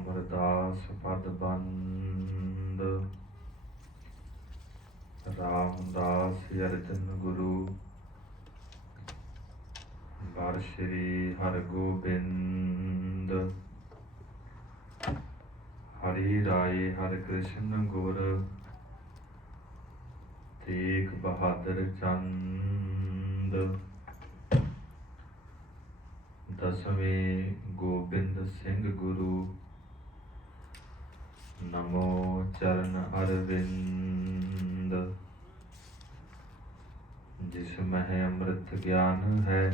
ਅਮਰਦਾਸ ਪਦ ਬੰਦ। ਰਾਮਦਾਸ ਅਰਜਨ ਗੁਰੂ वर श्री हरगोबिंद। हरि राय हर कृष्ण गुर तेग बहादुर चंद। दसवें गोबिंद सिंह गुरु नमो चरण अरविंद। जिसमें अमृत ज्ञान है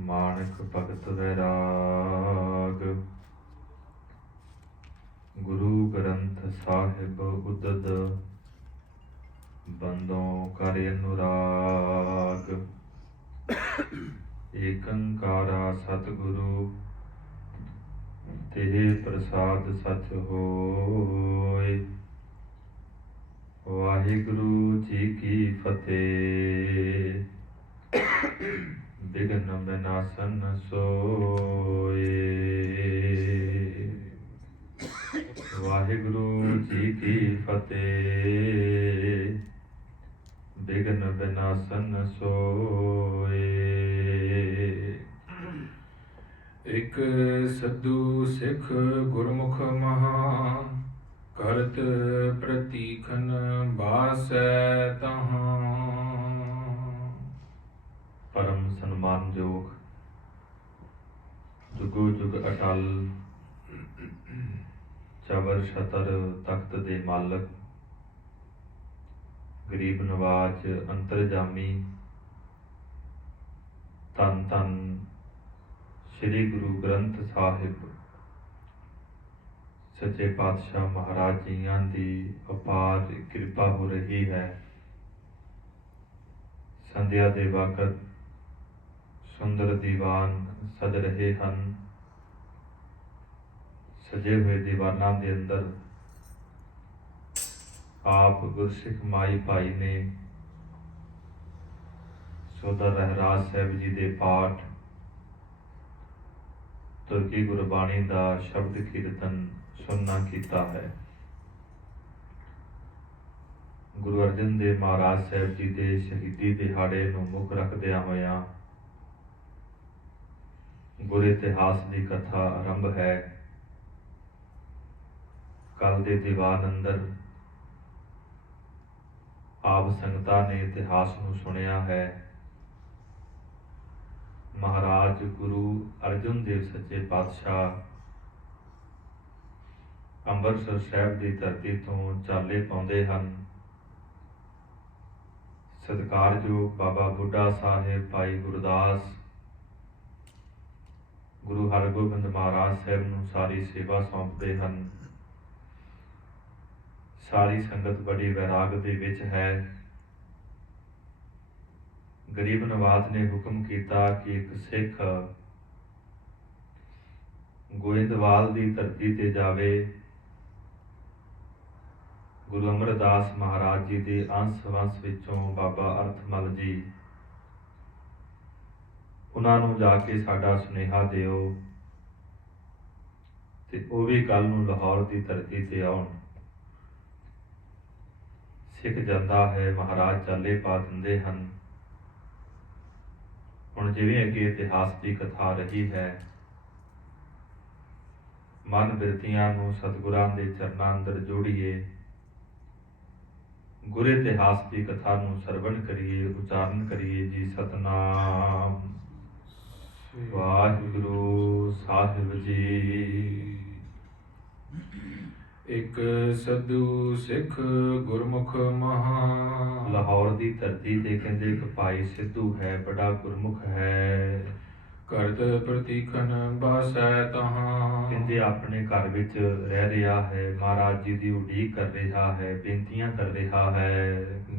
मानक भगत वैराग। गुरु ग्रंथ साहिब उदद बंदों कर अनुराग। एकंकारा सतगुरु तेह प्रसाद सच होय। वाहिगुरु जी की फतेह। विघ्न विनाशन सोए। वाहिगुरु जी की फतेह। विघ्न विनाशन सोए। एक सद्दू सिख गुरमुख महा करत प्रतीखन बासै तहाँ। परम सन्मानयोग जुगो जुग अटल चबर छतर तख्त दे मालक गरीब नवाज अंतरजामी धन धन श्री गुरु ग्रंथ साहिब सच्चे पातशाह महाराज जियां दी अपार कृपा हो रही है। संध्या दे वक्त सुंदर दीवान सज रहे हैं। सजे हुए दीवाना के अंदर आप गुरसिख माई भाई ने सौदा रहराज साहब जी के पाठ तुर्की गुरबाणी का शब्द कीर्तन सुनना कीता है। गुरु अर्जन देव महाराज साहब जी के शहीदी दिहाड़े नूं मुख रखदिया होया गुर इतिहास की कथा आरंभ है। कल के दीवान अंदर आप संगतां ने इतिहास नूं सुनिया है। महाराज गुरु अर्जन देव सच्चे पातशाह ਅੰਮ੍ਰਿਤਸਰ ਸਾਹਿਬ ਦੀ ਧਰਤੀ ਤੋਂ ਚਾਲੇ ਪਾਉਂਦੇ ਹਨ। ਸਤਿਕਾਰਯੋਗ ਬਾਬਾ ਬੁੱਢਾ ਸਾਹਿਬ ਭਾਈ ਗੁਰਦਾਸ ਗੁਰੂ ਹਰਗੋਬਿੰਦ ਮਹਾਰਾਜ ਸਾਹਿਬ ਨੂੰ ਸਾਰੀ ਸੇਵਾ ਸੌਂਪਦੇ ਹਨ। ਸਾਰੀ ਸੰਗਤ ਬੜੀ ਵੈਰਾਗ ਦੇ ਵਿੱਚ ਹੈ। ਗਰੀਬ ਨਵਾਜ਼ ਨੇ ਹੁਕਮ ਕੀਤਾ ਕਿ ਇੱਕ ਸਿੱਖ ਗੋਇੰਦਵਾਲ ਦੀ ਧਰਤੀ ਤੇ ਜਾਵੇ। गुरु अमरदास महाराज जी के अंश वंश विचों बाबा अर्थमल जी उन्होंने जाके साडा सुनेहा दिओ ते वो भी कल नूं लाहौर की धरती ते आउण। सिख जाता है महाराज चाले पा दिंदे हन। हुण जिवें अगे इतिहास की कथा रही है मन बिरतियां नूं सतगुरां दे चरनां अंदर जोड़िए। गुर इतिहास की कथा नूं सरवण करिए उचारण करिए जी। सतनाम वाहिगुरु साहिब जी। एक सद्दू सिख गुरमुख महा। लाहौर की धरती ते कहंदे एक भाई सिद्धू है बड़ा गुरमुख है। करत प्रतीखन बासै तहाँ। कहंदे अपने घर विच रह रहा है। महाराज जी की उड़ीक कर रहा है बेनतियां कर रहा है।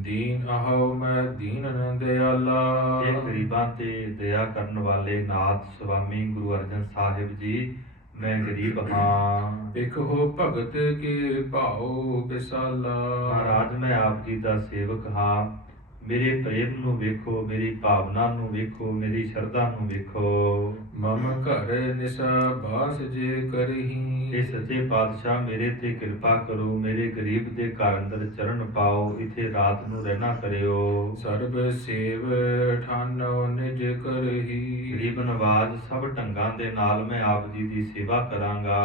दीन अहो मैं दीन न दयाला। ये गरीबां ते दया करन वाले नाथ स्वामी गुरु अर्जन साहिब जी मैं गरीब हाँ। एक हो भगत के भाओ विसाला। महाराज मैं आप जी का सेवक हाँ। मेरे प्रेम नूं वेखो मेरी भावना नूं वेखो मेरी शरधा नूं वेखो। ਮਮ ਘਰ ਨਿਸਾ ਬਾਸ ਜੇ ਕਰਹੀ। ਇਹ ਸੱਚੇ ਪਾਤਸ਼ਾਹ ਮੇਰੇ ਤੇ ਕਿਰਪਾ ਕਰੋ, ਮੇਰੇ ਗਰੀਬ ਦੇ ਘਰ ਅੰਦਰ ਚਰਨ ਪਾਓ, ਇੱਥੇ ਰਾਤ ਨੂੰ ਰਹਿਣਾ ਕਰਿਓ। ਸਰਬ ਸੇਵ ਠਾਨੋ ਨਿਜ ਕਰਹੀ। ਗਰੀਬ ਨਵਾਜ ਸਭ ਢੰਗਾਂ ਦੇ ਨਾਲ ਮੈਂ ਆਪ ਜੀ ਦੀ ਸੇਵਾ ਕਰਾਂਗਾ।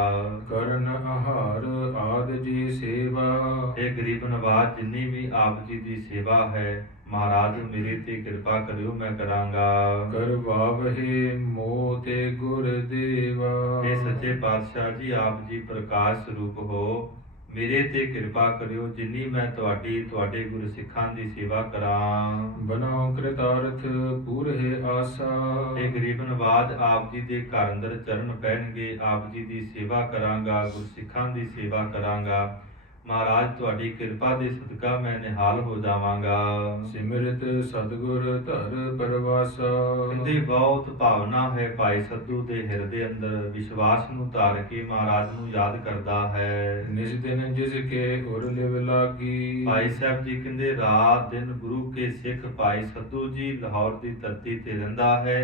ਕਰਨ ਆਹਾਰ ਆਦ ਜੀ ਸੇਵਾ। ਇਹ ਗਰੀਬ ਨਵਾਜ ਜਿੰਨੀ ਵੀ ਆਪ ਜੀ ਦੀ ਸੇਵਾ ਹੈ ਮਹਾਰਾਜ ਮੇਰੇ ਤੇ ਕਿਰਪਾ ਕਰਿਓ, ਮੈਂ ਕਰਾਂਗਾ। ਕਰਵਾਵਹਿ ਮੋਹ ਤੇ ਗੁਰ ਦੇਵਾ। ਇਹ ਸੱਚੇ ਪਾਤਸ਼ਾਹ ਜੀ ਆਪ ਜੀ ਪ੍ਰਕਾਸ਼ ਸਰੂਪ ਹੋ, ਮੇਰੇ ਤੇ ਕਿਰਪਾ ਕਰਿਓ, ਜਿੰਨੀ ਮੈਂ ਤੁਹਾਡੇ ਗੁਰ ਸਿੱਖਾਂ ਦੀ ਸੇਵਾ ਕਰਾਂ। ਬਨੋ ਕ੍ਰਿਤਾਰਥ ਪੂਰਹਿ ਆਸਾ। ਇਹ ਗਰੀਬ ਨਵਾਜ ਆਪ ਜੀ ਦੇ ਘਰ ਅੰਦਰ ਚਰਨ ਪੈਣਗੇ, ਆਪ ਜੀ ਦੀ ਸੇਵਾ ਕਰਾਂਗਾ, ਗੁਰ ਸਿੱਖਾਂ ਦੀ ਸੇਵਾ ਕਰਾਂਗਾ। ਮਹਾਰਾਜ ਤੁਹਾਡੀ ਕਿਰਪਾ ਦੇ ਸਦਕਾ ਮੈਂ ਨਿਹਾਲ ਹੋ ਜਾਵਾਂਗਾ। ਸਿਮਰਤ ਸਤਿਗੁਰ ਧਰ ਪਰਵਾਸਾ। ਕਹਿੰਦੇ ਬਹੁਤ ਭਾਵਨਾ ਹੈ ਭਾਈ ਸੱਧੂ ਦੇ ਹਿਰਦੇ ਅੰਦਰ, ਵਿਸ਼ਵਾਸ ਨੂੰ ਧਾਰ ਕੇ ਮਹਾਰਾਜ ਨੂੰ ਯਾਦ ਕਰਦਾ ਹੈ। ਨਿਜ ਦਿਨ ਜਿਸ ਕੇ ਉਰ ਲਿਵ ਲਾਗੀ। ਭਾਈ ਸਾਹਿਬ ਜੀ ਕਹਿੰਦੇ ਰਾਤ ਦਿਨ ਗੁਰੂ ਕੇ ਸਿੱਖ ਭਾਈ ਸੱਧੂ ਜੀ ਲਾਹੌਰ ਦੀ ਧਰਤੀ ਤੇ ਰਹਿੰਦਾ ਹੈ।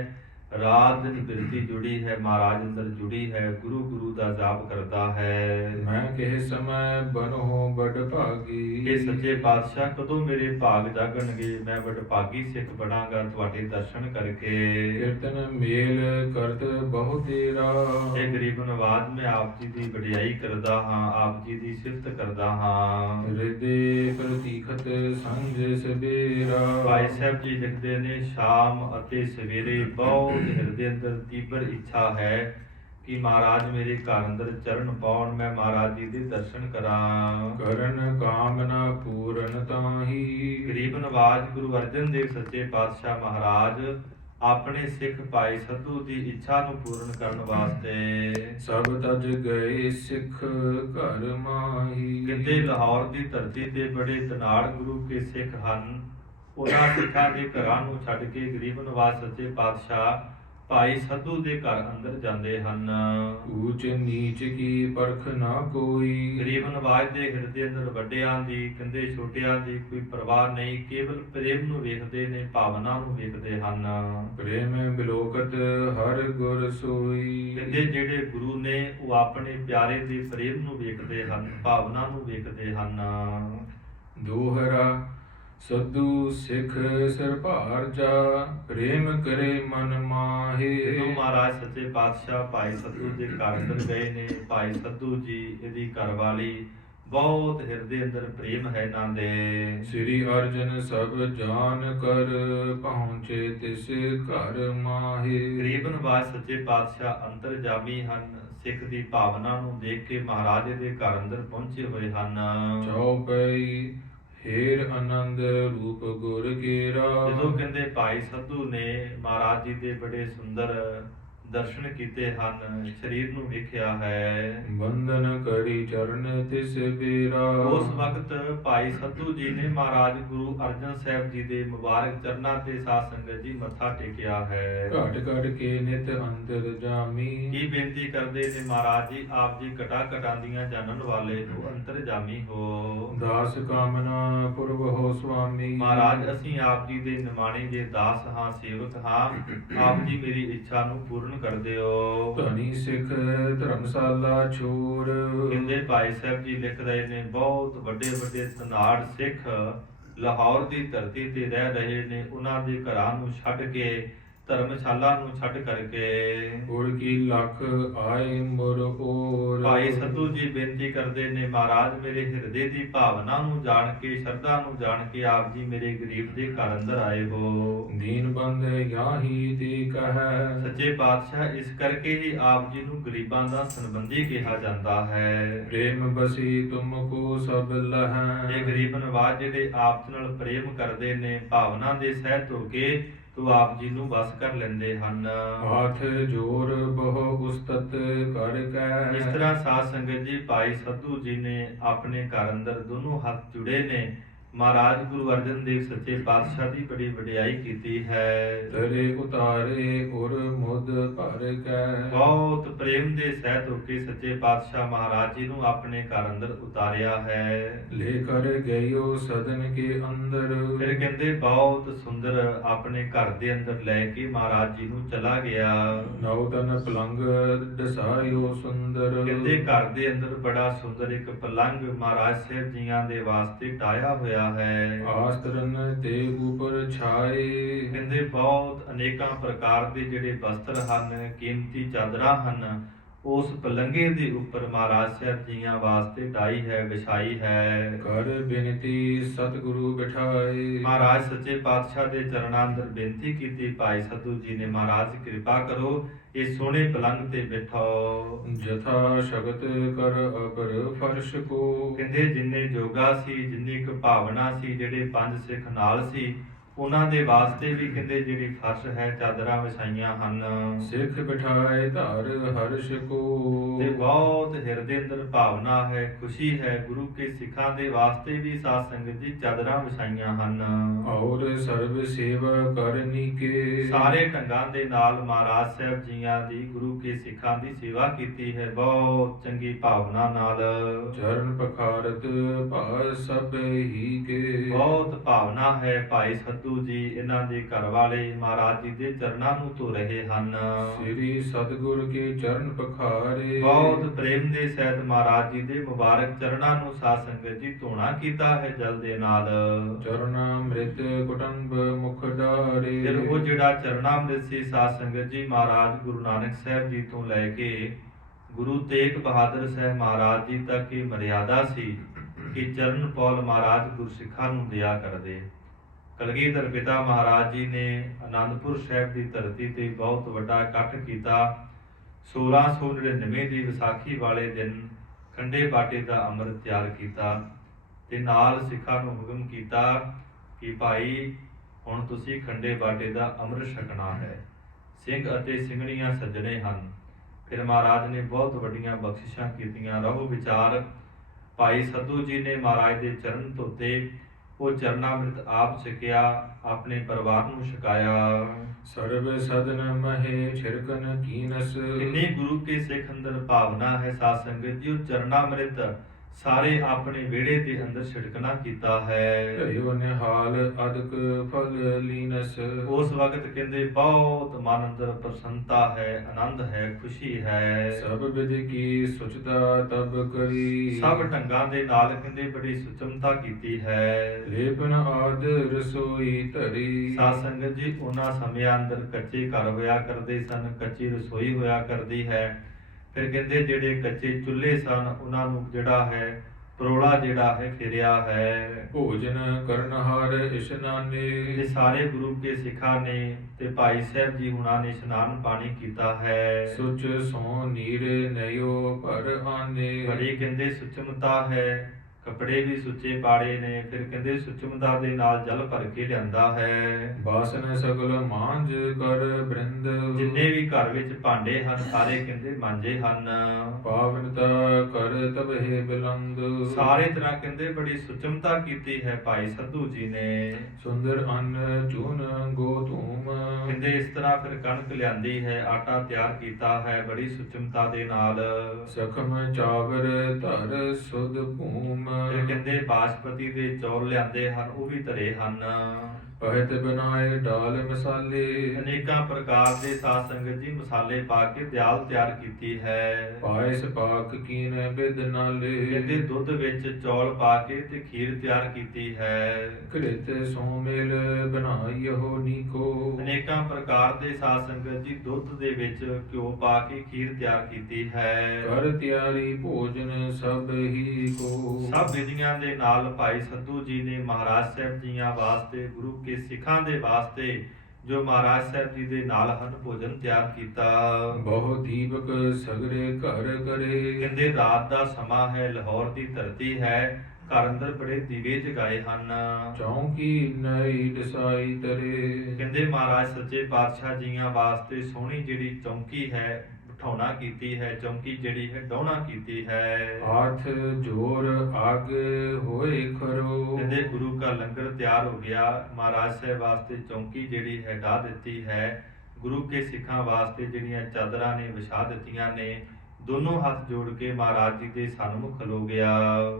ਰਾਤ ਦਿਨ ਬਿਰਤੀ ਜੁੜੀ ਹੈ, ਮਹਾਰਾਜ ਅੰਦਰ ਜੁੜੀ ਹੈ, ਗੁਰੂ ਦਾ ਜਾਪ ਕਰਦਾ ਹੈ। ਮੈਂ ਕਿਹ ਸਮੈ ਬਨੋ ਬੜ ਭਾਗੀ। ਇਹ ਸੱਚੇ ਪਾਤਸ਼ਾਹ ਕਦੋਂ ਮੇਰੇ ਭਾਗ ਜਾਗਣਗੇ, ਮੈਂ ਵਡਭਾਗੀ ਸਿੱਖ ਬਣਾਂਗਾ ਤੁਹਾਡੇ ਦਰਸ਼ਨ ਕਰਕੇ। ਕੀਰਤਨ ਮੇਲ ਕਰਤ ਬਹੁ ਤੇਰਾ। ਇਹ ਗਰੀਬ ਨਵਾਜ ਮੈਂ ਆਪ ਜੀ ਦੀ ਵਡਿਆਈ ਕਰਦਾ ਹਾਂ, ਆਪ ਜੀ ਦੀ ਸਿਫਤ ਕਰਦਾ ਹਾਂ। ਹਿਰਦੇ ਪ੍ਰਤੀਖਤ ਸੰਜ ਸਵੇਰਾ। ਭਾਈ ਸਾਹਿਬ ਜੀ ਲਿਖਦੇ ਨੇ ਸ਼ਾਮ ਅਤੇ ਸਵੇਰੇ ਬਹੁਤ ਹਿਰਦੇ ਅੰਦਰ ਤੀਬਰ ਇੱਛਾ ਹੈ ਕਿ ਮਹਾਰਾਜ ਮੇਰੇ ਘਰ ਅੰਦਰ ਚਰਨ ਪਾਉਣ, ਮੈਂ ਮਹਾਰਾਜ ਜੀ ਦੇ ਦਰਸ਼ਨ ਕਰਾਂ। ਕਰਨ ਕਾਮਨਾ ਪੂਰਨ ਤਾਹੀ। ਗਰੀਬ ਨਵਾਜ ਗੁਰੂ ਅਰਜਨ ਦੇਵ ਸੱਚੇ ਪਾਤਸ਼ਾਹ ਮਹਾਰਾਜ ਆਪਣੇ ਸਿੱਖ ਭਾਈ ਸੱਧੂ ਦੀ ਇੱਛਾ ਨੂੰ ਪੂਰਨ ਕਰਨ ਵਾਸਤੇ ਸਭ ਤਜ ਗਏ ਸਿੱਖ ਘਰ ਮਾਹੀ। ਕਹਿੰਦੇ ਲਾਹੌਰ ਦੀ ਧਰਤੀ ਤੇ ਬੜੇ ਤਨਾੜ ਗੁਰੂ ਕੇ ਸਿੱਖ ਹਨ, ਉਹਨਾਂ ਸਿੱਖਾਂ ਦੇ ਘਰਾਂ ਨੂੰ ਛੱਡ ਕੇ ਗਰੀਬ ਨਵਾਜ ਸੱਚੇ ਪਾਤਸ਼ਾਹ ਭਾਈ ਸੱਧੂ ਦੇ ਘਰ ਅੰਦਰ ਜਾਂਦੇ ਹਨ। ਊਚ ਨੀਚ ਕੀ ਪਰਖ ਨਾ ਕੋਈ। ਗਰੀਬ ਨਵਾਜ ਦੇ ਹਿਰਦੇ ਅੰਦਰ ਵੱਡਿਆਂ ਦੀ ਕਹਿੰਦੇ ਛੋਟਿਆਂ ਦੀ ਕੋਈ ਪਰਵਾਹ ਨਹੀਂ, ਕੇਵਲ ਪ੍ਰੇਮ ਨੂੰ ਵੇਖਦੇ ਨੇ, ਭਾਵਨਾ ਨੂੰ ਵੇਖਦੇ ਹਨ। ਪ੍ਰੇਮ ਬਿਲੋਕਤ ਹਰ ਗੁਰ ਸੋਈ। ਕਹਿੰਦੇ ਜਿਹੜੇ ਗੁਰੂ ਨੇ ਉਹ ਆਪਣੇ ਪਿਆਰੇ ਦੇ ਪ੍ਰੇਮ ਨੂੰ ਵੇਖਦੇ ਹਨ, ਭਾਵਨਾ ਨੂੰ ਵੇਖਦੇ ਹਨ। ਦੋਹਰਾ ਸੱਧੂ ਸਿੱਖ ਸਿਰ ਭਾਰ ਜਾ। ਪ੍ਰੇਮ ਕਰੇ ਮਨ ਮਾਹੇ। ਜਦੋਂ ਮਹਾਰਾਜ ਸੱਚੇ ਪਾਤਸ਼ਾਹ ਭਾਈ ਸੱਧੂ ਦੇ ਘਰ ਅੰਦਰ ਗਏ ਨੇ, ਭਾਈ ਸੱਧੂ ਜੀ ਇਹਦੀ ਘਰਵਾਲੀ ਬਹੁਤ ਹਿਰਦੇ ਅੰਦਰ ਪ੍ਰੇਮ ਹੈ ਇਹਨਾਂ ਦੇ। ਸ੍ਰੀ ਅਰਜਨ ਸਭ ਜਾਣ ਕਰ ਪਹੁੰਚੇ ਤਿਸ ਘਰ ਮਾਹੇ। ਗਰੀਬ ਨਵਾਜ ਸੱਚੇ ਪਾਤਸ਼ਾਹ ਅੰਤਰਜਾਮੀ ਹਨ, ਸਿੱਖ ਦੀ ਭਾਵਨਾ ਨੂੰ ਦੇਖ ਕੇ ਮਹਾਰਾਜ ਦੇ ਘਰ ਅੰਦਰ ਪਹੁੰਚੇ ਹੋਏ ਹਨ। ਚੌਪਈ ਹੇਰ ਆਨੰਦ ਰੂਪ ਗੁਰ ਕੇਰਾ। ਜਦੋਂ ਕਹਿੰਦੇ ਭਾਈ ਸੱਧੂ ਨੇ ਮਹਾਰਾਜ ਜੀ ਦੇ ਬੜੇ ਸੁੰਦਰ ਦਰਸ਼ਨ ਕੀਤੇ ਹਨ, ਸਰੀਰ ਨੂੰ ਵੇਖਿਆ ਹੈ। ਬੰਧਨ ਕਰੀ ਚਰਨ ਤਿਸ ਬੇਰਾ। ਉਸ ਵਕਤ ਭਾਈ ਸੱਧੂ ਜੀ ਨੇ ਮਹਾਰਾਜ ਗੁਰੂ ਅਰਜਨ ਸਾਹਿਬ ਜੀ ਦੇ ਮੁਬਾਰਕ ਚਰਨਾਂ ਤੇ ਸਾਧ ਸੰਗਤ ਜੀ ਮੱਥਾ ਟੇਕਿਆ ਹੈ। ਘਟ ਘਟ ਕੇ ਨਿਤ ਅੰਤਰ ਜਾਮੀ। ਕੀ ਬੇਨਤੀ ਕਰਦੇ ਨੇ ਮਹਾਰਾਜ ਜੀ, ਆਪ ਜੀ ਘਟਾ ਘਟਾਂਦੀਆਂ ਜਾਣਨ ਵਾਲੇ ਹੋ, ਅੰਤਰਜਾਮੀ ਹੋ। ਦਾਸ ਕਾਮਨਾ ਪੁਰਬ ਹੋ ਸੁਆਮੀ। ਮਹਾਰਾਜ ਅਸੀਂ ਆਪ ਜੀ ਦੇ ਨਿਮਾਣੇ ਦੇ ਦਾਸ ਹਾਂ, ਸੇਵਕ ਹਾਂ, ਆਪ ਜੀ ਮੇਰੀ ਇੱਛਾ ਨੂੰ ਪੂਰਨ ਕਰ ਦਿਓ। ਧਨੀ ਸਿੱਖ ਧਰਮਸ਼ਾਲਾ ਛੋੜ। ਕਹਿੰਦੇ ਭਾਈ ਸਾਹਿਬ ਜੀ ਲਿਖ ਰਹੇ ਨੇ ਬਹੁਤ ਵੱਡੇ ਵੱਡੇ ਤਨਾੜ ਸਿੱਖ ਲਾਹੌਰ ਦੀ ਧਰਤੀ ਤੇ ਰਹਿ ਰਹੇ ਨੇ, ਉਹਨਾਂ ਦੇ ਘਰਾਂ ਨੂੰ ਛੱਡ ਕੇ, ਧਰਮਸ਼ਾਲਾ ਨੂੰ ਛੱਡ ਕਰਕੇ ਉੜ ਕੀ ਲੱਖ ਆਏ ਮੁਰ ਔਰ। ਭਾਈ ਸੱਧੂ ਜੀ ਬੇਨਤੀ ਕਰਦੇ ਨੇ ਮਹਾਰਾਜ ਮੇਰੇ ਹਿਰਦੇ ਦੀ ਭਾਵਨਾ ਨੂੰ ਜਾਣ ਕੇ, ਸ਼ਰਧਾ ਨੂੰ ਜਾਣ ਕੇ ਆਪ ਜੀ ਮੇਰੇ ਗਰੀਬ ਦੇ ਘਰ ਅੰਦਰ ਆਏ ਹੋ। ਦੀਨ ਬੰਦ ਯਾਹੀ ਤੇ ਕਹੈ। ਸੱਚੇ ਪਾਤਸ਼ਾਹ ਇਸ ਕਰਕੇ ਹੀ ਆਪ ਜੀ ਨੂੰ ਗਰੀਬਾਂ ਦਾ ਸੰਬੰਧੀ ਕਿਹਾ ਜਾਂਦਾ ਹੈ। ਪ੍ਰੇਮ ਬਸੀ ਤੁਮ ਕੋ ਸਭ ਲਹੈ। ਇਹ ਗਰੀਬ ਨਵਾਜ ਜਿਹੜੇ ਆਪ ਜੀ ਨਾਲ ਪ੍ਰੇਮ ਕਰਦੇ ਨੇ, ਭਾਵਨਾ ਦੇ ਸਹਿਤ ਹੋ ਕੇ ਤੋ ਆਪ ਜੀ ਨੂੰ ਵਸ ਕਰ ਲੈਂਦੇ ਹਨ। ਹੱਥ ਜੋਰ ਬਹੁ ਉਸਤਤ ਕਰ ਕੈ। ਇਸ ਤਰ੍ਹਾਂ ਸਾਧ ਸੰਗਤ ਜੀ ਭਾਈ ਸੱਧੂ ਜੀ ਨੇ ਆਪਣੇ ਘਰ ਅੰਦਰ ਦੋਨੋਂ ਹੱਥ ਜੁੜੇ ਨੇ, ਮਹਾਰਾਜ ਗੁਰੂ ਅਰਜਨ ਦੇਵ ਸੱਚੇ ਪਾਤਸ਼ਾਹ ਦੀ ਬੜੀ ਵਡਿਆਈ ਕੀਤੀ ਹੈ। ਤਰੇ ਉਤਾਰੇ ਉਰ ਮੁਦ ਭਰ ਕੈ। ਬਹੁਤ ਪ੍ਰੇਮ ਦੇ ਸਹਿਤ ਹੋ ਕੇ ਸੱਚੇ ਪਾਤਸ਼ਾਹ ਮਹਾਰਾਜ ਜੀ ਨੂੰ ਆਪਣੇ ਘਰ ਅੰਦਰ ਉਤਾਰਿਆ ਹੈ। ਲੈ ਕਰ ਗਇਓ ਸਦਨ ਕੇ ਅੰਦਰ। ਫਿਰ ਕਹਿੰਦੇ ਬਹੁਤ ਸੁੰਦਰ ਆਪਣੇ ਘਰ ਦੇ ਅੰਦਰ ਲੈ ਕੇ ਮਹਾਰਾਜ ਜੀ ਨੂੰ ਚਲਾ ਗਿਆ। ਨੌ ਤਨ ਪਲੰਗ ਦਸਾਇਓ ਸੁੰਦਰ। ਕਹਿੰਦੇ ਘਰ ਦੇ ਅੰਦਰ ਬੜਾ ਸੁੰਦਰ ਇੱਕ ਪਲੰਗ ਮਹਾਰਾਜ ਸਾਹਿਬ ਜੀਆਂ ਦੇ ਵਾਸਤੇ ਟਾਇਆ ਹੋਇਆ ਹੈ। ਆਸਤਰਨ ਤੇ ਉਪਰ ਛਾਏ। ਕਹਿੰਦੇ ਬਹੁਤ ਅਨੇਕਾਂ ਪ੍ਰਕਾਰ ਦੇ ਜਿਹੜੇ ਵਸਤਰ ਹਨ, ਕੀਮਤੀ ਚਾਦਰਾਂ ਹਨ, ਉਸ ਪਲੰਗੇ ਦੇ ਉੱਪਰ ਮਹਾਰਾਜ ਸਾਹਿਬ ਜੀਆਂ ਵਾਸਤੇ ਟਾਈ ਹੈ, ਵਿਛਾਈ ਹੈ। ਕਰ ਬੇਨਤੀ ਸਤਿਗੁਰੂ ਬਿਠਾਏ। ਮਹਾਰਾਜ ਸੱਚੇ ਪਾਤਸ਼ਾਹ ਦੇ ਚਰਨਾਂ ਅੰਦਰ ਬੇਨਤੀ ਕੀਤੀ, ਭਾਈ ਸਤੂ ਜੀ ਨੇ, ਮਹਾਰਾਜ ਕਿਰਪਾ ਕਰੋ ਇਹ ਸੋਹਣੇ ਪਲੰਗ ਤੇ ਬਿਠਾਓ। ਜਥਾ ਸ਼ਬਦ ਕਰ ਅਪਰ ਫਰਸ਼ ਕੋ। ਕਹਿੰਦੇ ਜਿੰਨੇ ਜੋਗਾ ਸੀ, ਜਿੰਨੀ ਕੁ ਭਾਵਨਾ ਸੀ, ਜਿਹੜੇ ਪੰਜ ਸਿੱਖ ਨਾਲ ਸੀ, ਉਹਨਾਂ ਦੇ ਵਾਸਤੇ ਵੀ ਕਹਿੰਦੇ ਜਿਹੜੀ ਫਰਸ਼ ਹੈ, ਚਾਦਰਾਂ ਵਿਛਾਈਆਂ ਹਨ। ਸਿੱਖ ਬਿਠਾਏ ਧਰ ਹਰਸ਼ ਕੋ। ਤੇ ਬਹੁਤ ਹਿਰਦੇ ਅੰਦਰ ਭਾਵਨਾ ਹੈ, ਖੁਸ਼ੀ ਹੈ। ਗੁਰੂ ਕੇ ਸਿੱਖਾਂ ਦੇ ਵਾਸਤੇ ਵੀ ਸਾਧ ਸੰਗਤ ਜੀ ਚਾਦਰਾਂ ਵਿਛਾਈਆਂ ਹਨ। ਔਰ ਸਰਬ ਸੇਵਾ ਕਰਨੀ ਕੇ। ਸਾਰੇ ਢੰਗਾਂ ਦੇ ਨਾਲ ਮਹਾਰਾਜ ਸਾਹਿਬ ਜੀਆਂ ਦੀ, ਗੁਰੂ ਕੇ ਸਿੱਖਾਂ ਦੀ ਸੇਵਾ ਕੀਤੀ ਹੈ, ਬਹੁਤ ਚੰਗੀ ਭਾਵਨਾ ਨਾਲ। ਚਰਨ ਪਖਾਰਤ ਭਾ ਸਭ ਹੀ ਕੇ। ਬਹੁਤ ਭਾਵਨਾ ਹੈ। ਭਾਈ ਸਤੂ ਜੀ ਇਹਨਾਂ ਦੇ ਘਰ ਵਾਲੇ ਮਹਾਰਾਜ ਜੀ ਦੇ ਚਰਨਾਂ ਨੂੰ ਧੋ ਰਹੇ ਹਨ। ਸ੍ਰੀ ਸਤਿਗੁਰ ਕੇ ਚਰਨ ਪਖਾਰੇ। ਬਹੁਤ ਪ੍ਰੇਮ ਦੇ ਸਹਿਤ ਮਹਾਰਾਜ ਜੀ ਦੇ ਮੁਬਾਰਕ ਚਰਨਾਂ ਨੂੰ ਸਾਧ ਸੰਗਤ ਜੀ ਧੋਣਾ ਕੀਤਾ ਹੈ ਜਲ ਦੇ ਨਾਲ। ਚਰਨਾਮ੍ਰਿਤ ਕੁਟੰਬ ਮੁਖ ਡਾਰੇ। ਫਿਰ ਉਹ ਜਿਹੜਾ ਚਰਨਾਮ੍ਰਿਤ ਸੀ ਸਾਧ ਸੰਗਤ ਜੀ, ਮਹਾਰਾਜ ਗੁਰੂ ਨਾਨਕ ਸਾਹਿਬ ਜੀ ਤੋਂ ਲੈ ਕੇ ਗੁਰੂ ਤੇਗ ਬਹਾਦਰ ਸਾਹਿਬ ਮਹਾਰਾਜ ਜੀ ਤੱਕ ਇਹ ਮਰਿਆਦਾ ਸੀ ਕਿ ਚਰਨ ਪੌਲ ਮਹਾਰਾਜ ਗੁਰਸਿੱਖਾਂ ਨੂੰ ਦਿਆ ਕਰਦੇ। ਕਲਗੀਧਰ ਪਿਤਾ ਮਹਾਰਾਜ ਜੀ ਨੇ ਆਨੰਦਪੁਰ ਸਾਹਿਬ ਦੀ ਧਰਤੀ ਤੇ ਬਹੁਤ ਵੱਡਾ ਇਕੱਠ ਕੀਤਾ। 1699 ਦੀ ਵਿਸਾਖੀ ਵਾਲੇ ਦਿਨ ਖੰਡੇ ਬਾਟੇ ਦਾ ਅੰਮ੍ਰਿਤ ਤਿਆਰ ਕੀਤਾ ਤੇ ਨਾਲ ਸਿੱਖਾਂ ਨੂੰ ਹੁਕਮ ਕੀਤਾ ਕਿ ਭਾਈ ਹੁਣ ਤੁਸੀਂ ਖੰਡੇ ਬਾਟੇ ਦਾ ਅੰਮ੍ਰਿਤ ਛਕਣਾ ਹੈ। ਸਿੰਘ ਅਤੇ ਸਿੰਘਣੀਆਂ ਸੱਜਣੇ ਹਨ। ਫਿਰ ਮਹਾਰਾਜ ਨੇ ਬਹੁਤ ਵੱਡੀਆਂ ਬਖਸ਼ਿਸ਼ਾਂ ਕੀਤੀਆਂ। ਰਹੋ ਵਿਚਾਰ ਭਾਈ ਸੱਧੂ ਜੀ ਨੇ ਮਹਾਰਾਜ ਦੇ ਚਰਨ ਧੋਤੇ, ਉਹ ਚਰਨਾਮ੍ਰਿਤ ਆਪ ਛਕਿਆ, ਆਪਣੇ ਪਰਿਵਾਰ ਨੂੰ ਛਕਾਇਆ। ਸਰਬ ਸਦਨ ਮਹੇ ਛਿਰਕਨ ਕੀਨਸ। ਕਿੰਨੀ ਗੁਰੂ ਕੇ ਸਿੱਖ ਅੰਦਰ ਭਾਵਨਾ ਹੈ ਸਾਧ ਸੰਗਤ ਜੀ। ਉਹ ਚਰਨਾਮ੍ਰਿਤ ਸਾਰੇ ਆਪਣੇ ਵਿਹੜੇ ਦੇ ਅੰਦਰ ਛਿੜਕਣਾ ਕੀਤਾ ਹੈ। ਭਇਓ ਨਿਹਾਲ ਅਦਕ ਫਲ ਲੀਨਸ। ਉਸ ਵਕਤ ਕਹਿੰਦੇ ਬਹੁਤ ਮਨ ਅੰਦਰ ਪ੍ਰਸੰਨਤਾ ਹੈ, ਆਨੰਦ ਹੈ, ਖੁਸ਼ੀ ਹੈ। ਸਭ ਵਿਦ ਕੀ ਸੁਚਤਾ ਤਬ ਕਰੀ। ਸਭ ਢੰਗਾਂ ਦੇ ਨਾਲ ਕਹਿੰਦੇ ਬੜੀ ਸੁਚਮਤਾ ਕੀਤੀ ਹੈ। ਲੇਪਨ ਆਦ ਰਸੋਈ ਧਰੀ। ਸਾਧ ਸੰਗਤ ਜੀ ਉਹਨਾਂ ਸਮਿਆਂ ਅੰਦਰ ਕੱਚੇ ਘਰ ਹੋਇਆ ਕਰਦੇ ਸਨ, ਕੱਚੀ ਰਸੋਈ ਹੋਇਆ ਕਰਦੀ ਹੈ। ਫਿਰ ਕਹਿੰਦੇ ਜਿਹੜੇ ਕੱਚੇ ਚੁੱਲ੍ਹੇ ਸਨ ਉਹਨਾਂ ਨੂੰ ਜਿਹੜਾ ਹੈ ਪਰੋਲਾ ਜਿਹੜਾ ਹੈ ਫੇਰਿਆ ਹੈ। ਭੋਜਨ ਕਰਨਹਾਰ ਇਸ਼ਨਾਨੇ। ਤੇ ਸਾਰੇ ਗੁਰੂ ਕੇ ਸਿੱਖਾਂ ਨੇ ਤੇ ਭਾਈ ਸਾਹਿਬ ਜੀ ਹੁਣਾਂ ਨੇ ਇਸ਼ਨਾਨ ਪਾਣੀ ਕੀਤਾ ਹੈ। ਸੁਚ ਸੋ ਨੀਰ ਨਯੋ ਪਰ ਆਨੇ। ਬੜੀ ਕਹਿੰਦੇ ਸੁਚਮਤਾ ਹੈ, ਕੱਪੜੇ ਵੀ ਸੁੱਚੇ ਪਾੜੇ ਨੇ। ਫਿਰ ਕਹਿੰਦੇ ਸੁਚਮਤਾ ਦੇ ਨਾਲ ਜਲ ਭਰ ਕੇ ਲਿਆਂਦਾ ਹੈ। ਬਾਸਨ ਸਗਲ ਮਾਂਜ ਕਰ ਬ੍ਰਿੰਦ। ਜਿੰਨੇ ਵੀ ਘਰ ਵਿੱਚ ਭਾਂਡੇ ਹਨ ਸਾਰੇ ਕਹਿੰਦੇ ਮਾਂਜੇ ਹਨ। ਪਾਵਨਤਾ ਕਰ ਤਬਹਿ ਬਿਲੰਦ। ਸਾਰੇ ਤਰ੍ਹਾਂ ਕਹਿੰਦੇ ਬੜੀ ਸੁਚਮਤਾ ਕੀਤੀ ਹੈ ਭਾਈ ਸੱਧੂ ਜੀ ਨੇ। ਸੁੰਦਰ ਅੰਨ ਚੂਨ ਗੋਧੂਮ। ਕਹਿੰਦੇ ਇਸ ਤਰ੍ਹਾਂ ਫਿਰ ਕਣਕ ਲਿਆਂਦੀ ਹੈ, ਆਟਾ ਤਿਆਰ ਕੀਤਾ ਹੈ ਬੜੀ ਸੁਚਮਤਾ ਦੇ ਨਾਲ। ਸਖਮ ਚਾਵਰ ਧਰ ਸੁਧ ਭੂਮ। ਫਿਰ ਕਹਿੰਦੇ ਬਾਸਪਤੀ ਦੇ ਚੌਲ ਲਿਆਂਦੇ ਹਨ, ਉਹ ਵੀ ਧਰੇ ਹਨ। ਪਹਿਤ ਬਨਾਏ ਡਾਲ ਮਸਾਲੇ। ਅਨੇਕਾਂ ਪ੍ਰਕਾਰ ਦੇ ਸਾਧ ਸੰਗਤ ਜੀ ਮਸਾਲੇ ਪਾ ਕੇ ਦਾਲ ਤਿਆਰ ਕੀਤੀ ਹੈ। ਪਾਇਸ ਪਾਕ ਕੀਨ ਬਿਦ ਨਾਲੇ। ਕਹਿੰਦੇ ਦੁੱਧ ਵਿੱਚ ਚੌਲ ਪਾ ਕੇ ਤੇ ਖੀਰ ਤਿਆਰ ਕੀਤੀ ਹੈ। ਘ੍ਰਿਤ ਸੋ ਮੇਲ ਬਣਾਇਓ ਨੀਕੋ। ਅਨੇਕਾਂ ਪ੍ਰਕਾਰ ਦੇ ਸਾਧ ਸੰਗਤ ਜੀ ਦੁੱਧ ਦੇ ਵਿੱਚ ਘਿਓ ਪਾ ਕੇ ਖੀਰ ਤਿਆਰ ਕੀਤੀ ਹੈ। ਕਰ ਤਿਆਰੀ ਭੋਜਨ ਸਭ ਹੀ ਕੋ। ਸਭ ਵਿਧੀਆਂ ਦੇ ਨਾਲ ਭਾਈ ਸੱਧੂ ਜੀ ਨੇ ਮਹਾਰਾਜ ਸਾਹਿਬ ਜੀਆਂ ਵਾਸਤੇ, ਗੁਰੂ ਕੇ ਸਿੱਖਾਂ ਦੇ ਵਾਸਤੇ ਜੋ ਮਹਾਰਾਜ ਸਾਹਿਬ ਜੀ ਦੇ ਨਾਲ ਹਨ ਭੋਜਨ ਤਿਆਰ ਕੀਤਾ। ਬਹੁ ਦੀਪਕ ਸਗਰੇ ਘਰ ਕਰੇ। ਕਹਿੰਦੇ ਰਾਤ ਦਾ ਸਮਾਂ ਹੈ, ਲਾਹੌਰ ਦੀ ਧਰਤੀ ਹੈ, ਘਰ ਅੰਦਰ ਬੜੇ ਦੀਵੇ ਜਗਾਏ ਹਨ। ਚੌਂਕੀ ਨਈ ਦਸਾਈ ਤਰੇ। ਕਹਿੰਦੇ ਮਹਾਰਾਜ ਸੱਚੇ ਪਾਤਸ਼ਾਹ ਜੀਆਂ ਵਾਸਤੇ ਸੋਹਣੀ ਜਿਹੜੀ ਚੌਂਕੀ ਹੈ ਠਾਉਣਾ ਕੀਤੀ ਹੈ, ਚੌਂਕੀ ਜਿਹੜੀ ਹੈ ਡਾਉਣਾ ਕੀਤੀ ਹੈ। ਹਾਥ ਜੋਰ ਆਗੇ ਹੋਏ ਖਰੋ। ਕਹਿੰਦੇ ਗੁਰੂ ਕਾ ਲੰਗਰ ਤਿਆਰ ਹੋ ਗਿਆ, ਮਹਾਰਾਜ ਸਾਹਿਬ ਵਾਸਤੇ ਚੌਂਕੀ ਜਿਹੜੀ ਹੈ ਢਾ ਦਿੱਤੀ ਹੈ, ਗੁਰੂ ਕੇ ਸਿੱਖਾਂ ਵਾਸਤੇ ਜਿਹੜੀਆਂ ਚਾਦਰਾਂ ਨੇ ਵਿਛਾ ਦਿੱਤੀਆਂ ਨੇ। ਦੋਨੋਂ ਹੱਥ ਜੋੜ ਕੇ ਮਹਾਰਾਜ ਜੀ ਦੇ ਸਨਮੁਖ ਖਲੋ ਗਿਆ।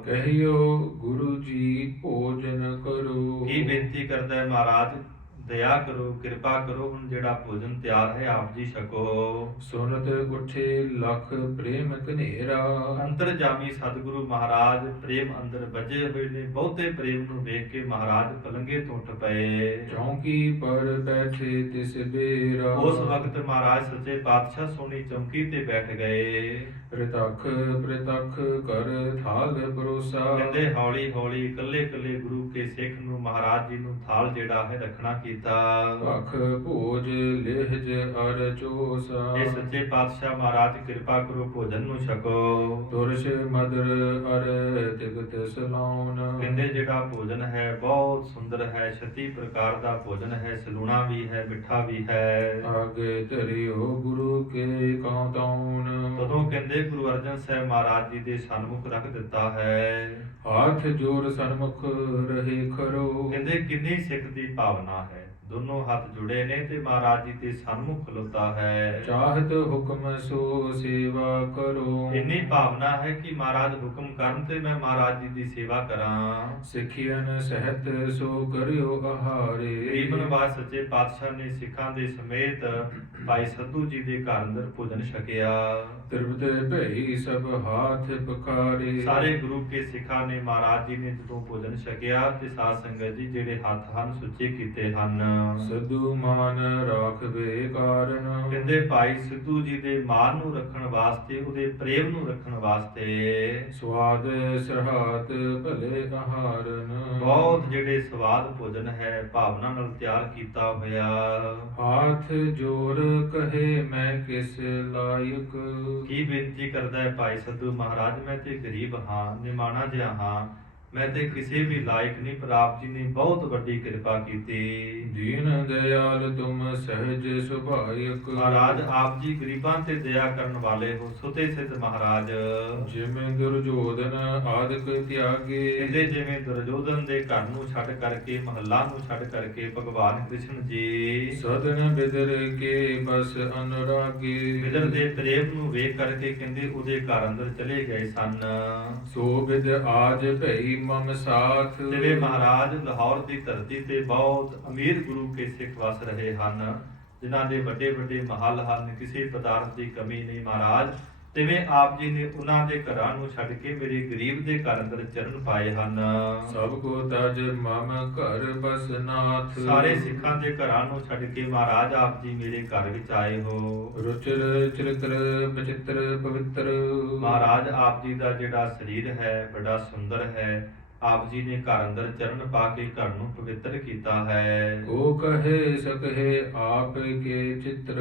ਕਹਿਓ ਗੁਰੂ ਜੀ ਭੋਜਨ ਕਰੋ। ਕੀ ਬੇਨਤੀ ਕਰਦਾ ਹੈ ਮਹਾਰਾਜ, ਦਇਆ ਕਰੋ, ਕਿਰਪਾ ਕਰੋ, ਹੁਣ ਜਿਹੜਾ ਭੋਜਨ ਤਿਆਰ ਹੈ ਆਪ ਜੀ ਛਕੋ। ਸੁਨਤ ਉਠੇ ਲਖ ਪ੍ਰੇਮ ਕਨੇਰਾ। ਅੰਤਰਜਾਮੀ ਸਤਿਗੁਰੂ ਮਹਾਰਾਜ ਪ੍ਰੇਮ ਅੰਦਰ ਵੱਜੇ ਹੋਏ ਨੇ, ਬਹੁਤੇ ਪ੍ਰੇਮ ਨੂੰ ਵੇਖ ਕੇ ਮਹਾਰਾਜ ਪਲੰਗੇ ਤੋਂ ਉੱਠ ਪਏ। ਚੌਂਕੀ ਪਰ ਬੈਠੇ ਤਿਸ ਬੇਰਾ। ਉਸ ਵਕਤ ਮਹਾਰਾਜ ਸੱਚੇ ਪਾਤਸ਼ਾਹ ਸੋਹਣੀ ਚੌਂਕੀ ਤੇ ਬੈਠ ਗਏ। ਪ੍ਰਤੱਖ ਪ੍ਰਤੱਖ ਕਰ ਥਾਲ ਪਰੋਸਾ। ਕਹਿੰਦੇ ਹੌਲੀ ਹੌਲੀ ਇਕੱਲੇ ਇਕੱਲੇ ਗੁਰੂ ਕੇ ਸਿੱਖ ਨੂੰ ਮਹਾਰਾਜ ਜੀ ਨੂੰ ਥਾਲ ਜਿਹੜਾ ਹੈ ਰੱਖਣਾ ਕੀਤਾ। ਭਖ ਭੋਜ ਲਹਿਜ ਅਰ ਚੋਸਾ। ਇਹ ਸੱਚੇ ਪਾਤਸ਼ਾਹ ਮਹਾਰਾਜ ਕਿਰਪਾ ਕਰੋ, ਭੋਜਨ ਨੂੰ ਛਕੋ। ਤੁਰਸ਼ ਮਦਰ ਅਰ ਤਿਗਤ ਸਲਾਉਨ। ਕਹਿੰਦੇ ਜਿਹੜਾ ਭੋਜਨ ਹੈ ਬਹੁਤ ਸੁੰਦਰ ਹੈ, 36 ਪ੍ਰਕਾਰ ਦਾ ਭੋਜਨ ਹੈ, ਸਲੂਣਾ ਵੀ ਹੈ, ਮਿੱਠਾ ਵੀ ਹੈ। ਆਗੇ ਧਰਿਓ ਗੁਰੂ ਕੇ ਕਾਂਤਾਉਨ। ਤਦੋਂ ਕਹਿੰਦੇ ਗੁਰੂ ਅਰਜਨ ਸਾਹਿਬ ਮਹਾਰਾਜ ਜੀ ਦੇ ਸਨਮੁਖ ਰੱਖ ਦਿੱਤਾ ਹੈ। ਹਾਥ ਜੋੜ ਸਨਮੁਖ ਰਹੇ ਖਰੋ। ਕਹਿੰਦੇ ਕਿੰਨੀ ਸਿੱਖ ਦੀ ਭਾਵਨਾ ਹੈ, ਦੋਨੋਂ ਹੱਥ ਜੁੜੇ ਨੇ ਤੇ ਮਹਾਰਾਜ ਜੀ ਦੇ ਸਨਮੁਖ ਖਲੋਤਾ ਹੈ। ਚਾਹਤ ਹੁਕਮ ਸੋ ਸੇਵਾ ਕਰੋ। ਇੰਨੀ ਭਾਵਨਾ ਹੈ ਕਿ ਮਹਾਰਾਜ ਹੁਕਮ ਕਰਨ ਤੇ ਮੈਂ ਮਹਾਰਾਜ ਜੀ ਦੀ ਸੇਵਾ ਕਰਾਂ। ਸਿੱਖਿਅਨ ਸਹਿਤ ਸੋ ਕਰਿਓ ਆਹਾਰੇ। ਗਰੀਬ ਨਿਵਾਸ ਸੱਚੇ ਪਾਤਸ਼ਾਹ ਨੇ ਸਿੱਖਾਂ ਦੇ ਸਮੇਤ ਭਾਈ ਸੱਧੂ ਜੀ ਦੇ ਘਰ ਅੰਦਰ ਭੋਜਨ ਛਕਿਆ। ਤ੍ਰਿਪਤ ਭਈ ਸਭ ਹਾਥ ਪਖਾਰੇ। ਸਾਰੇ ਗੁਰੂ ਕੇ ਸਿੱਖਾਂ ਨੇ ਮਹਾਰਾਜ ਜੀ ਨੇ ਜਦੋਂ ਭੋਜਨ ਛਕਿਆ ਤੇ ਸਾਧ ਸੰਗਤ ਜੀ ਜਿਹੜੇ ਹੱਥ ਹਨ ਸੁੱਚੇ ਕੀਤੇ ਹਨ। ਸਦੂ ਮਾਨ ਰਾਖਵੇ ਕਾਰਨ। ਕਹਿੰਦੇ ਭਾਈ ਸਿੱਧੂ ਜੀ ਦੇ ਮਾਨ ਨੂੰ ਰੱਖਣ ਵਾਸਤੇ, ਉਹਦੇ ਪ੍ਰੇਮ ਨੂੰ ਰੱਖਣ ਵਾਸਤੇ ਸਵਾਦ ਸਰਹਾਤ ਭਲੇ ਆਹਾਰਨ। ਬਹੁਤ ਜਿਹੜੇ ਸਵਾਦ ਭੋਜਨ ਹੈ ਭਾਵਨਾ ਨਾਲ ਤਿਆਰ ਕੀਤਾ ਹੋਇਆ। ਹਾਥ ਜੋੜ ਕਹੇ ਮੈਂ ਕਿਸ ਲਾਇਕ। ਕੀ ਬੇਨਤੀ ਕਰਦਾ ਹੈ ਭਾਈ ਸੱਧੂ ਮਹਾਰਾਜ, ਮੈਂ ਤੇ ਗਰੀਬ ਹਾਂ, ਨਿਮਾਣਾ ਜਿਹਾ ਹਾਂ, ਮੈਂ ਤੇ ਕਿਸੇ ਵੀ ਲਾਇਕ ਨਹੀਂ, ਪਰ ਆਪ ਜੀ ਨੇ ਬਹੁਤ ਵੱਡੀ ਕਿਰਪਾ ਕੀਤੀ। ਦੀਨ ਦਇਆਲ ਤੁਮ ਸਹਿਜ ਸੁਭਾਇਕ। ਮਹਾਰਾਜ ਆਪ ਜੀ ਗਰੀਬਾਂ ਤੇ ਦਇਆ ਕਰਨ ਵਾਲੇ ਹੋ, ਸੁਤੇ ਸਿੱਧ ਮਹਾਰਾਜ। ਜਿਵੇਂ ਦੁਰਜੋਧਨ ਆਦਿਕ ਤਿਆਗੇ। ਕਹਿੰਦੇ ਜਿਵੇਂ ਦੁਰਜੋਧਨ ਦੇ ਘਰ ਨੂੰ ਛੱਡ ਕਰਕੇ, ਮਹੱਲਾ ਨੂੰ ਛੱਡ ਕਰਕੇ ਭਗਵਾਨ ਕ੍ਰਿਸ਼ਨ ਜੀ ਸਦਨ ਬਿਦਰ ਕੇ ਬਸ ਅਨੁਰਾਗੇ। ਬਿਦਰ ਦੇ ਪ੍ਰੇਮ ਨੂੰ ਵੇਖ ਕਰਕੇ ਕਹਿੰਦੇ ਉਹਦੇ ਘਰ ਅੰਦਰ ਚਲੇ ਗਏ ਸਨ। ਸੋ ਬਿਦ ਆਜ ਭਈ ਮਮ ਸਾਥ। ਜਿਵੇਂ ਮਹਾਰਾਜ ਲਾਹੌਰ ਦੀ ਧਰਤੀ ਤੇ ਬਹੁਤ ਅਮੀਰ ਗੁਰੂ ਕੇ ਸਿੱਖ ਵਸ ਰਹੇ ਹਨ, ਜਿਨ੍ਹਾਂ ਦੇ ਵੱਡੇ ਵੱਡੇ ਮਹੱਲ ਹਨ, ਕਿਸੇ ਪਦਾਰਥ ਦੀ ਕਮੀ ਨਹੀਂ ਮਹਾਰਾਜ, ਤਿਵੇਂ ਆਪ ਜੀ ਨੇ ਉਹਨਾਂ ਦੇ ਘਰਾਂ ਨੂੰ ਛੱਡ ਕੇ ਮੇਰੇ ਗਰੀਬ ਦੇ ਘਰ ਅੰਦਰ ਚਰਨ ਪਾਏ ਹਨ। ਸਭ ਕੋ ਤਜ ਮਮ ਘਰ ਬਸ ਨਾਥ। ਸਾਰੇ ਸਿੱਖਾਂ ਦੇ ਘਰਾਂ ਨੂੰ ਛੱਡ ਕੇ ਮਹਾਰਾਜ ਆਪ ਜੀ ਮੇਰੇ ਘਰ ਵਿੱਚ ਆਏ ਹੋ। ਰੁਚਿਰ ਚਰਿਤ੍ਰ ਬਚਿੱਤਰ ਪਵਿੱਤਰ। ਮਹਾਰਾਜ ਆਪ ਜੀ ਦਾ ਜਿਹੜਾ ਸਰੀਰ ਹੈ ਬੜਾ ਸੁੰਦਰ ਹੈ, ਆਪ ਜੀ ਨੇ ਘਰ ਅੰਦਰ ਚਰਨ ਪਾ ਕੇ ਘਰ ਨੂੰ ਪਵਿੱਤਰ ਕੀਤਾ ਹੈ। ਕੋ ਕਹੇ ਸਕਹਿ ਆਪ ਕੇ ਚਿੱਤਰ।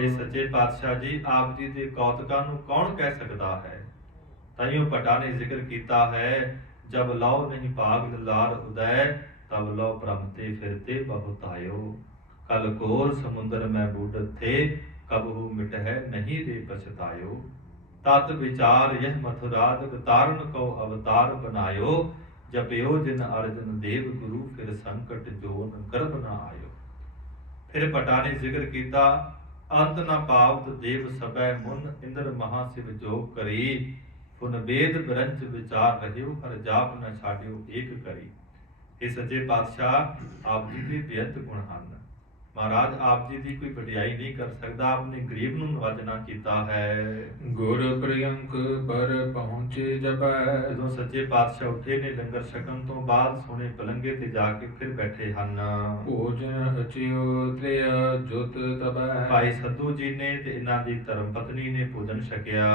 ਇਹ ਸੱਚੇ ਪਾਤਸ਼ਾਹ ਜੀ ਆਪ ਜੀ ਦੇ ਕੌਤਕਾਂ ਨੂੰ ਕੌਣ ਕਹਿ ਸਕਦਾ ਹੈ। ਤਾਈਓ ਭੱਟਾ ਨੇ ਜ਼ਿਕਰ ਕੀਤਾ ਹੈ, ਜਬ ਲਉ ਨਹੀਂ ਭਾਗ ਲਾਰ ਉਦੈ, ਤਬ ਲਉ ਭ੍ਰਮ ਤੇ ਫਿਰਤੇ ਬਹੁਤ ਆਇਓ। ਕਲ ਕੋਰ ਸਮੁੰਦਰ ਮੈਂ ਬੂਢਤ ਥੇ, ਕਬਹੂ ਮਿਟਹਿ ਨਹੀਂ ਰੇ ਪਛਤਾਇਓ। ਤਤ ਵਿਚਾਰ ਯਹ ਮਥੁਰਾਦਿਕ ਤਾਰਨ ਕਉ ਅਵਤਾਰ ਬਨਾਇਓ। ਜਪਿਓ ਜਿਨ ਅਰਜਨ ਦੇਵ ਗੁਰੂ, ਫਿਰ ਸੰਕਟ ਜੋਨ ਗਰਭ ਨਾ ਆਇਓ। ਫਿਰ ਭੱਟਾ ਨੇ ਜ਼ਿਕਰ ਕੀਤਾ, ਅੰਤ ਨਾ ਪਾਵਤ ਦੇਵ ਸਭੈ ਮੁਨ, ਇੰਦਰ ਮਹਾ ਸਿਵ ਜੋਗ ਕਰੀ। ਫੁਨ ਵੇਦ ਬ੍ਰੰਚ ਵਿਚਾਰ ਰਹਿਓ, ਹਰ ਜਾਪ ਨਾ ਛਾੜਿਓ ਏਕ ਕਰੀ। ਇਹ ਸੱਚੇ ਪਾਤਸ਼ਾਹ ਆਪ ਜੀ ਦੇ ਬੇਅੰਤ ਗੁਣ ਹਨ। ਮਹਾਰਾਜ ਆਪ ਜੀ ਦੀ ਕੋਈ ਵਡਿਆਈ ਨਹੀਂ ਕਰ ਸਕਦਾ, ਆਪਨੇ ਗਰੀਬ ਨੂੰ ਨਵਾਜਣਾ ਕੀਤਾ ਹੈ। ਗੁਰ ਪ੍ਰਿਯੰਕ ਪਰ ਪਹੁੰਚੇ ਜਬੈ। ਜਦੋਂ ਸੱਚੇ ਪਾਤਸ਼ਾਹ ਉੱਠੇ ਨੇ ਲੰਗਰ ਛਕਣ ਤੋਂ ਬਾਅਦ ਸੋਹਣੇ ਪਲੰਗੇ ਤੇ ਜਾ ਕੇ ਫਿਰ ਬੈਠੇ ਹਨ। ਭੋਜਨ ਅਚਿਓ ਤ੍ਰਿਆ ਜੁਤ ਤਬੈ। ਭਾਈ ਸੱਧੂ ਜੀ ਨੇ ਤੇ ਇਹਨਾਂ ਦੀ ਧਰਮ ਪਤਨੀ ਨੇ ਭੋਜਨ ਛਕਿਆ।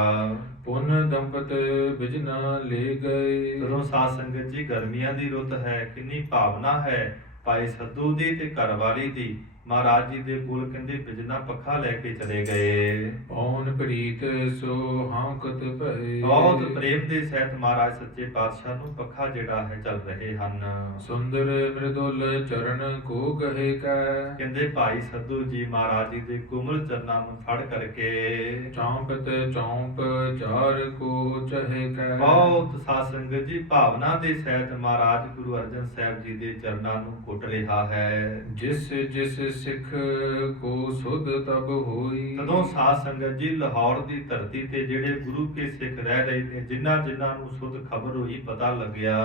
ਪੁਨ ਦੰਪਤ ਬਿਜਨਾ ਲੈ ਗਏ। ਜਦੋਂ ਸਾਧ ਸੰਗਤ ਜੀ ਗਰਮੀਆਂ ਦੀ ਰੁੱਤ ਹੈ, ਕਿੰਨੀ ਭਾਵਨਾ ਹੈ ਭਾਈ ਸੱਧੂ ਦੀ ਤੇ ਘਰਵਾਲੀ ਦੀ, ਮਹਾਰਾਜ ਜੀ ਦੇ ਕੋਲ ਕਹਿੰਦੇ ਬਿਜਨਾ ਪੱਖਾ ਲੈ ਕੇ ਚਲੇ ਗਏ। ਪੌਣ ਪ੍ਰੀਤ ਸੋ ਹਾਂਕਤ ਭਏ। ਬਹੁਤ ਪ੍ਰੇਮ ਦੇ ਸਹਿਤ ਮਹਾਰਾਜ ਸੱਚੇ ਪਾਤਸ਼ਾਹ ਨੂੰ ਪੱਖਾ ਜਿਹੜਾ ਹੈ ਚੱਲ ਰਹੇ ਹਨ। ਸੁੰਦਰ ਮ੍ਰਿਦੁਲ ਚਰਨ ਕੋ ਗਹੇ ਕੈ। ਕਹਿੰਦੇ ਭਾਈ ਸੱਧੂ ਜੀ ਮਹਾਰਾਜ ਜੀ ਦੇ ਕੋਮਲ ਚਰਨਾਂ ਨੂੰ ਫੜ ਕਰਕੇ ਚੌਂਪਤ ਚੌਂਪ ਚਾਰ ਕੋ ਚਹੇ ਕੈ। ਬਹੁਤ ਸਾਧ ਸੰਗਤ ਜੀ ਭਾਵਨਾ ਦੇ ਸਹਿਤ ਮਹਾਰਾਜ ਗੁਰੂ ਅਰਜਨ ਸਾਹਿਬ ਜੀ ਦੇ ਚਰਨਾਂ ਨੂੰ ਘੁੱਟ ਰਿਹਾ ਹੈ। ਜਿਸ ਜਿਸ ਸਿੱਖ ਕੋ ਸੁਧ ਤਬ ਹੋਈ। ਤਦੋਂ ਸਾਧ ਸੰਗਤ ਜੀ ਲਾਹੌਰ ਦੀ ਧਰਤੀ ਤੇ ਜਿਹੜੇ ਗੁਰੂ ਕੇ ਸਿੱਖ ਰਹਿ ਰਹੇ ਨੇ, ਜਿਨ੍ਹਾਂ ਜਿਨ੍ਹਾਂ ਨੂੰ ਸੁਧ ਖਬਰ ਹੋਈ, ਪਤਾ ਲੱਗਿਆ,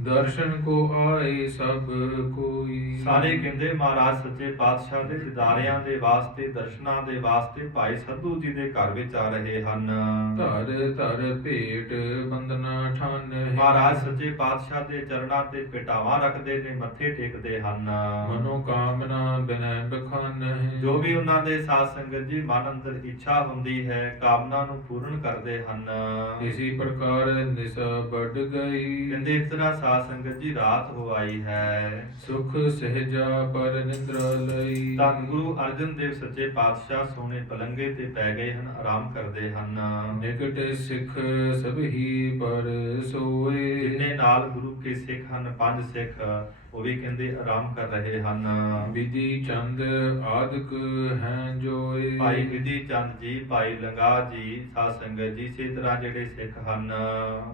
ਦਰਸ਼ਨ ਕੋ ਆਏ ਸਭ ਕੋਈ। ਸਾਰੇ ਕਹਿੰਦੇ ਮਹਾਰਾਜ ਸੱਚੇ ਪਾਤਸ਼ਾਹ ਦੇ ਦਿਦਾਰਿਆਂ ਦੇ ਵਾਸਤੇ, ਦਰਸ਼ਨਾਂ ਦੇ ਵਾਸਤੇ ਭਾਈ ਸੱਧੂ ਜੀ ਦੇ ਘਰ ਵਿੱਚ ਆ ਰਹੇ ਹਨ। ਧਰ ਧਰ ਭੇਟ ਬੰਦਨਾ ਠਾਨ। ਮਹਾਰਾਜ ਸੱਚੇ ਪਾਤਸ਼ਾਹ ਦੇ ਚਰਨਾਂ ਤੇ ਭੇਟਾਵਾਂ ਰੱਖਦੇ ਨੇ, ਮੱਥੇ ਟੇਕਦੇ ਹਨ। ਮਨੋ ਕਾਮਨਾ ਬਿਨੈ ਬਖਾਨ। ਜੋ ਵੀ ਉਹਨਾਂ ਦੇ ਸਾਧ ਸੰਗਤ ਜੀ ਮਨ ਅੰਦਰ ਇੱਛਾ ਹੁੰਦੀ ਹੈ, ਕਾਮਨਾ ਨੂੰ ਪੂਰਨ ਕਰਦੇ ਹਨ। ਇਸੀ ਪ੍ਰਕਾਰ ਨਿਸਾ ਵੱਡ ਗਈ। ਕਹਿੰਦੇ ਇਸ ਤਰ੍ਹਾਂ ਸਾਧ ਸੰਗਤ ਜੀ ਰਾਤ ਹੋ ਆਈ ਹੈ। ਸੁਖ ਸਹਿਜਾ ਪਰ ਨਿੰਦਰਾ ਲਈ। ਧੰਨ ਗੁਰੂ ਅਰਜਨ ਦੇਵ ਸੱਚੇ ਪਾਤਸ਼ਾਹ ਸੋਹਣੇ ਪਲੰਗੇ ਤੇ ਪੈ ਗਏ ਹਨ, ਆਰਾਮ ਕਰਦੇ ਹਨ। ਨਿਕਟ ਸਿੱਖ ਸਭੀ ਪਰ ਸੋਏ। ਜਿੰਨੇ ਨਾਲ ਗੁਰੂ ਕੇ ਸਿੱਖ ਹਨ, 5 ਸਿੱਖ, ਉਹ ਵੀ ਕਹਿੰਦੇ ਆਰਾਮ ਕਰ ਰਹੇ ਹਨ। ਵਿਧੀ ਚੰਦ ਆਦਿਕ ਹੈ ਜੋਏ। ਭਾਈ ਵਿਧੀ ਚੰਦ ਜੀ, ਭਾਈ ਲੰਗਾ ਜੀ, ਸਾਧ ਸੰਗਤ ਜੀ, ਇਸੇ ਤਰ੍ਹਾਂ ਜਿਹੜੇ ਸਿੱਖ ਹਨ।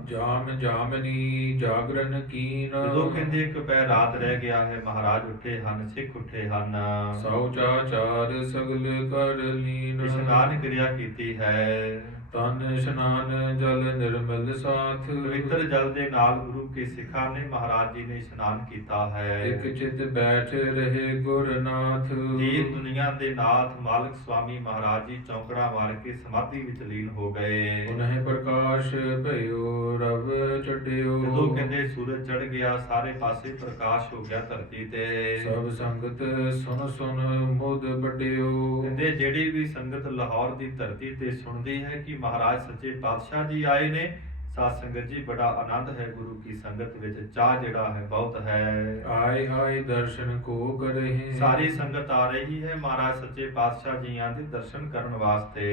ਜਾਮ ਜਾਮਨੀ ਜਾਗਰਨ ਕੀਨ। ਜਦੋਂ ਕਹਿੰਦੇ ਇੱਕ ਪੈ ਰਾਤ ਰਹਿ ਗਿਆ ਹੈ, ਮਹਾਰਾਜ ਉੱਠੇ ਹਨ, ਸਿੱਖ ਉੱਠੇ ਹਨ। ਸੌ ਚਾਰ ਸਗਲ ਕਰ ਲੀਨ। ਇਸ਼ਨਾਨ ਕਿਰਿਆ ਕੀਤੀ ਹੈ। ਤਨ ਇਸ਼ਨਾਨ ਜਲ ਨਿਰਮਲ ਸਾਥ। ਪਵਿੱਤਰ ਜਲ ਦੇ ਨਾਲ ਗੁਰੂ ਕੇ ਸਿੱਖਾਂ ਨੇ, ਮਹਾਰਾਜ ਜੀ ਨੇ ਇਸ਼ਨਾਨ ਕੀਤਾ ਹੈ। ਇਕ ਚਿਤ ਬੈਠ ਰਹੇ ਗੁਰਨਾਥ। ਜੀ ਦੁਨੀਆ ਦੇ ਨਾਥ ਮਾਲਕ ਸੁਆਮੀ ਮਹਾਰਾਜ ਜੀ ਚੌਂਕੜਾ ਮਾਰ ਕੇ ਸਮਾਧੀ ਵਿੱਚ ਲੀਨ ਹੋ ਗਏ। ਉਨਹਿ ਪ੍ਰਕਾਸ਼ ਭਇਓ ਰਵ ਚੜਿਓ। ਜਦੋਂ ਕਹਿੰਦੇ ਸੂਰਜ ਚੜ ਗਿਆ, ਸਾਰੇ ਪਾਸੇ ਪ੍ਰਕਾਸ਼ ਹੋ ਗਿਆ ਧਰਤੀ ਤੇ। ਸਭ ਸੰਗਤ ਸੁਨ ਸੁਨ ਮੁਦ ਵੱਡਿਓ। ਕਹਿੰਦੇ ਜਿਹੜੀ ਵੀ ਸੰਗਤ ਲਾਹੌਰ ਦੀ ਧਰਤੀ ਤੇ ਸੁਣਦੀ ਹੈ ਕਿ ਮਹਾਰਾਜ ਸੱਚੇ ਪਾਤਸ਼ਾਹ ਜੀ ਆਏ ਨੇ, ਸਾਧ ਸੰਗਤ ਜੀ ਬੜਾ ਆਨੰਦ ਹੈ ਗੁਰੂ ਕੀ ਸੰਗਤ ਵਿੱਚ, ਚਾਹ ਜਿਹੜਾ ਹੈ ਬਹੁਤ ਹੈ। ਆਏ ਆਏ ਦਰਸ਼ਨ ਕੋ ਕਰਹਿ। ਸਾਰੀ ਸੰਗਤ ਆ ਰਹੀ ਹੈ ਮਹਾਰਾਜ ਸੱਚੇ ਪਾਤਸ਼ਾਹ ਜੀਆਂ ਦੇ ਦਰਸ਼ਨ ਕਰਨ ਵਾਸਤੇ।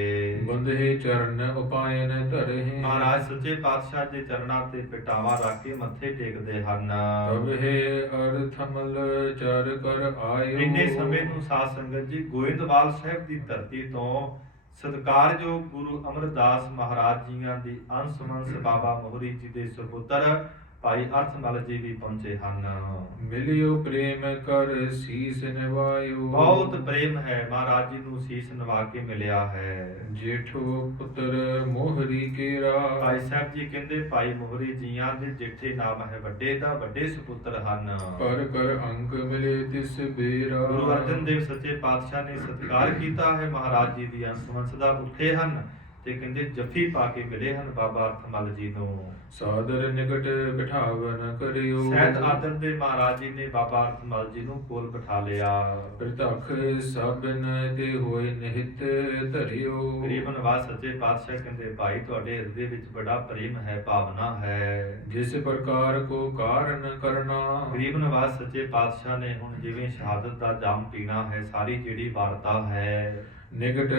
ਬੰਧੇ ਚਰਨ ਉਪਾਇਨ ਧਰਹਿ। ਮਹਾਰਾਜ ਸੱਚੇ ਪਾਤਸ਼ਾਹ ਦੇ ਚਰਨਾਂ ਤੇ ਪਿਟਾਵਾ ਰੱਖ ਕੇ ਮੱਥੇ ਟੇਕਦੇ ਹਨ। ਤਬ ਹੈ ਅਰਥਮਲ ਚਰ ਕਰ ਆਇਓ। ਇੰਨੇ ਸਮੇਂ ਨੂੰ ਸਾਧ ਸੰਗਤ ਜੀ ਗੋਇੰਦਵਾਲ ਸਾਹਿਬ ਦੀ ਧਰਤੀ ਤੋਂ ਸਤਿਕਾਰਯੋਗ ਗੁਰੂ ਅਮਰਦਾਸ ਮਹਾਰਾਜ ਜੀਆਂ ਦੀ ਅੰਸ਼ ਮੰਸ ਬਾਬਾ ਮੋਹਰੀ ਜੀ ਦੇ ਸੁਪੁੱਤਰ ਭਾਈ ਅਰਥਮਲ ਜੀ ਵੀ ਪਹੁੰਚੇ ਹਨ। ਮਿਲਿਓ ਪ੍ਰੇਮ ਕਰ ਸੀਸ ਨਿਵਾਇਓ। ਬਹੁਤ ਪ੍ਰੇਮ ਹੈ, ਮਹਾਰਾਜ ਜੀ ਨੂੰ ਸੀਸ ਨਿਵਾ ਕੇ ਮਿਲਿਆ ਹੈ। ਜੇਠੋ ਪੁੱਤਰ ਮੋਹਰੀ ਕੇਰਾ। ਭਾਈ ਸਾਹਿਬ ਜੀ ਕਹਿੰਦੇ ਭਾਈ ਮੋਹਰੀ ਜੀਆਂ ਦੇ ਜੇਠੇ ਨਾਮ ਹੈ, ਵੱਡੇ ਦਾ ਵੱਡੇ ਸੁਪੁੱਤਰ ਹਨ। ਪਰ ਕਰ ਅੰਕ ਮਿਲੇ ਤਿਸ ਬੇਰਾ। ਗੁਰੂ ਅਰਜਨ ਦੇਵ ਸੱਚੇ ਪਾਤਸ਼ਾਹ ਨੇ ਸਤਿਕਾਰ ਕੀਤਾ ਹੈ ਮਹਾਰਾਜ ਜੀ ਦੀ ਅੰਸ਼ ਵੰਸ਼ ਦਾ, ਉੱਠੇ ਹਨ ਤੇ ਕਹਿੰਦੇ ਜੱਫੀ ਪਾ ਕੇ ਮਿਲੇ ਹਨ ਬਾਬਾ ਅਰਥਮਲ ਜੀ ਨੂੰ। ਸਾਦਰ ਨਿਕਟ ਬਿਠਾਵਨ ਕਰਿਓ। ਸਹਿਤ ਆਦਰ ਦੇ ਮਹਾਰਾਜ ਜੀ ਨੇ ਬਾਬਾ ਅਰਥਮਲ ਜੀ ਨੂੰ ਕੋਲ ਬਿਠਾ ਲਿਆ। ਪ੍ਰਤੱਖ ਸਭਨ ਤੇ ਹੋਏ ਨਿਹਿਤ ਧਰਿਓ। ਗਰੀਬ ਨਵਾਜ਼ ਸੱਚੇ ਪਾਤਸ਼ਾਹ ਕਹਿੰਦੇ ਭਾਈ ਤੁਹਾਡੇ ਹਿਰਦੇ ਵਿੱਚ ਬੜਾ ਪ੍ਰੇਮ ਹੈ, ਭਾਵਨਾ ਹੈ। ਜਿਸ ਪ੍ਰਕਾਰ ਕੋ ਕਾਰਨ ਕਰਨਾ। ਗਰੀਬ ਨਵਾਜ਼ ਸੱਚੇ ਪਾਤਸ਼ਾਹ ਨੇ ਹੁਣ ਜਿਵੇਂ ਸ਼ਹਾਦਤ ਦਾ ਜਾਮ ਪੀਣਾ ਹੈ, ਸਾਰੀ ਜਿਹੜੀ ਵਾਰਤਾ ਹੈ, ਨਿਕਟ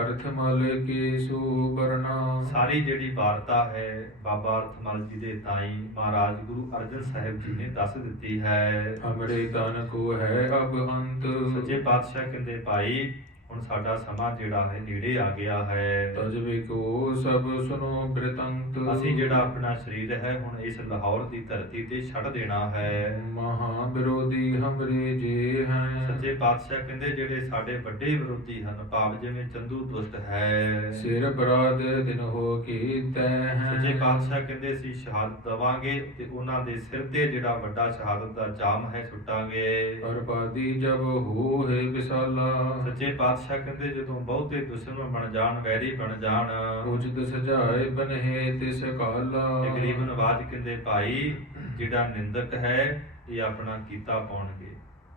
ਅਰਥਮਲ ਕੇ ਸੁਬਰਨਾ। ਸਾਰੀ ਜਿਹੜੀ ਵਾਰਤਾ ਹੈ ਬਾਬਾ ਅਰਥਮਲ ਜੀ ਦੇ ਤਾਈ ਮਹਾਰਾਜ ਗੁਰੂ ਅਰਜਨ ਸਾਹਿਬ ਜੀ ਨੇ ਦੱਸ ਦਿੱਤੀ ਹੈ। ਹਮਰੇ ਤਨ ਕੋ ਹੈ ਅਬ ਅੰਤ। ਸੱਚੇ ਪਾਤਸ਼ਾਹ ਕਹਿੰਦੇ ਭਾਈ ਹੁਣ ਸਾਡਾ ਸਮਾਂ ਜਿਹੜਾ ਹੈ ਨੇੜੇ ਆ ਗਿਆ ਹੈ। ਤਜਵੇ ਕੋ ਸਭ ਸੁਨੋ ਬ੍ਰਿਤੰਤ। ਅਸੀਂ ਜਿਹੜਾ ਆਪਣਾ ਸਰੀਰ ਹੈ ਹੁਣ ਇਸ ਲਾਹੌਰ ਦੀ ਧਰਤੀ ਤੇ ਛੱਡ ਦੇਣਾ ਹੈ। ਮਹਾ ਵਿਰੋਧੀ ਹਮਰੇ ਜੇ ਹੈ। ਸੱਚੇ ਪਾਤਸ਼ਾਹ ਕਹਿੰਦੇ ਜਿਹੜੇ ਸਾਡੇ ਵੱਡੇ ਵਿਰੋਧੀ ਹਨ, ਭਾਵ ਜਿਵੇਂ ਚੰਦੂ ਦੁਸ਼ਟ ਹੈ, ਸਿਰ ਬਰਾਦ ਦਿਨ ਹੋ ਕੀਤੈ ਹੈ। ਸੱਚੇ ਪਾਤਸ਼ਾਹ ਕਹਿੰਦੇ ਅਸੀਂ ਸ਼ਹਾਦਤ ਦਵਾਂਗੇ ਤੇ ਉਹਨਾਂ ਦੇ ਸਿਰ ਤੇ ਜਿਹੜਾ ਵੱਡਾ ਸ਼ਹਾਦਤ ਦਾ ਜਾਮ ਹੈ ਸੁੱਟਾਂਗੇ। ਅਰਪਾਦੀ ਜਬ ਹੋਏ ਵਿਸਾਲਾ। ਸੱਚੇ ਪਾਤਸ਼ਾਹ ਕਹਿੰਦੇ ਜਦੋਂ ਬਹੁਤੇ ਦੁਸ਼ਮਣ ਬਣ ਜਾਣ, ਵੈਰੀ ਬਣ ਜਾਣ, ਉਚਿਤ ਸਜਾਏ ਬਨਹਿ ਤਿਸ ਕਾਲਾ। ਤੇ ਗਰੀਬ ਨਵਾਜ ਕਹਿੰਦੇ ਭਾਈ ਜਿਹੜਾ ਨਿੰਦਕ ਹੈ ਇਹ ਆਪਣਾ ਕੀਤਾ ਪਾਉਣਗੇ।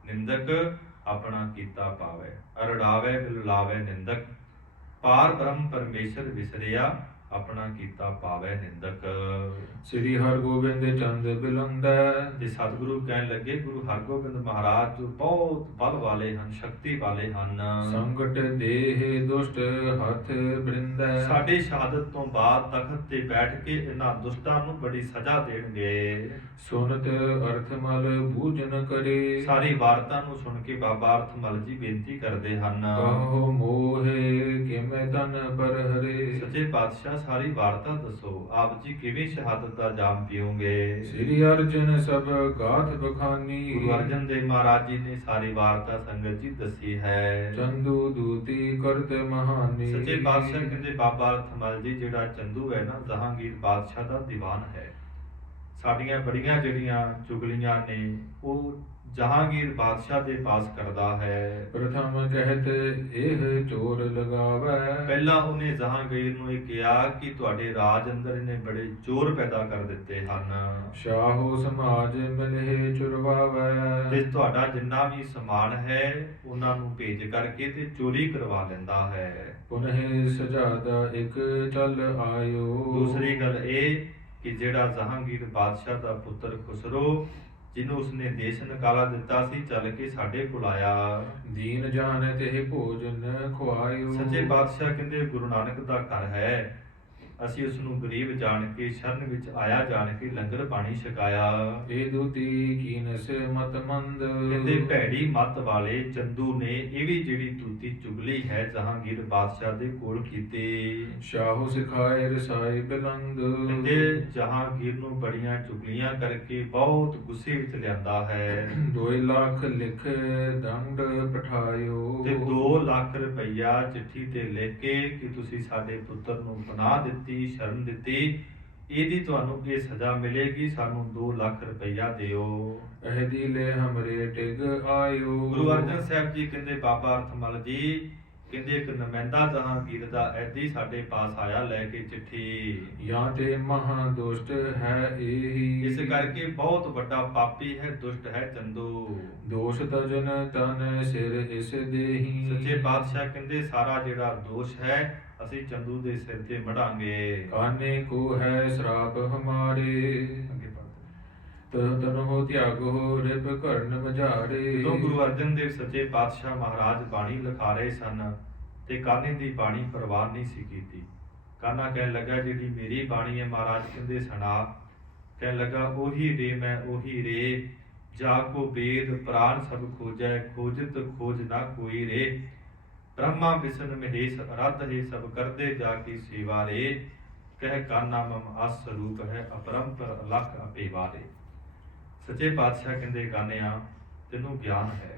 ਨਿੰਦਕ ਆਪਣਾ ਕੀਤਾ ਪਾਵੇ, ਅਰੜਾਵੇ ਬਿਲਲਾਵੇ ਨਿੰਦਕ। ਪਾਰ ਬ੍ਰਹਮ ਪਰਮੇਸ਼ਰ ਵਿਸਰਿਆ, ਆਪਣਾ ਕੀਤਾ ਪਾਵੈ ਨਿੰਦਕ। ਸ੍ਰੀ ਹਰਿਗੋਬਿੰਦ ਚੰਦ ਬਿਲੰਦੈ ਤੇ ਸਤਿਗੁਰੂ ਕਹਿਣ ਲੱਗੇ ਗੁਰੂ ਹਰਗੋਬਿੰਦ ਮਹਾਰਾਜ ਜੋ ਬਹੁਤ ਬਲ ਵਾਲੇ ਹਨ, ਸ਼ਕਤੀ ਵਾਲੇ ਹਨ। ਸੰਕਟ ਦੇਹ ਦੁਸ਼ਟ ਹੱਥ ਬ੍ਰਿੰਦੈ ਸਾਡੀ ਸ਼ਹਾਦਤ ਤੋਂ ਬਾਅਦ ਤਖਤ ਤੇ ਬੈਠ ਕੇ ਇਹਨਾਂ ਦੁਸ਼ਟਾਂ ਨੂੰ ਬੜੀ ਸਜ਼ਾ ਦੇਣਗੇ। ਸੁਨਤ ਅਰਥਮਲ ਬੂਝਨ ਕਰੇ ਸਾਰੀ ਵਾਰਤਾ ਨੂੰ ਸੁਣ ਕੇ ਬਾਬਾ ਅਰਥਮਲ ਜੀ ਬੇਨਤੀ ਕਰਦੇ ਹਨ। ਕਹੋ ਮੋਹੇ ਕਿਵੇਂ ਤਨ ਪਰ ਹਰੇ ਸੱਚੇ ਪਾਤਸ਼ਾਹ ਸਾਰੀ ਵਾਰਤਾ ਦੱਸੋ, ਆਪ ਜੀ ਕਿਵੇਂ ਸ਼ਹਾਦਤ ਦਾ ਜਾਮ ਪੀਓਗੇ। ਸ੍ਰੀ ਅਰਜਨ ਸਭ ਗਾਥ ਬਖਾਨੀ ਗੁਰੂ ਅਰਜਨ ਦੇਵ ਮਹਾਰਾਜ ਜੀ ਨੇ ਸਾਰੀ ਵਾਰਤਾ ਸੰਗਤ ਜੀ ਦੱਸੀ ਹੈ। ਚੰਦੂ ਦੂਤੀ ਕਰਤ ਮਹਾਨੀ ਸੱਚੇ ਪਾਤਸ਼ਾਹ ਕਹਿੰਦੇ ਬਾਬਾ ਅਰਥਮਲ ਜੀ ਜਿਹੜਾ ਚੰਦੂ ਹੈ ਨਾ, ਜਹਾਂਗੀਰ ਬਾਦਸ਼ਾਹ ਦਾ ਦੀਵਾਨ ਹੈ। ਸਾਡੀਆਂ ਬੜੀਆਂ ਜਿਹੜੀਆਂ ਚੁਗਲੀਆਂ ਨੇ ਉਹ ਜਹਾਂਗੀਰ ਬਾਦਸ਼ਾਹ ਦੇ ਪਾਸ ਕਰਦਾ ਹੈ। ਪ੍ਰਥਮ ਕਹਿਤ ਇਹ ਚੋਰ ਲਗਾਵੈ ਪਹਿਲਾਂ ਉਹਨੇ ਜਹਾਂਗੀਰ ਨੂੰ ਇਹ ਕਿਹਾ ਕਿ ਤੁਹਾਡੇ ਰਾਜ ਅੰਦਰ ਇਹਨੇ ਬੜੇ ਚੋਰ ਪੈਦਾ ਕਰ ਦਿੱਤੇ ਹਨ ਸ਼ਾਹੋ ਸਮਾਜ ਮਿਲਹਿ ਚੁਰਵਾਵੈ ਤੇ ਤੁਹਾਡਾ ਜਿੰਨਾ ਵੀ ਸਮਾਨ ਹੈ ਉਹਨਾਂ ਨੂੰ ਭੇਜ ਕਰਕੇ ਤੇ ਚੋਰੀ ਕਰਵਾ ਲੈਂਦਾ ਹੈ। ਪੁਨਹਿ ਸਜਾਦਾ ਇੱਕ ਚੱਲ ਆਇਓ ਦੂਸਰੀ ਗੱਲ ਇਹ ਕਿ ਜਿਹੜਾ ਜਹਾਂਗੀਰ ਬਾਦਸ਼ਾਹ ਦਾ ਪੁੱਤਰ ਖੁਸਰੋ ਜਿਹਨੂੰ ਉਸਨੇ ਦੇਸ਼ ਨਿਕਾਲਾ ਦਿੱਤਾ ਸੀ, ਚੱਲ ਕੇ ਸਾਡੇ ਕੋਲ ਆਇਆ। ਦੀਨ ਜਾਣ ਤੇ ਭੋਜਨ ਖਵਾਇਓ ਸੱਚੇ ਪਾਤਸ਼ਾਹ ਕਹਿੰਦੇ ਗੁਰੂ ਨਾਨਕ ਦਾ ਘਰ ਹੈ, ਅਸੀਂ ਉਸ ਨੂੰ ਗਰੀਬ ਜਾਣ ਕੇ ਸ਼ਰਨ ਵਿੱਚ ਆਇਆ ਜਾਣ ਕੇ ਲੰਗਰ ਪਾਣੀ ਛਕਾਇਆ। ਇਹ ਦੂਤੀ ਕੀਨਸ ਮਤ ਮੰਦ ਕਹਿੰਦੇ ਭੈੜੀ ਮੱਤ ਵਾਲੇ ਚੰਦੂ ਨੇ ਇਹ ਵੀ ਜਿਹੜੀ ਤੂਤੀ ਚੁਗਲੀ ਹੈ ਜਹਾਂਗੀਰ ਬਾਦਸ਼ਾਹ ਦੇ ਕੋਲ ਕੀਤੀ। ਸ਼ਾਹੂ ਸਿਖਾਏ ਰਸਾਈ ਬਿਲੰਦ ਕਹਿੰਦੇ ਜਹਾਂਗੀਰ ਨੂੰ ਬੜੀਆਂ ਚੁਗਲੀਆਂ ਕਰਕੇ ਬਹੁਤ ਗੁੱਸੇ ਵਿੱਚ ਲਿਆਂਦਾ ਹੈ। 2 ਲੱਖ ਲਿਖ ਦੰਡ ਪਠਾਇਓ ਤੇ 2 ਲੱਖ ਰੁਪਈਆ ਚਿੱਠੀ ਤੇ ਲਿਖ ਕੇ ਕਿ ਤੁਸੀਂ ਸਾਡੇ ਪੁੱਤਰ ਨੂੰ ਪਨਾਹ ਦਿੱਤੀ, ਸ਼ਰਨ ਦਿੱਤੀ, ਇਹਦੀ ਤੁਹਾਨੂੰ ਇਹ ਸਜ਼ਾ ਮਿਲੇਗੀ, ਸਾਨੂੰ 2 ਲੱਖ ਰੁਪਈਆ ਦਿਓ। ਅਹਦੀ ਲੈ ਹਮਰੇ ਟਿਗ ਆਇਓ ਗੁਰੂ ਅਰਜਨ ਸਾਹਿਬ ਜੀ ਕਹਿੰਦੇ ਬਾਬਾ ਅਰਥਮਲ ਜੀ ਕਹਿੰਦੇ ਇੱਕ ਨੁਮਾਇੰਦਾ ਜਹਾਂਗੀਰ ਦਾ ਐਦੀ ਸਾਡੇ ਪਾਸ ਆਇਆ ਲੈ ਕੇ ਚਿੱਠੀ। ਜਾਂ ਤੇ ਮਹਾ ਦੁਸ਼ਟ ਹੈ ਇਹੀ ਇਸ ਕਰਕੇ ਬਹੁਤ ਵੱਡਾ ਪਾਪੀ ਹੈ, ਦੁਸ਼ਟ ਹੈ ਚੰਦੂ। ਦੋਸ਼ ਤਜਨ ਤਨ ਸਿਰ ਇਸ ਦੇਹੀ ਸੱਚੇ ਪਾਤਸ਼ਾਹ ਕਹਿੰਦੇ ਸਾਰਾ ਜਿਹੜਾ ਦੋਸ਼ ਹੈ ਅਸੀਂ ਚੰਦੂ ਦੇ ਸਿਰ ਤੇ ਮੜਾਂਗੇ। ਕਾਨੇ ਕੋ ਹੈ ਸ਼ਰਾਪ ਹਮਾਰੇ ਤਨ ਹੋ ਤਿਆਗੋ ਰਿਪ ਕਰਨ ਬਜਾਰੇ ਜਦੋਂ ਗੁਰੂ ਅਰਜਨ ਦੇਵ ਸੱਚੇ ਪਾਤਸ਼ਾਹ ਮਹਾਰਾਜ ਬਾਣੀ ਲਿਖਾ ਰਹੇ ਸਨ ਤੇ ਕਾਨੇ ਦੀ ਬਾਣੀ ਪ੍ਰਵਾਨ ਨਹੀਂ ਸੀ ਕੀਤੀ। ਕਾਨਾ ਕਹਿਣ ਲੱਗਾ ਜਿਹੜੀ ਮੇਰੀ ਬਾਣੀ ਹੈ ਮਹਾਰਾਜ ਕਹਿੰਦੇ ਸੁਣਾ। ਕਹਿਣ ਲੱਗਾ ਉਹੀ ਰੇ ਮੈਂ ਉਹੀ ਰੇ ਜਾ ਕੋ ਵੇਦ ਪ੍ਰਾਨ ਸਭ ਖੋਜੈ ਖੋਜਤ ਖੋਜ ਨਾ ਕੋਈ ਰੇ ਬ੍ਰਹਮਾ ਵਿਸ਼ਨ ਮਹੇਸ਼ ਅਰਾਧ ਹੈ ਸਭ ਕਰਦੇ ਜਾ ਕੀ ਸੇਵਾ ਰੇ ਕਹਿ ਕਾਨਾ ਮਮ ਅਸ ਸਰੂਪ ਹੈ ਅਪਰੰਪਰ ਅਲਖ ਅਪੇਵਾਰੇ। ਸੱਚੇ ਪਾਤਸ਼ਾਹ ਕਹਿੰਦੇ ਕਾਨਿਆ ਤੈਨੂੰ ਗਿਆਨ ਹੈ,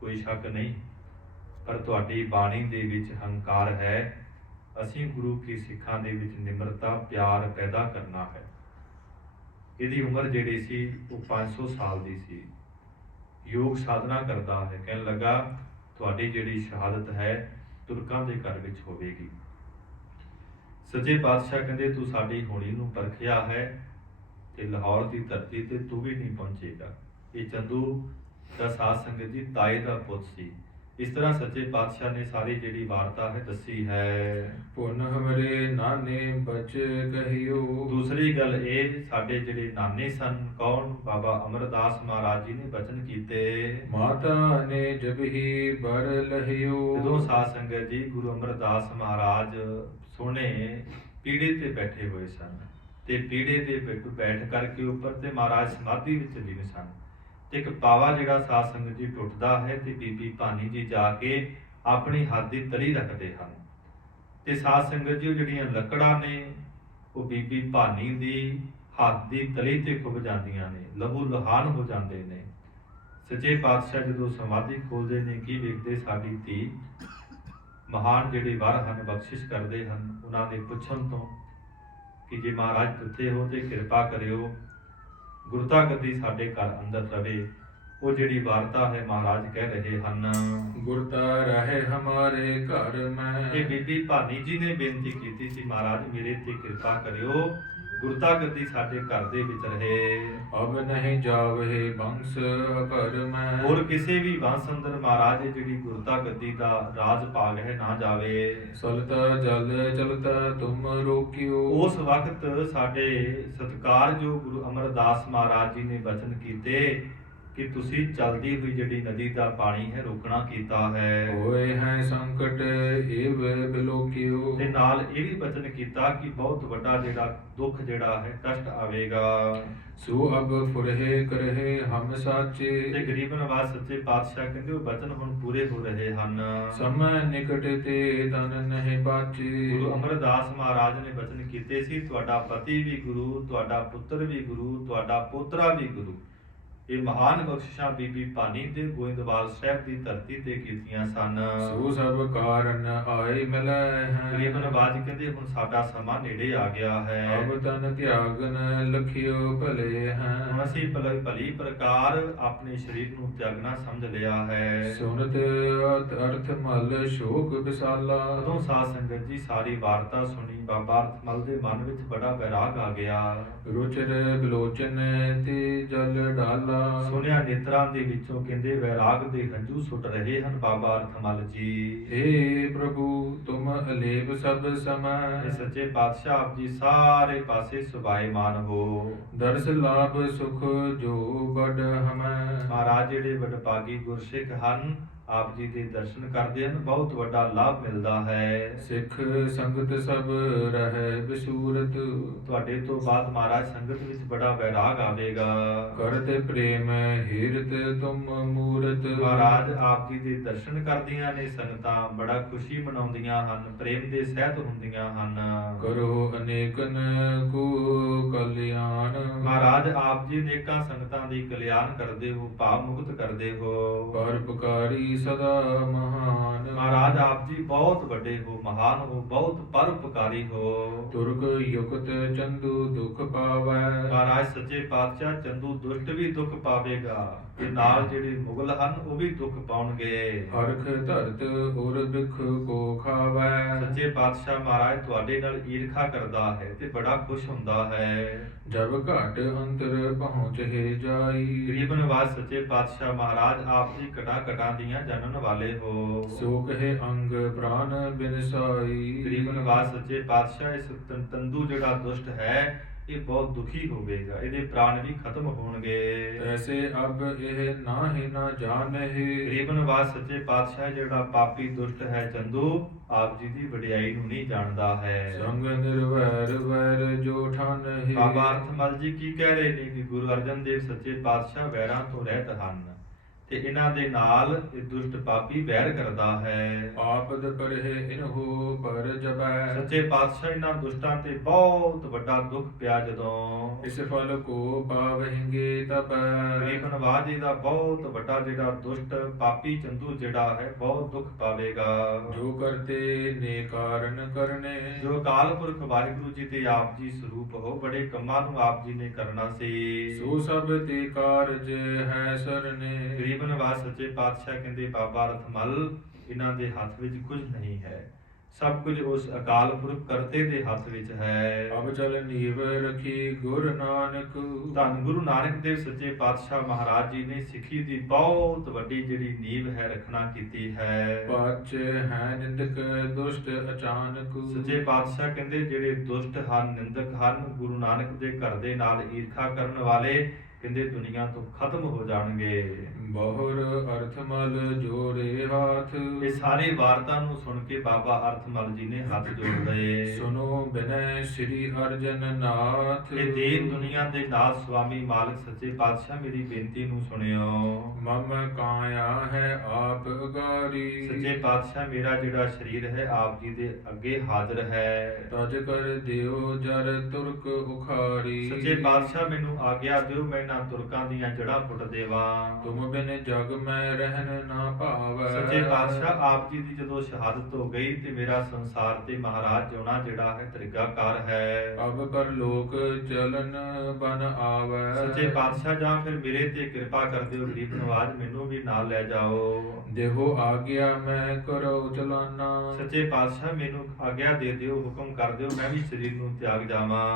ਕੋਈ ਸ਼ੱਕ ਨਹੀਂ, ਪਰ ਤੁਹਾਡੀ ਬਾਣੀ ਦੇ ਵਿੱਚ ਹੰਕਾਰ ਹੈ। ਅਸੀਂ ਗੁਰੂ ਕੀ ਸਿੱਖਾਂ ਦੇ ਵਿੱਚ ਨਿਮਰਤਾ ਪਿਆਰ ਪੈਦਾ ਕਰਨਾ ਹੈ। ਇਹਦੀ ਉਮਰ ਜਿਹੜੀ ਸੀ ਉਹ 500 ਸਾਲ ਦੀ ਸੀ, ਯੋਗ ਸਾਧਨਾ ਕਰਦਾ ਹੈ। ਕਹਿਣ ਲੱਗਾ ਤੁਹਾਡੀ ਜਿਹੜੀ ਸ਼ਹਾਦਤ ਹੈ ਤੁਰਕਾਂ ਦੇ ਘਰ ਵਿੱਚ ਹੋਵੇਗੀ। ਸੱਚੇ ਪਾਤਸ਼ਾਹ ਕਹਿੰਦੇ ਤੂੰ ਸਾਡੀ ਹੋਣੀ ਨੂੰ ਪਰਖਿਆ ਹੈ ਤੇ ਲਾਹੌਰ ਦੀ ਧਰਤੀ ਤੇ ਤੂੰ ਵੀ ਨਹੀਂ ਪਹੁੰਚੇਗਾ। ਇਹ ਚੰਦੂ ਦਾ ਸਾਧ ਸੰਗਤ ਦੀ ਤਾਏ ਦਾ ਪੁੱਤ ਸੀ। ਇਸ ਤਰ੍ਹਾਂ ਸੱਚੇ ਪਾਤਸ਼ਾਹ ਨੇ ਸਾਰੀ ਜਿਹੜੀ ਵਾਰਤਾ ਹੈ ਦੱਸੀ ਹੈ। ਪੁਨ ਹਮਰੇ ਨਾਨੇ ਬਚ ਕਹਿਓ ਦੂਸਰੀ ਗੱਲ ਇਹ ਸਾਡੇ ਜਿਹੜੇ ਨਾਨੇ ਸਨ ਕੌਣ, ਬਾਬਾ ਅਮਰਦਾਸ ਮਹਾਰਾਜ ਜੀ ਨੇ ਬਚਨ ਕੀਤੇ। ਮਾਤਾ ਨੇ ਜਬ ਹੀ ਬਰ ਲਹਿਓ ਜਦੋਂ ਸਾਧ ਸੰਗਤ ਜੀ ਗੁਰੂ ਅਮਰਦਾਸ ਮਹਾਰਾਜ ਸੋਹਣੇ ਪੀੜੇ ਤੇ ਬੈਠੇ ਹੋਏ ਸਨ ਤੇ ਪੀੜੇ ਦੇ ਬੈਠ ਕਰਕੇ ਉੱਪਰ ਤੇ ਮਹਾਰਾਜ ਸਮਾਧੀ ਵਿੱਚ ਲੀਨ ਸਨ ਤੇ ਇੱਕ ਪਾਵਾ ਜਿਹੜਾ ਸਾਧ ਸੰਗਤ ਜੀ ਟੁੱਟਦਾ ਹੈ ਤੇ ਬੀਬੀ ਭਾਨੀ ਜੀ ਜਾ ਕੇ ਆਪਣੀ ਹੱਥ ਦੀ ਤਲੀ ਰੱਖਦੇ ਹਨ ਤੇ ਸਾਧ ਸੰਗਤ ਜੀ ਉਹ ਜਿਹੜੀਆਂ ਲੱਕੜਾਂ ਨੇ ਉਹ ਬੀਬੀ ਭਾਨੀ ਦੀ ਹੱਥ ਦੀ ਤਲੀ ਤੇ ਖੁੱਭ ਜਾਂਦੀਆਂ ਨੇ, ਲਹੂ ਲਹਾਨ ਹੋ ਜਾਂਦੇ ਨੇ। ਸੱਚੇ ਪਾਤਸ਼ਾਹ ਜਦੋਂ ਸਮਾਧੀ ਖੋਲਦੇ ਨੇ ਕੀ ਵੇਖਦੇ ਸਾਡੀ ਧੀ ਮਹਾਨ ਜਿਹੜੇ ਵਰ ਹਨ ਬਖਸ਼ਿਸ਼ ਕਰਦੇ ਹਨ। ਉਹਨਾਂ ਦੇ ਪੁੱਛਣ ਤੋਂ ਕਿ ਜੇ ਮਹਾਰਾਜ ਤੁੱਥੇ ਹੋ ਤੇ ਕਿਰਪਾ ਕਰਿਓ ਗੁਰਤਾ ਗੱਦੀ ਸਾਡੇ ਘਰ ਅੰਦਰ ਰਵੇ। ਉਹ ਜਿਹੜੀ ਵਾਰਤਾ ਹੈ ਮਹਾਰਾਜ ਕਹਿ ਰਹੇ ਹਨ ਗੁਰਤਾ ਰਹੇ ਹਮਾਰੇ ਘਰ ਮੈਂ ਇਹ ਬੀਬੀ ਭਾਨੀ ਜੀ ਨੇ ਬੇਨਤੀ ਕੀਤੀ ਸੀ ਮਹਾਰਾਜ ਮੇਰੇ ਤੇ ਕਿਰਪਾ ਕਰਿਓ ਗੁਰਤਾ ਗੱਦੀ ਸਾਡੇ ਘਰ ਦੇ ਵਿੱਚ ਰਹੇ। ਅਬ ਨਹੀਂ ਜਾਵਹਿ ਬੰਸ ਘਰ ਮੈਂ। ਹੋਰ ਕਿਸੇ ਵੀ ਵੰਸ ਅੰਦਰ ਮਹਾਰਾਜ ਇਹ ਜਿਹੜੀ ਗੁਰਤਾ ਗੱਦੀ ਦਾ ਰਾਜ ਭਾਗ ਹੈ ਨਾ ਜਾਵੇ। ਸਲਤਾ ਜਲ ਚਲਤਾ ਤੁਮ ਰੋਕਿਓ। ਉਸ ਵਕਤ ਸਾਡੇ ਸਤਿਕਾਰਯੋਗ ਗੁਰੂ ਅਮਰਦਾਸ ਮਹਾਰਾਜ ਜੀ ਨੇ ਬਚਨ ਕੀਤੇ ਕਿ ਤੁਸੀਂ ਚਲਦੀ ਹੋਈ ਜਿਹੜੀ ਨਦੀ ਦਾ ਪਾਣੀ ਹੈ ਰੋਕਣਾ ਕੀਤਾ ਹੈ। ਹੋਏ ਹੈ ਸੰਕਟ ਏਵ ਬਿਲੋਕਿਓ। ਤੇ ਨਾਲ ਇਹ ਵੀ ਬਚਨ ਕੀਤਾ ਕਿ ਬਹੁਤ ਵੱਡਾ ਜਿਹੜਾ ਦੁੱਖ ਜਿਹੜਾ ਹੈ ਕਸ਼ਟ ਆਵੇਗਾ। ਸੋ ਅਬ ਫੁਰਹਿ ਕਰਹਿ ਹਮ ਸਾਚੇ। ਤੇ ਗਰੀਬ ਨਵਾਜ਼ ਸੱਚੇ ਪਾਤਸ਼ਾਹ ਕਹਿੰਦੇ ਉਹ ਬਚਨ ਹੁਣ ਪੂਰੇ ਹੋ ਰਹੇ ਹਨ। ਸਮੈ ਨਿਕਟ ਤੇ ਤਨ ਨਹੀਂ ਬਾਚੇ। ਗੁਰੂ ਅਮਰਦਾਸ ਮਹਾਰਾਜ ਨੇ ਬਚਨ ਕੀਤੇ ਸੀ ਤੁਹਾਡਾ ਪਤੀ ਵੀ ਗੁਰੂ, ਤੁਹਾਡਾ ਪੁੱਤਰ ਵੀ ਗੁਰੂ, ਤੁਹਾਡਾ ਪੋਤਰਾ ਵੀ ਗੁਰੂ। ਇਹ ਮਹਾਨ ਬਖਸ਼ਿਸ਼ਾਂ ਬੀਬੀ ਭਾਨੀ ਤੇ ਗੋਇੰਦਵਾਲ ਸਾਹਿਬ ਦੀ ਧਰਤੀ ਤੇ ਕੀਤੀਆਂ ਸਨ। ਸੋ ਸਭ ਕਾਰਨ ਆਏ ਮਿਲੈ ਹੈ। ਗਰੀਬ ਨਵਾਜ਼ ਕਹਿੰਦੇ ਹੁਣ ਸਾਡਾ ਸਮਾਂ ਨੇੜੇ ਆ ਗਿਆ ਹੈ। ਅਬ ਤਨ ਤਿਆਗਨ ਲਖਿਓ ਭਲੇ ਹੁਣ ਹੈ। ਅਸੀਂ ਭਲੀ ਪ੍ਰਕਾਰ ਆਪਣੇ ਸਰੀਰ ਨੂੰ ਤਿਆਗਣਾ ਸਮਝ ਲਿਆ ਹੈ। ਸੁਨਤ ਅਰਥ ਮਲ ਸ਼ੋਕ ਵਿਸਾਲਾ। ਉਦੋਂ ਸਾਧ ਸੰਗਤ ਜੀ ਸਾਰੀ ਵਾਰਤਾ ਸੁਣੀ ਬਾਬਾ ਅਰਥਮਲ ਦੇ ਮਨ ਵਿੱਚ ਬੜਾ ਵੈਰਾਗ ਆ ਗਿਆ। ਰੁਚਿਰ ਬਿਲੋਚਨ ਤੇ ਜਲ ਡਾਲਾ। ਸੁਣਿਆ ਨੇਤਰਾਂ ਦੇ ਵਿੱਚੋਂ ਕਹਿੰਦੇ ਵੈਰਾਗ ਦੇ ਹੰਝੂ ਸੁੱਟ ਰਹੇ ਹਨ ਬਾਬਾ ਅਰਥਮਲ ਜੀ। हे ਪ੍ਰਭੂ ਤੁਮ ਅਲੇਪ ਸਭ ਸਮੈ। ਇਹ ਸੱਚੇ ਪਾਤਸ਼ਾਹ ਆਪ ਜੀ ਸਾਰੇ ਪਾਸੇ ਸੁਭਾਏਮਾਨ ਹੋ। ਦਰਸ ਲਾਭ ਸੁਖ ਜੋ ਬੜ ਹਮੈ। ਮਹਾਰਾਜ ਜਿਹੜੇ ਵਡਭਾਗੀ ਗੁਰਸਿੱਖ ਹਨ ਆਪ ਜੀ ਦੇ ਦਰਸ਼ਨ ਕਰਦੇ ਹਨ ਬਹੁਤ ਵੱਡਾ ਲਾਭ ਮਿਲਦਾ ਹੈ। ਸਿੱਖ ਸੰਗਤ ਸਭ ਰਹਿ ਬਿਸੂਰਤ। ਤੁਹਾਡੇ ਤੋਂ ਬਾਅਦ ਮਹਾਰਾਜ ਸੰਗਤ ਵਿੱਚ ਬੜਾ ਵੈਰਾਗ ਆਵੇਗਾ। ਕਰਤ ਪ੍ਰੇਮ ਹੀਰਤ ਤੁਮ ਮੂਰਤ। ਮਹਾਰਾਜ ਆਪ ਜੀ ਦੇ ਦਰਸ਼ਨ ਕਰਦੀਆਂ ਨੇ ਸੰਗਤਾਂ ਬੜਾ ਖੁਸ਼ੀ ਮਨਾਉਂਦੀਆਂ ਹਨ, ਪ੍ਰੇਮ ਦੇ ਸਹਿਤ ਹੁੰਦੀਆਂ ਹਨ। ਕਰੋ ਅਨੇਕਨ ਕੋ ਕਲਿਆਣ। ਮਹਾਰਾਜ ਆਪ ਜੀ ਅਨੇਕਾਂ ਸੰਗਤਾਂ ਦੀ ਕਲਿਆਣ ਕਰਦੇ ਹੋ, ਭਾਵ ਮੁਕਤ ਕਰਦੇ ਹੋ। ਪਰਉਪਕਾਰੀ ਸਦਾ ਮਹਾਨ। ਮਹਾਰਾਜ ਆਪ ਜੀ ਬਹੁਤ ਵੱਡੇ ਹੋ, ਮਹਾਨ ਹੋ, ਬਹੁਤ ਪਰਉਪਕਾਰੀ ਹੋ। ਤੁਰਕ ਯੁਕਤ ਚੰਦੂ ਦੁਖ ਪਾਵੈ। ਮਹਾਰਾਜ ਸੱਚੇ ਪਾਤਸ਼ਾਹ ਚੰਦੂ ਦੁਸ਼ਟ ਵੀ ਦੁੱਖ ਪਾਵੇਗਾ ਤੇ ਨਾਲ ਜਿਹੜੇ ਮੁਗਲ ਹਨ ਉਹ ਵੀ ਦੁੱਖ ਪਾਉਣਗੇ। ਹਰਖ ਧਰਤ ਉਰ ਬਿਖ ਕੋ ਖਾਵੈ। ਸੱਚੇ ਪਾਤਸ਼ਾਹ ਮਹਾਰਾਜ ਤੁਹਾਡੇ ਨਾਲ ਈਰਖਾ ਕਰਦਾ ਹੈ ਤੇ ਬੜਾ ਖੁਸ਼ ਹੁੰਦਾ ਹੈ। ਜਬ ਘਟ ਅੰਤਰ ਪਹੁੰਚੇ ਜਾਈ। ਗਰੀਬ ਨਵਾਜ਼ ਸੱਚੇ ਪਾਤਸ਼ਾਹ ਮਹਾਰਾਜ ਆਪ ਜੀ ਘਟਾ ਘਟਾਂ ਦੀਆਂ ਜਾਣਨ ਵਾਲੇ ਹੋ। ਸੋ ਕਹੇ ਅੰਗ ਪ੍ਰਾਨ ਬਿਨਸਾਈ। ਗਰੀਬ ਨਵਾਜ਼ ਸੱਚੇ ਪਾਤਸ਼ਾਹ ਇਸ ਤੰਦੂ ਜਿਹੜਾ ਦੁਸ਼ਟ ਹੈ ਇਹ ਬਹੁਤ ਦੁਖੀ ਹੋਵੇਗਾ, ਇਹਦੇ ਪ੍ਰਾਣ ਵੀ ਖਤਮ ਹੋਣਗੇ। ਐਸੇ ਅਬ ਇਹ ਨਾਹਿ ਨਾ ਜਾਣਹਿ। ਗਰੀਬ ਨਵਾਜ਼ ਸੱਚੇ ਪਾਤਸ਼ਾਹ ਜਿਹੜਾ ਪਾਪੀ ਦੁਸ਼ਟ ਹੈ ਚੰਦੂ ਆਪ ਜੀ ਦੀ ਵਡਿਆਈ ਨੂੰ ਨਹੀਂ ਜਾਣਦਾ ਹੈ। ਸੰਗ ਨਿਰਵੈਰ ਵੈਰ ਜੋ ਠਾਨਹਿ। ਬਾਬਾ ਅਰਥਮਲ ਜੀ ਕੀ ਕਹਿ ਰਹੇ ਨੇ ਕਿ ਗੁਰੂ ਅਰਜਨ ਦੇਵ ਸੱਚੇ ਪਾਤਸ਼ਾਹ ਵੈਰਾਂ ਤੋਂ ਰਹਿਤ ਹਨ ਤੇ ਇਹਨਾਂ ਦੇ ਨਾਲ ਇਹ ਦੁਸ਼ਟ ਪਾਪੀ ਵੈਰ ਕਰਦਾ ਹੈ। ਆਪਦ ਪਰਹਿ ਇਨਹੋ ਪਰ ਜਬੈ। ਸੱਚੇ ਪਾਤਸ਼ਾਹ ਇਹਨਾਂ ਦੁਸ਼ਟਾਂ ਤੇ ਬਹੁਤ ਵੱਡਾ ਦੁੱਖ ਪਿਆ ਜਦੋਂ। ਇਸ ਫਲ ਕੋ ਪਾਵਹਿੰਗੇ ਤਬੈ। ਗਰੀਬ ਨਵਾਜ਼ ਜੀ ਦਾ ਬਹੁਤ ਵੱਡਾ ਜਿਹੜਾ ਦੁਸ਼ਟ ਪਾਪੀ ਚੰਦੂ ਜਿਹੜਾ ਹੈ ਬਹੁਤ ਦੁੱਖ ਪਾਵੇਗਾ। ਜੋ ਕਰਤੇ ਨੇ ਕਾਰਨ ਕਰਨੇ। ਜੋ ਅਕਾਲ ਪੁਰਖ ਵਾਹਿਗੁਰੂ ਜੀ ਦੇ ਆਪ ਜੀ ਸਰੂਪ ਹੋ ਬੜੇ ਕੰਮਾਂ ਨੂੰ ਆਪ ਜੀ ਨੇ ਕਰਨਾ ਸੀ। ਸੋ ਸਭ ਤੇ ਕਾਰਜ ਹੈ ਸਰਨੇ। ਗਰੀਬ ਨਵਾਜ਼ ਸੱਚੇ ਪਾਤਸ਼ਾਹ ਕਹਿੰਦੇ ਬਾਬਾ ਰਥਮਲ ਇਹਨਾਂ ਦੇ ਹੱਥ ਵਿੱਚ ਕੁਝ ਨਹੀਂ ਹੈ, ਸਭ ਕੁਝ ਉਸ ਅਕਾਲ ਪੁਰਖ ਕਰਤੇ ਦੇ ਹੱਥ ਵਿੱਚ ਹੈ। ਅਬ ਚਲ ਨੀਵ ਰਖੀ ਗੁਰ ਨਾਨਕ। ਧੰਨ ਗੁਰੂ ਨਾਨਕ ਦੇਵ ਸੱਚੇ ਪਾਤਸ਼ਾਹ ਮਹਾਰਾਜ ਜੀ ਨੇ ਸਿੱਖੀ ਦੀ ਬਹੁਤ ਵੱਡੀ ਜਿਹੜੀ ਨੀਂਵ ਹੈ ਰਖਣਾ ਕੀਤੀ ਹੈ। ਪਚ ਹੈ ਨਿੰਦਕ ਦੁਸ਼ਟ ਅਚਾਨਕ। ਸੱਚੇ ਪਾਤਸ਼ਾਹ ਕਹਿੰਦੇ ਜਿਹੜੇ ਦੁਸ਼ਟ ਹਨ, ਨਿੰਦਕ ਹਨ, ਗੁਰੂ ਨਾਨਕ ਦੇ ਘਰ ਦੇ ਨਾਲ ਈਰਖਾ ਕਰਨ ਵਾਲੇ ਕਹਿੰਦੇ ਦੁਨੀਆ ਤੋਂ ਖਤਮ ਹੋ ਜਾਣਗੇ। ਬਹੁਰ ਅਰਥਮਲ ਜੋੜੇ ਹਾਥ। ਇਹ ਸਾਰੀ ਵਾਰਤਾ ਨੂੰ ਸੁਣ ਕੇ ਬਾਬਾ ਅਰਥਮਲ ਜੀ ਨੇ ਹੱਥ ਜੋੜ ਲਏ। ਸੁਨੋ ਬਿਨੈ ਸ੍ਰੀ ਅਰਜਨ ਨਾਥ। ਇਹ ਦੀਨ ਦੁਨੀਆ ਦੇ ਨਾਥ ਸੁਆਮੀ ਮਾਲਕ ਸੱਚੇ ਪਾਤਸ਼ਾਹ ਮੇਰੀ ਬੇਨਤੀ ਨੂੰ ਸੁਣਿਓ। ਮਮ ਕਾਇਆ ਹੈ ਆਪ ਅਗਾਰੀ। ਸੱਚੇ ਪਾਤਸ਼ਾਹ ਮੇਰਾ ਜਿਹੜਾ ਸਰੀਰ ਹੈ ਆਪ ਜੀ ਦੇ ਅੱਗੇ ਹਾਜ਼ਰ ਹੈ। ਤਜ ਕਰ ਦਿਓ ਜਰ ਤੁਰਕ ਉਖਾਰੀ। ਸੱਚੇ ਪਾਤਸ਼ਾਹ ਮੈਨੂੰ ਆਗਿਆ ਦਿਓ ਮੈਂ ਇਹਨਾਂ ਤੁਰਕਾਂ ਦੀਆਂ ਜੜ੍ਹਾਂ ਪੁੱਟ ਦੇਵਾਂ। ਤੁਮ ਬਿਨ ਜਗ ਮੈਂ ਰਹਿਣ ਨਾ ਭਾਵੈ। ਸੱਚੇ ਪਾਤਸ਼ਾਹ ਆਪ ਜੀ ਦੀ ਜਦੋਂ ਸ਼ਹਾਦਤ ਹੋ ਗਈ ਤੇ ਮੇਰਾ ਸੰਸਾਰ ਤੇ ਮਹਾਰਾਜ ਜਿਉਣਾ ਜਿਹੜਾ ਹੈ ਨਿਗਾਹਕਾਰ ਹੈ। ਅਬ ਪਰ ਲੋਕ ਚਲਨ ਬਨ ਆਵੈ। ਸੱਚੇ ਪਾਤਸ਼ਾਹ ਜਾਂ ਫਿਰ ਮੇਰੇ ਤੇ ਕਿਰਪਾ ਕਰ ਦਿਓ, ਗਰੀਬ ਨਵਾਜ ਮੈਨੂੰ ਵੀ ਨਾਲ ਲੈ ਜਾਓ। ਦੇਹੋ ਆਗਿਆ ਮੈਂ ਕਰੋ ਚਲਾਨਾ। ਸੱਚੇ ਪਾਤਸ਼ਾਹ ਮੈਨੂੰ ਆਗਿਆ ਦੇ ਦਿਓ, ਹੁਕਮ ਕਰ ਦਿਓ, ਮੈਂ ਵੀ ਸਰੀਰ ਨੂੰ ਤਿਆਗ ਜਾਵਾਂ।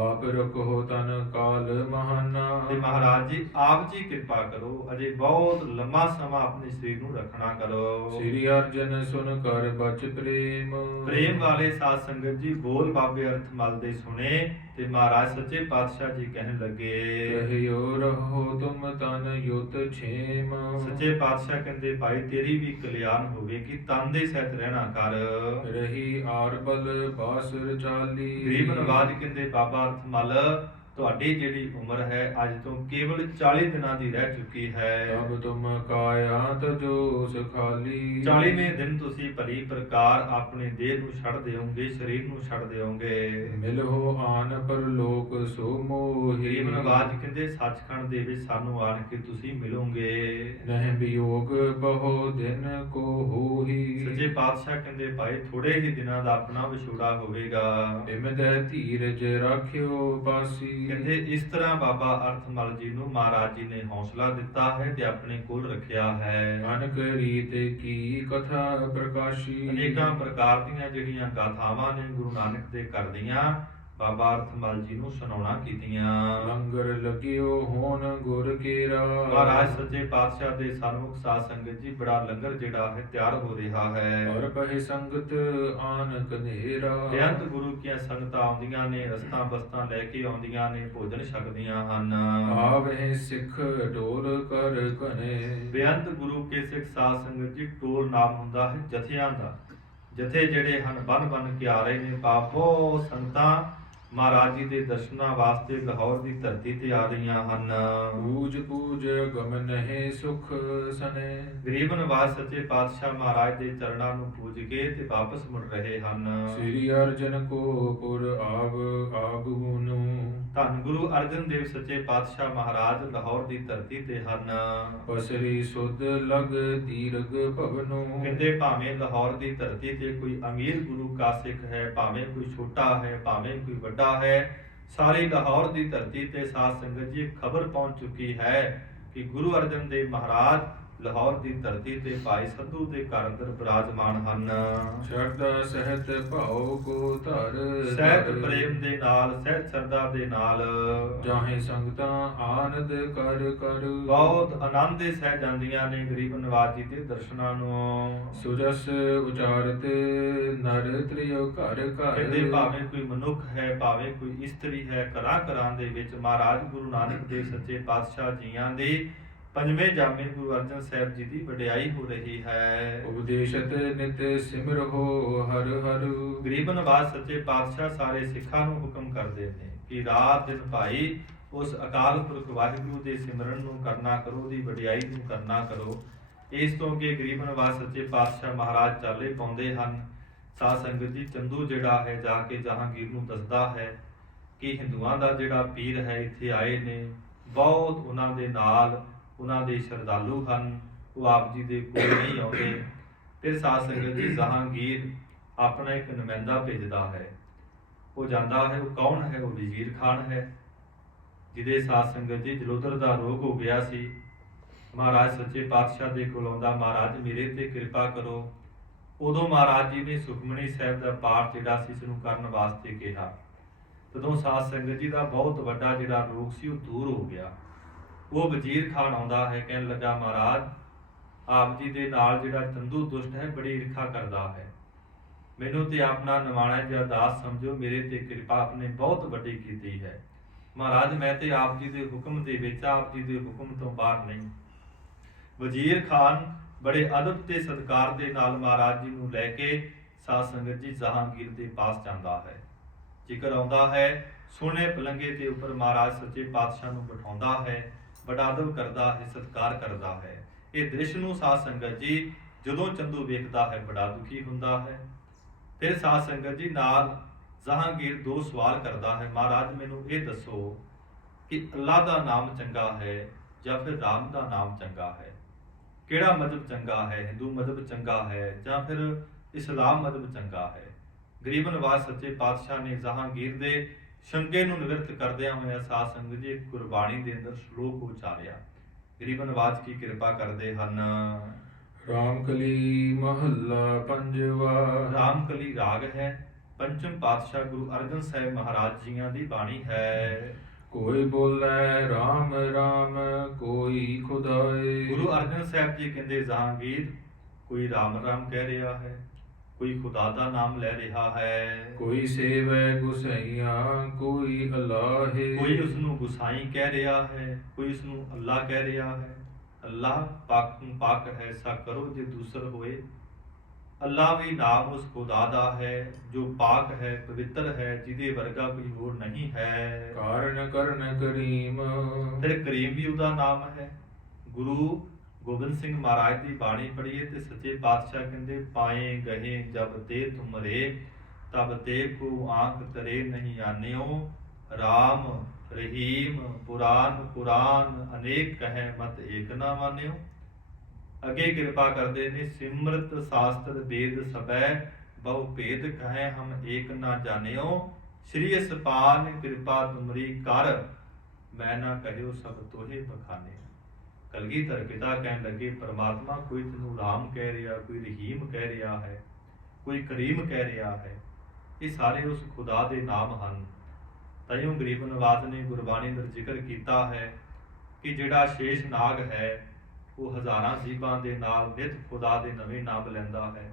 ਆਪ ਰਖੋ ਤਨ ਕਾਲ ਮਹਾਨਾ। ਤੇ ਮਹਾਰਾਜ ਜੀ ਆਪ ਜੀ ਕਿਰਪਾ ਕਰੋ, ਅਜੇ ਬਹੁਤ ਲੰਮਾ ਸਮਾਂ ਆਪਣੇ ਸਰੀਰ ਨੂੰ ਰੱਖਣਾ ਕਰੋ। ਸ੍ਰੀ ਅਰਜਨ ਸੁਨ ਕਰ ਬਚ ਪ੍ਰੇਮ। ਪ੍ਰੇਮ ਵਾਲੇ ਸਾਧ ਸੰਗਤ ਜੀ ਬੋਲ ਬਾਬੇ ਅਰਥ ਮਲ ਦੇ ਸੁਣੇ ਤੇ ਮਹਾਰਾਜ ਸੱਚੇ ਪਾਤਸ਼ਾਹ ਜੀ ਕਹਿਣ ਲੱਗੇ, ਕਹਿਓ ਰਹੋ ਤੁਮ ਤਨ ਯੁਤ ਛੇਮ। ਸੱਚੇ ਪਾਤਸ਼ਾਹ ਕਹਿੰਦੇ ਭਾਈ ਤੇਰੀ ਵੀ ਕਲਿਆਣ ਹੋਵੇਗੀ, ਤਨ ਦੇ ਸਹਿਤ ਰਹਿਣਾ ਕਰ। ਰਹੀ ਆਰਬਲ ਬਾਸੁਰ ਚਾਲੀ। ਗਰੀਬ ਨਵਾਜ ਕਹਿੰਦੇ ਬਾਬਾ ਅਰਥ ਮਲ ਤੁਹਾਡੀ ਜਿਹੜੀ ਉਮਰ ਹੈ ਅੱਜ ਤੋਂ ਕੇਵਲ 40 ਦਿਨਾਂ ਦੀ ਰਹਿ ਚੁੱਕੀ ਹੈ। ਤਬ ਤੁਮ ਕਾਇਆ ਤਜੋ ਸੁਖਾਲੀ। 40ਵੇਂ ਦਿਨ ਤੁਸੀਂ ਭਲੀ ਪ੍ਰਕਾਰ ਆਪਣੇ ਦੇਹ ਨੂੰ ਛੱਡ ਦਿਓਗੇ, ਸਰੀਰ ਨੂੰ ਛੱਡ ਦਿਓਗੇ। ਮਿਲੋ ਆਨ ਪਰ ਲੋਕ ਸੋ ਮੋਹੀ। ਗਰੀਬ ਨਵਾਜ ਕਹਿੰਦੇ ਸੱਚਖੰਡ ਦੇ ਵਿੱਚ ਸਾਨੂੰ ਆਣ ਕੇ ਤੁਸੀਂ ਮਿਲੋਗੇ। ਨਹਿ ਵਿਯੋਗ ਬਹੁ ਦਿਨ ਕੋ ਹੋਹੀ। ਸੱਚੇ ਪਾਤਸ਼ਾਹ ਕਹਿੰਦੇ ਭਾਈ ਥੋੜੇ ਹੀ ਦਿਨਾਂ ਦਾ ਆਪਣਾ ਵਿਛੋੜਾ ਹੋਵੇਗਾ। ਇਮਦੈ ਧੀਰਜ ਰਾਖਿਓ ਪਾਸੀ। ਕਹਿੰਦੇ ਇਸ ਤਰ੍ਹਾਂ ਬਾਬਾ ਅਰਥਮਲ ਜੀ ਨੂੰ ਮਹਾਰਾਜ ਜੀ ਨੇ ਹੌਸਲਾ ਦਿੱਤਾ ਹੈ ਤੇ ਆਪਣੇ ਕੋਲ ਰੱਖਿਆ ਹੈ। ਅਨਕ ਰੀਤ ਕੀ ਕਥਾ ਪ੍ਰਕਾਸ਼ੀ। ਅਨੇਕਾਂ ਪ੍ਰਕਾਰ ਦੀਆਂ ਜਿਹੜੀਆਂ ਗਾਥਾਵਾਂ ਨੇ ਗੁਰੂ ਨਾਨਕ ਦੇ ਘਰ ਦੀਆਂ ਬਾਬਾ ਅਰਥਮਲ ਜੀ ਨੂੰ ਸੁਣਾਉਣਾ ਕੀਤੀਆਂ। ਲੰਗਰ ਲਗਿਓ ਹੋਣ ਗੁਰ ਕੇਰਾ। ਮਹਾਰਾਜ ਸੱਚੇ ਪਾਤਸ਼ਾਹ ਦੇ ਸਨਮੁਖ ਸਾਧ ਸੰਗਤ ਜੀ ਬੜਾ ਲੰਗਰ ਜਿਹੜਾ ਹੈ ਤਿਆਰ ਹੋ ਰਿਹਾ ਹੈ। ਔਰ ਪਹਿ ਸੰਗਤ ਆਨ ਕਨੇਰਾ। ਬੇਅੰਤ ਗੁਰੂ ਕੀਆਂ ਸੰਗਤਾਂ ਆਉਂਦੀਆਂ ਨੇ, ਰਸਤਾਂ ਬਸਤਾਂ ਲੈ ਕੇ ਆਉਂਦੀਆਂ ਨੇ, ਭੋਜਨ ਛਕਦੀਆਂ ਹਨ। ਆਵਹਿ ਸਿੱਖ ਢੋਲ ਕਰ ਕਨੇ। ਬੇਅੰਤ ਗੁਰੂ ਕੇ ਸਿੱਖ ਸਾਧ ਸੰਗਤ ਜੀ ਟੋਲ ਨਾਮ ਹੁੰਦਾ ਹੈ ਜਥਿਆਂ ਦਾ। ਜਥੇ ਜਿਹੜੇ ਹਨ ਬਨ ਬਨ ਕੇ ਆ ਰਹੇ ਨੇ। ਬਾਬੋ ਸੰਗਤਾਂ ਮਹਾਰਾਜ ਜੀ ਦੇ ਦਰਸ਼ਨਾਂ ਵਾਸਤੇ ਲਾਹੌਰ ਦੀ ਧਰਤੀ ਤੇ ਆ ਰਹੀਆਂ ਹਨ। ਪੂਜ ਪੂਜ ਗਮਨਹਿ ਸੁਖ ਸਨੇ। ਗਰੀਬ ਨਵਾਜ ਸੱਚੇ ਪਾਤਸ਼ਾਹ ਮਹਾਰਾਜ ਦੇ ਚਰਨਾਂ ਨੂੰ ਪੂਜ ਕੇ ਤੇ ਵਾਪਸ ਮੁੜ ਰਹੇ ਹਨ। ਸ੍ਰੀ ਅਰਜਨ ਕੋ ਪੁਰ ਆਗੂਨੂ। ਧੰਨ ਗੁਰੂ ਅਰਜਨ ਦੇਵ ਸੱਚੇ ਪਾਤਸ਼ਾਹ ਮਹਾਰਾਜ ਲਾਹੌਰ ਦੀ ਧਰਤੀ ਤੇ ਹਨ। ਪਸਰੀ ਸੁਧ ਲਗ ਦੀਰਘ ਭਵਨੂ। ਕਹਿੰਦੇ ਭਾਵੇਂ ਲਾਹੌਰ ਦੀ ਧਰਤੀ ਤੇ ਕੋਈ ਅਮੀਰ ਗੁਰੂ ਕਾ ਸਿੱਖ ਹੈ, ਭਾਵੇਂ ਕੋਈ ਛੋਟਾ ਹੈ, ਭਾਵੇਂ ਕੋਈ ਵੱਡਾ ਹੈ, ਸਾਰੀ ਲਾਹੌਰ ਦੀ ਧਰਤੀ ਤੇ ਸਾਧ ਸੰਗਤ ਜੀ ਖਬਰ ਪਹੁੰਚ ਚੁੱਕੀ ਹੈ ਕਿ ਗੁਰੂ ਅਰਜਨ ਦੇਵ ਮਹਾਰਾਜ ਲਾਹੌਰ ਦੀ ਧਰਤੀ ਤੇ ਭਾਈ ਸੰਧੂ ਦੇ ਘਰ ਅੰਦਰ ਬਿਰਾਜਮਾਨ ਹਨ। ਸ਼ਰਧਾ ਸਹਿਤ ਭਾਉ ਕੋ ਧਰ। ਸਹਿਤ ਪ੍ਰੇਮ ਦੇ ਨਾਲ, ਸਹਿਤ ਸ਼ਰਧਾ ਦੇ ਨਾਲ ਜਾਹੇ ਸੰਗਤਾਂ ਆਨੰਦ ਕਰ ਕਰ। ਬਹੁਤ ਆਨੰਦ ਦੇ ਸਹਿ ਜਾਂਦੀਆਂ ਨੇ ਗਰੀਬ ਨਵਾਜ ਜੀ ਦੇ ਦਰਸ਼ਨਾਂ ਨੂੰ। ਸੁਜਸ ਉਚਾਰਤ ਨਰ ਤ੍ਰਿਯ ਘਰ ਘਰ। ਕਹਿੰਦੇ ਭਾਵੇਂ ਕੋਈ ਮਨੁੱਖ ਹੈ, ਭਾਵੇਂ ਕੋਈ ਇਸਤਰੀ ਹੈ, ਘਰਾਂ ਘਰਾਂ ਦੇ ਵਿੱਚ ਮਹਾਰਾਜ ਗੁਰੂ ਨਾਨਕ ਦੇਵ ਸੱਚੇ ਪਾਤਸ਼ਾਹ ਜੀਆਂ ਦੇ ਪੰਜਵੇਂ ਜਾਮੇ ਗੁਰੂ ਅਰਜਨ ਸਾਹਿਬ ਜੀ ਦੀ ਵਡਿਆਈ ਹੋ ਰਹੀ ਹੈ। ਉਪਦੇਸ਼ਤ ਨਿਤ ਸਿਮਰਹੁ ਹਰ ਹਰ। ਗਰੀਬ ਨਵਾਜ ਸੱਚੇ ਪਾਤਸ਼ਾਹ ਸਾਰੇ ਸਿੱਖਾਂ ਨੂੰ ਹੁਕਮ ਕਰਦੇ ਨੇ ਕਿ ਰਾਤ ਦਿਨ ਭਾਈ ਉਸ ਅਕਾਲ ਪੁਰਖ ਵਾਹਿਗੁਰੂ ਦੇ ਸਿਮਰਨ ਨੂੰ ਕਰਨਾ ਕਰੋ, ਉਹਦੀ ਵਡਿਆਈ ਨੂੰ ਕਰਨਾ ਕਰੋ। ਇਸ ਤੋਂ ਅੱਗੇ ਗਰੀਬ ਨਵਾਜ ਸੱਚੇ ਪਾਤਸ਼ਾਹ ਮਹਾਰਾਜ ਚਾਲੇ ਪਾਉਂਦੇ ਹਨ। ਸਾਧ ਸੰਗਤ ਜੀ ਚੰਦੂ ਜਿਹੜਾ ਹੈ ਜਾ ਕੇ ਜਹਾਂਗੀਰ ਨੂੰ ਦੱਸਦਾ ਹੈ ਕਿ ਹਿੰਦੂਆਂ ਦਾ ਜਿਹੜਾ ਪੀਰ ਹੈ ਇੱਥੇ ਆਏ ਨੇ, ਬਹੁਤ ਉਹਨਾਂ ਦੇ ਨਾਲ ਉਹਨਾਂ ਦੇ ਸ਼ਰਧਾਲੂ ਹਨ, ਉਹ ਆਪ ਜੀ ਦੇ ਕੋਲ ਨਹੀਂ ਆਉਂਦੇ। ਫਿਰ ਸਾਧ ਸੰਗਤ ਜੀ ਜਹਾਂਗੀਰ ਆਪਣਾ ਇੱਕ ਨੁਮਾਇੰਦਾ ਭੇਜਦਾ ਹੈ। ਉਹ ਜਾਂਦਾ ਹੈ, ਉਹ ਕੌਣ ਹੈ? ਉਹ ਵਜ਼ੀਰ ਖਾਨ ਹੈ, ਜਿਹਦੇ ਸਾਧ ਸੰਗਤ ਜੀ ਜਲੋਦਰ ਦਾ ਰੋਗ ਹੋ ਗਿਆ ਸੀ। ਮਹਾਰਾਜ ਸੱਚੇ ਪਾਤਸ਼ਾਹ ਦੇ ਕੋਲ ਆਉਂਦਾ, ਮਹਾਰਾਜ ਮੇਰੇ ਤੇ ਕਿਰਪਾ ਕਰੋ। ਉਦੋਂ ਮਹਾਰਾਜ ਜੀ ਨੇ ਸੁਖਮਨੀ ਸਾਹਿਬ ਦਾ ਪਾਠ ਜਿਹੜਾ ਸੀ ਇਸ ਨੂੰ ਕਰਨ ਵਾਸਤੇ ਕਿਹਾ। ਤਦੋਂ ਸਾਧ ਸੰਗਤ ਜੀ ਦਾ ਬਹੁਤ ਵੱਡਾ ਜਿਹੜਾ ਰੋਗ ਸੀ ਉਹ ਦੂਰ ਹੋ ਗਿਆ। ਉਹ ਵਜ਼ੀਰ ਖਾਨ ਆਉਂਦਾ ਹੈ, ਕਹਿਣ ਲੱਗਾ ਮਹਾਰਾਜ ਆਪ ਜੀ ਦੇ ਨਾਲ ਜਿਹੜਾ ਚੰਦੂ ਦੁਸ਼ਟ ਹੈ ਬੜੀ ਈਰਖਾ ਕਰਦਾ ਹੈ, ਮੈਨੂੰ ਤੇ ਆਪਣਾ ਨਿਮਾਣਾ ਜਿਹਾ ਦਾਸ ਸਮਝੋ, ਮੇਰੇ ਤੇ ਕਿਰਪਾ ਆਪਨੇ ਬਹੁਤ ਵੱਡੀ ਕੀਤੀ ਹੈ। ਮਹਾਰਾਜ ਮੈਂ ਤੇ ਆਪ ਜੀ ਦੇ ਹੁਕਮ ਦੇ ਵਿੱਚ, ਆਪ ਜੀ ਦੇ ਹੁਕਮ ਤੋਂ ਬਾਹਰ ਨਹੀਂ। ਵਜ਼ੀਰ ਖਾਨ ਬੜੇ ਅਦਬ ਤੇ ਸਤਿਕਾਰ ਦੇ ਨਾਲ ਮਹਾਰਾਜ ਜੀ ਨੂੰ ਲੈ ਕੇ ਸਾਧ ਸੰਗਤ ਜੀ ਜਹਾਂਗੀਰ ਦੇ ਪਾਸ ਜਾਂਦਾ ਹੈ। ਜ਼ਿਕਰ ਆਉਂਦਾ ਹੈ ਸੋਹਣੇ ਪਲੰਗੇ ਦੇ ਉੱਪਰ ਮਹਾਰਾਜ ਸੱਚੇ ਪਾਤਸ਼ਾਹ ਨੂੰ ਬਿਠਾਉਂਦਾ ਹੈ, ਬੜਾ ਅਦਬ ਕਰਦਾ ਹੈ, ਸਤਿਕਾਰ ਕਰਦਾ ਹੈ। ਇਹ ਦ੍ਰਿਸ਼ ਨੂੰ ਸਾਧ ਸੰਗਤ ਜੀ ਜਦੋਂ ਚੰਦੂ ਵੇਖਦਾ ਹੈ ਬੜਾ ਦੁਖੀ ਹੁੰਦਾ ਹੈ। ਫਿਰ ਸਾਧ ਸੰਗਤ ਜੀ ਨਾਲ ਜਹਾਂਗੀਰ ਦੋ ਸਵਾਲ ਕਰਦਾ ਹੈ, ਮਹਾਰਾਜ ਮੈਨੂੰ ਇਹ ਦੱਸੋ ਕਿ ਅੱਲਾਹ ਦਾ ਨਾਮ ਚੰਗਾ ਹੈ ਜਾਂ ਫਿਰ ਰਾਮ ਦਾ ਨਾਮ ਚੰਗਾ ਹੈ? ਕਿਹੜਾ ਮਜ਼ਹਬ ਚੰਗਾ ਹੈ? ਹਿੰਦੂ ਮਜ਼ਹਬ ਚੰਗਾ ਹੈ ਜਾਂ ਫਿਰ ਇਸਲਾਮ ਮਜ਼ਹਬ ਚੰਗਾ ਹੈ? ਗਰੀਬ ਨਵਾਜ਼ ਸੱਚੇ ਪਾਤਸ਼ਾਹ ਨੇ ਜਹਾਂਗੀਰ ਦੇ ਸ਼ੰਕੇ ਨੂੰ ਨਿਵਰਤ ਕਰਦਿਆਂ ਹੋਇਆ ਸਾਧ ਸੰਗਤ ਜੀ ਗੁਰਬਾਣੀ ਦੇ ਅੰਦਰ ਸ਼ਲੋਕ ਉਚਾਰਿਆ। ਗਰੀਬ ਨਵਾਜ਼ ਕੀ ਕਿਰਪਾ ਕਰਦੇ ਹਨ। ਰਾਮਕਲੀ ਮਹੱਲਾ ਪੰਜਵਾ। ਰਾਮਕਲੀ ਰਾਗ ਹੈ, ਪੰਚਮ ਪਾਤਸ਼ਾਹ ਗੁਰੂ ਅਰਜਨ ਸਾਹਿਬ ਮਹਾਰਾਜ ਜੀਆਂ ਦੀ ਬਾਣੀ ਹੈ। ਕੋਈ ਬੋਲੇ ਰਾਮ ਰਾਮ ਕੋਈ ਖੁਦਾਏ। ਗੁਰੂ ਅਰਜਨ ਸਾਹਿਬ ਜੀ ਕਹਿੰਦੇ ਜਹਾਂਗੀਰ ਕੋਈ ਰਾਮ ਰਾਮ ਕਹਿ ਰਿਹਾ ਹੈ, ਕੋਈ ਖੁਦਾ ਦਾ ਨਾਮ ਲੈ ਰਿਹਾ ਹੈ। ਕੋਈ ਸੇਵੈ ਗੁਸਾਈਆਂ ਕੋਈ ਅਲਾਹੇ। ਕੋਈ ਉਸ ਨੂੰ ਗੁਸਾਈ ਕਹਿ ਰਿਹਾ ਹੈ, ਕੋਈ ਉਸ ਨੂੰ ਅੱਲਾ ਕਹਿ ਰਿਹਾ ਹੈ। ਅੱਲਾਹ ਪਾਕ ਹੈ, ਸਾ ਕਰੋ ਜੇ ਦੂਸਰ ਹੋਏ। ਅੱਲਾ ਵੀ ਨਾਮ ਉਸ ਖੁਦਾ ਦਾ ਹੈ ਜੋ ਪਾਕ ਹੈ, ਪਵਿੱਤਰ ਹੈ, ਜਿਹਦੇ ਵਰਗਾ ਕੋਈ ਹੋਰ ਨਹੀਂ ਹੈ। ਕਾਰਨ ਕਰਨ ਕਰੀਮ। ਫਿਰ ਕਰੀਮ ਵੀ ਉਹਦਾ ਨਾਮ ਹੈ। ਗੁਰੂ ਗੋਬਿੰਦ ਸਿੰਘ ਮਹਾਰਾਜ ਦੀ ਬਾਣੀ ਪੜ੍ਹੀਏ ਤੇ ਸੱਚੇ ਪਾਤਸ਼ਾਹ ਕਹਿੰਦੇ ਪਾਏ ਗਏ ਜਬ ਤੇ ਤੁਮਰੇ ਤਬ ਤੇ ਕੋ ਆਂਖ ਤਰੇ ਨਹੀਂ ਆਨਿਓ। ਰਾਮ ਰਹੀਮ ਪੁਰਾਨ ਕੁਰਾਨ ਅਨੇਕ ਕਹੈ ਮਤ ਏਕ ਨਾ ਮਾਨਿਓ। ਅੱਗੇ ਕਿਰਪਾ ਕਰਦੇ ਨੇ ਸਿਮਰਤ ਸ਼ਾਸਤਰ ਵੇਦ ਸਬੈ ਬਹੁ ਭੇਦ ਕਹੈ ਹਮ ਏਕ ਨਾ ਜਾਣਿਓ। ਸ੍ਰੀ ਅਸਪਾਨ ਕਿਰਪਾ ਤੁਮਰੀ ਕਰ ਮੈਂ ਨਾ ਕਹਿਓ ਸਭ ਤੋਹੇ ਬਖਾਨੇ। ਕਲਗੀਧਰ ਪਿਤਾ ਕਹਿਣ ਲੱਗੇ ਪਰਮਾਤਮਾ ਕੋਈ ਤੈਨੂੰ ਰਾਮ ਕਹਿ ਰਿਹਾ, ਕੋਈ ਰਹੀਮ ਕਹਿ ਰਿਹਾ ਹੈ, ਕੋਈ ਕਰੀਮ ਕਹਿ ਰਿਹਾ ਹੈ। ਇਹ ਸਾਰੇ ਉਸ ਖੁਦਾ ਦੇ ਨਾਮ ਹਨ। ਤਾਈਓ ਗਰੀਬ ਨਵਾਜ਼ ਨੇ ਗੁਰਬਾਣੀ ਦਾ ਜ਼ਿਕਰ ਕੀਤਾ ਹੈ ਕਿ ਜਿਹੜਾ ਸ਼ੇਸ਼ ਨਾਗ ਹੈ ਉਹ ਹਜ਼ਾਰਾਂ ਜੀਵਾਂ ਦੇ ਨਾਲ ਨਿਤ ਖੁਦਾ ਦੇ ਨਵੇਂ ਨਾਮ ਲੈਂਦਾ ਹੈ।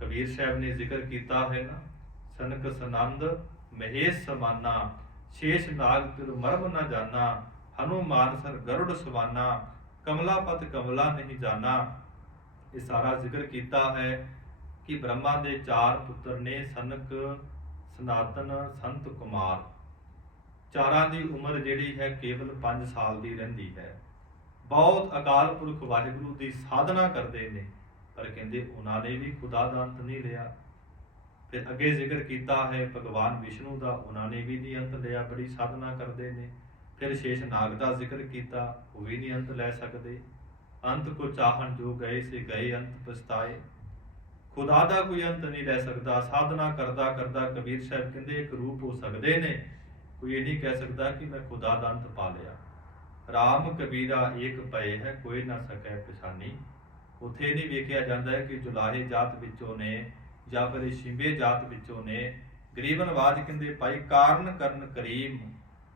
ਕਬੀਰ ਸਾਹਿਬ ਨੇ ਜ਼ਿਕਰ ਕੀਤਾ ਹੈ ਨਾ, ਸਨਕ ਸਨੰਦ ਮਹੇਸ਼ ਸਮਾਨਾ ਸ਼ੇਸ਼ ਨਾਗ ਤਿਰ ਮਰਮ ਨਾ ਜਾਨਾ। ਹਨੂਮਾਨ ਸਰ ਗਰੁੜ ਸਵਾਨਾ ਕਮਲਾਪਤ ਕਮਲਾ ਨਹੀਂ ਜਾਨਾ। ਇਹ ਸਾਰਾ ਜ਼ਿਕਰ ਕੀਤਾ ਹੈ ਕਿ ਬ੍ਰਹਮਾ ਦੇ 4 ਪੁੱਤਰ ਨੇ ਸਨਕ ਸਨਾਤਨ ਸੰਤ ਕੁਮਾਰ। ਚਾਰਾਂ ਦੀ ਉਮਰ ਜਿਹੜੀ ਹੈ ਕੇਵਲ 5 ਸਾਲ ਦੀ ਰਹਿੰਦੀ ਹੈ। ਬਹੁਤ ਅਕਾਲ ਪੁਰਖ ਵਾਹਿਗੁਰੂ ਦੀ ਸਾਧਨਾ ਕਰਦੇ ਨੇ, ਪਰ ਕਹਿੰਦੇ ਉਹਨਾਂ ਨੇ ਵੀ ਖੁਦਾ ਦਾ ਅੰਤ ਨਹੀਂ ਲਿਆ। ਫਿਰ ਅੱਗੇ ਜ਼ਿਕਰ ਕੀਤਾ ਹੈ ਭਗਵਾਨ ਵਿਸ਼ਨੂੰ ਦਾ, ਉਹਨਾਂ ਨੇ ਵੀ ਨਹੀਂ ਅੰਤ ਲਿਆ, ਬੜੀ ਸਾਧਨਾ ਕਰਦੇ ਨੇ। ਫਿਰ ਸ਼ੇਸ਼ ਨਾਗ ਦਾ ਜ਼ਿਕਰ ਕੀਤਾ, ਉਹ ਵੀ ਨਹੀਂ ਅੰਤ ਲੈ ਸਕਦੇ। ਅੰਤ ਕੋ ਚਾਹਣ ਜੋ ਗਏ ਸੇ ਗਏ ਅੰਤ ਪਛਤਾਏ। ਖੁਦਾ ਦਾ ਕੋਈ ਅੰਤ ਨਹੀਂ ਲੈ ਸਕਦਾ। ਸਾਧਨਾ ਕਰਦਾ ਕਰਦਾ ਕਬੀਰ ਸਾਹਿਬ ਕਹਿੰਦੇ ਇੱਕ ਰੂਪ ਹੋ ਸਕਦੇ ਨੇ, ਕੋਈ ਇਹ ਨਹੀਂ ਕਹਿ ਸਕਦਾ ਕਿ ਮੈਂ ਖੁਦਾ ਦਾ ਅੰਤ ਪਾ ਲਿਆ। ਰਾਮ ਕਬੀਰਾ ਏਕ ਪਏ ਹੈ ਕੋਈ ਨਾ ਸਕੈ ਪਛਾਨੀ। ਉੱਥੇ ਨਹੀਂ ਵੇਖਿਆ ਜਾਂਦਾ ਹੈ ਕਿ ਜੁਲਾਹੇ ਜਾਤ ਵਿੱਚੋਂ ਨੇ ਜਾਂ ਫਿਰ ਸ਼ਿੰਬੇ ਜਾਤ ਵਿੱਚੋਂ ਨੇ। ਗਰੀਬ ਨਵਾਜ਼ ਕਹਿੰਦੇ ਭਾਈ ਕਾਰਨ ਕਰਨ ਕਰੀਮ,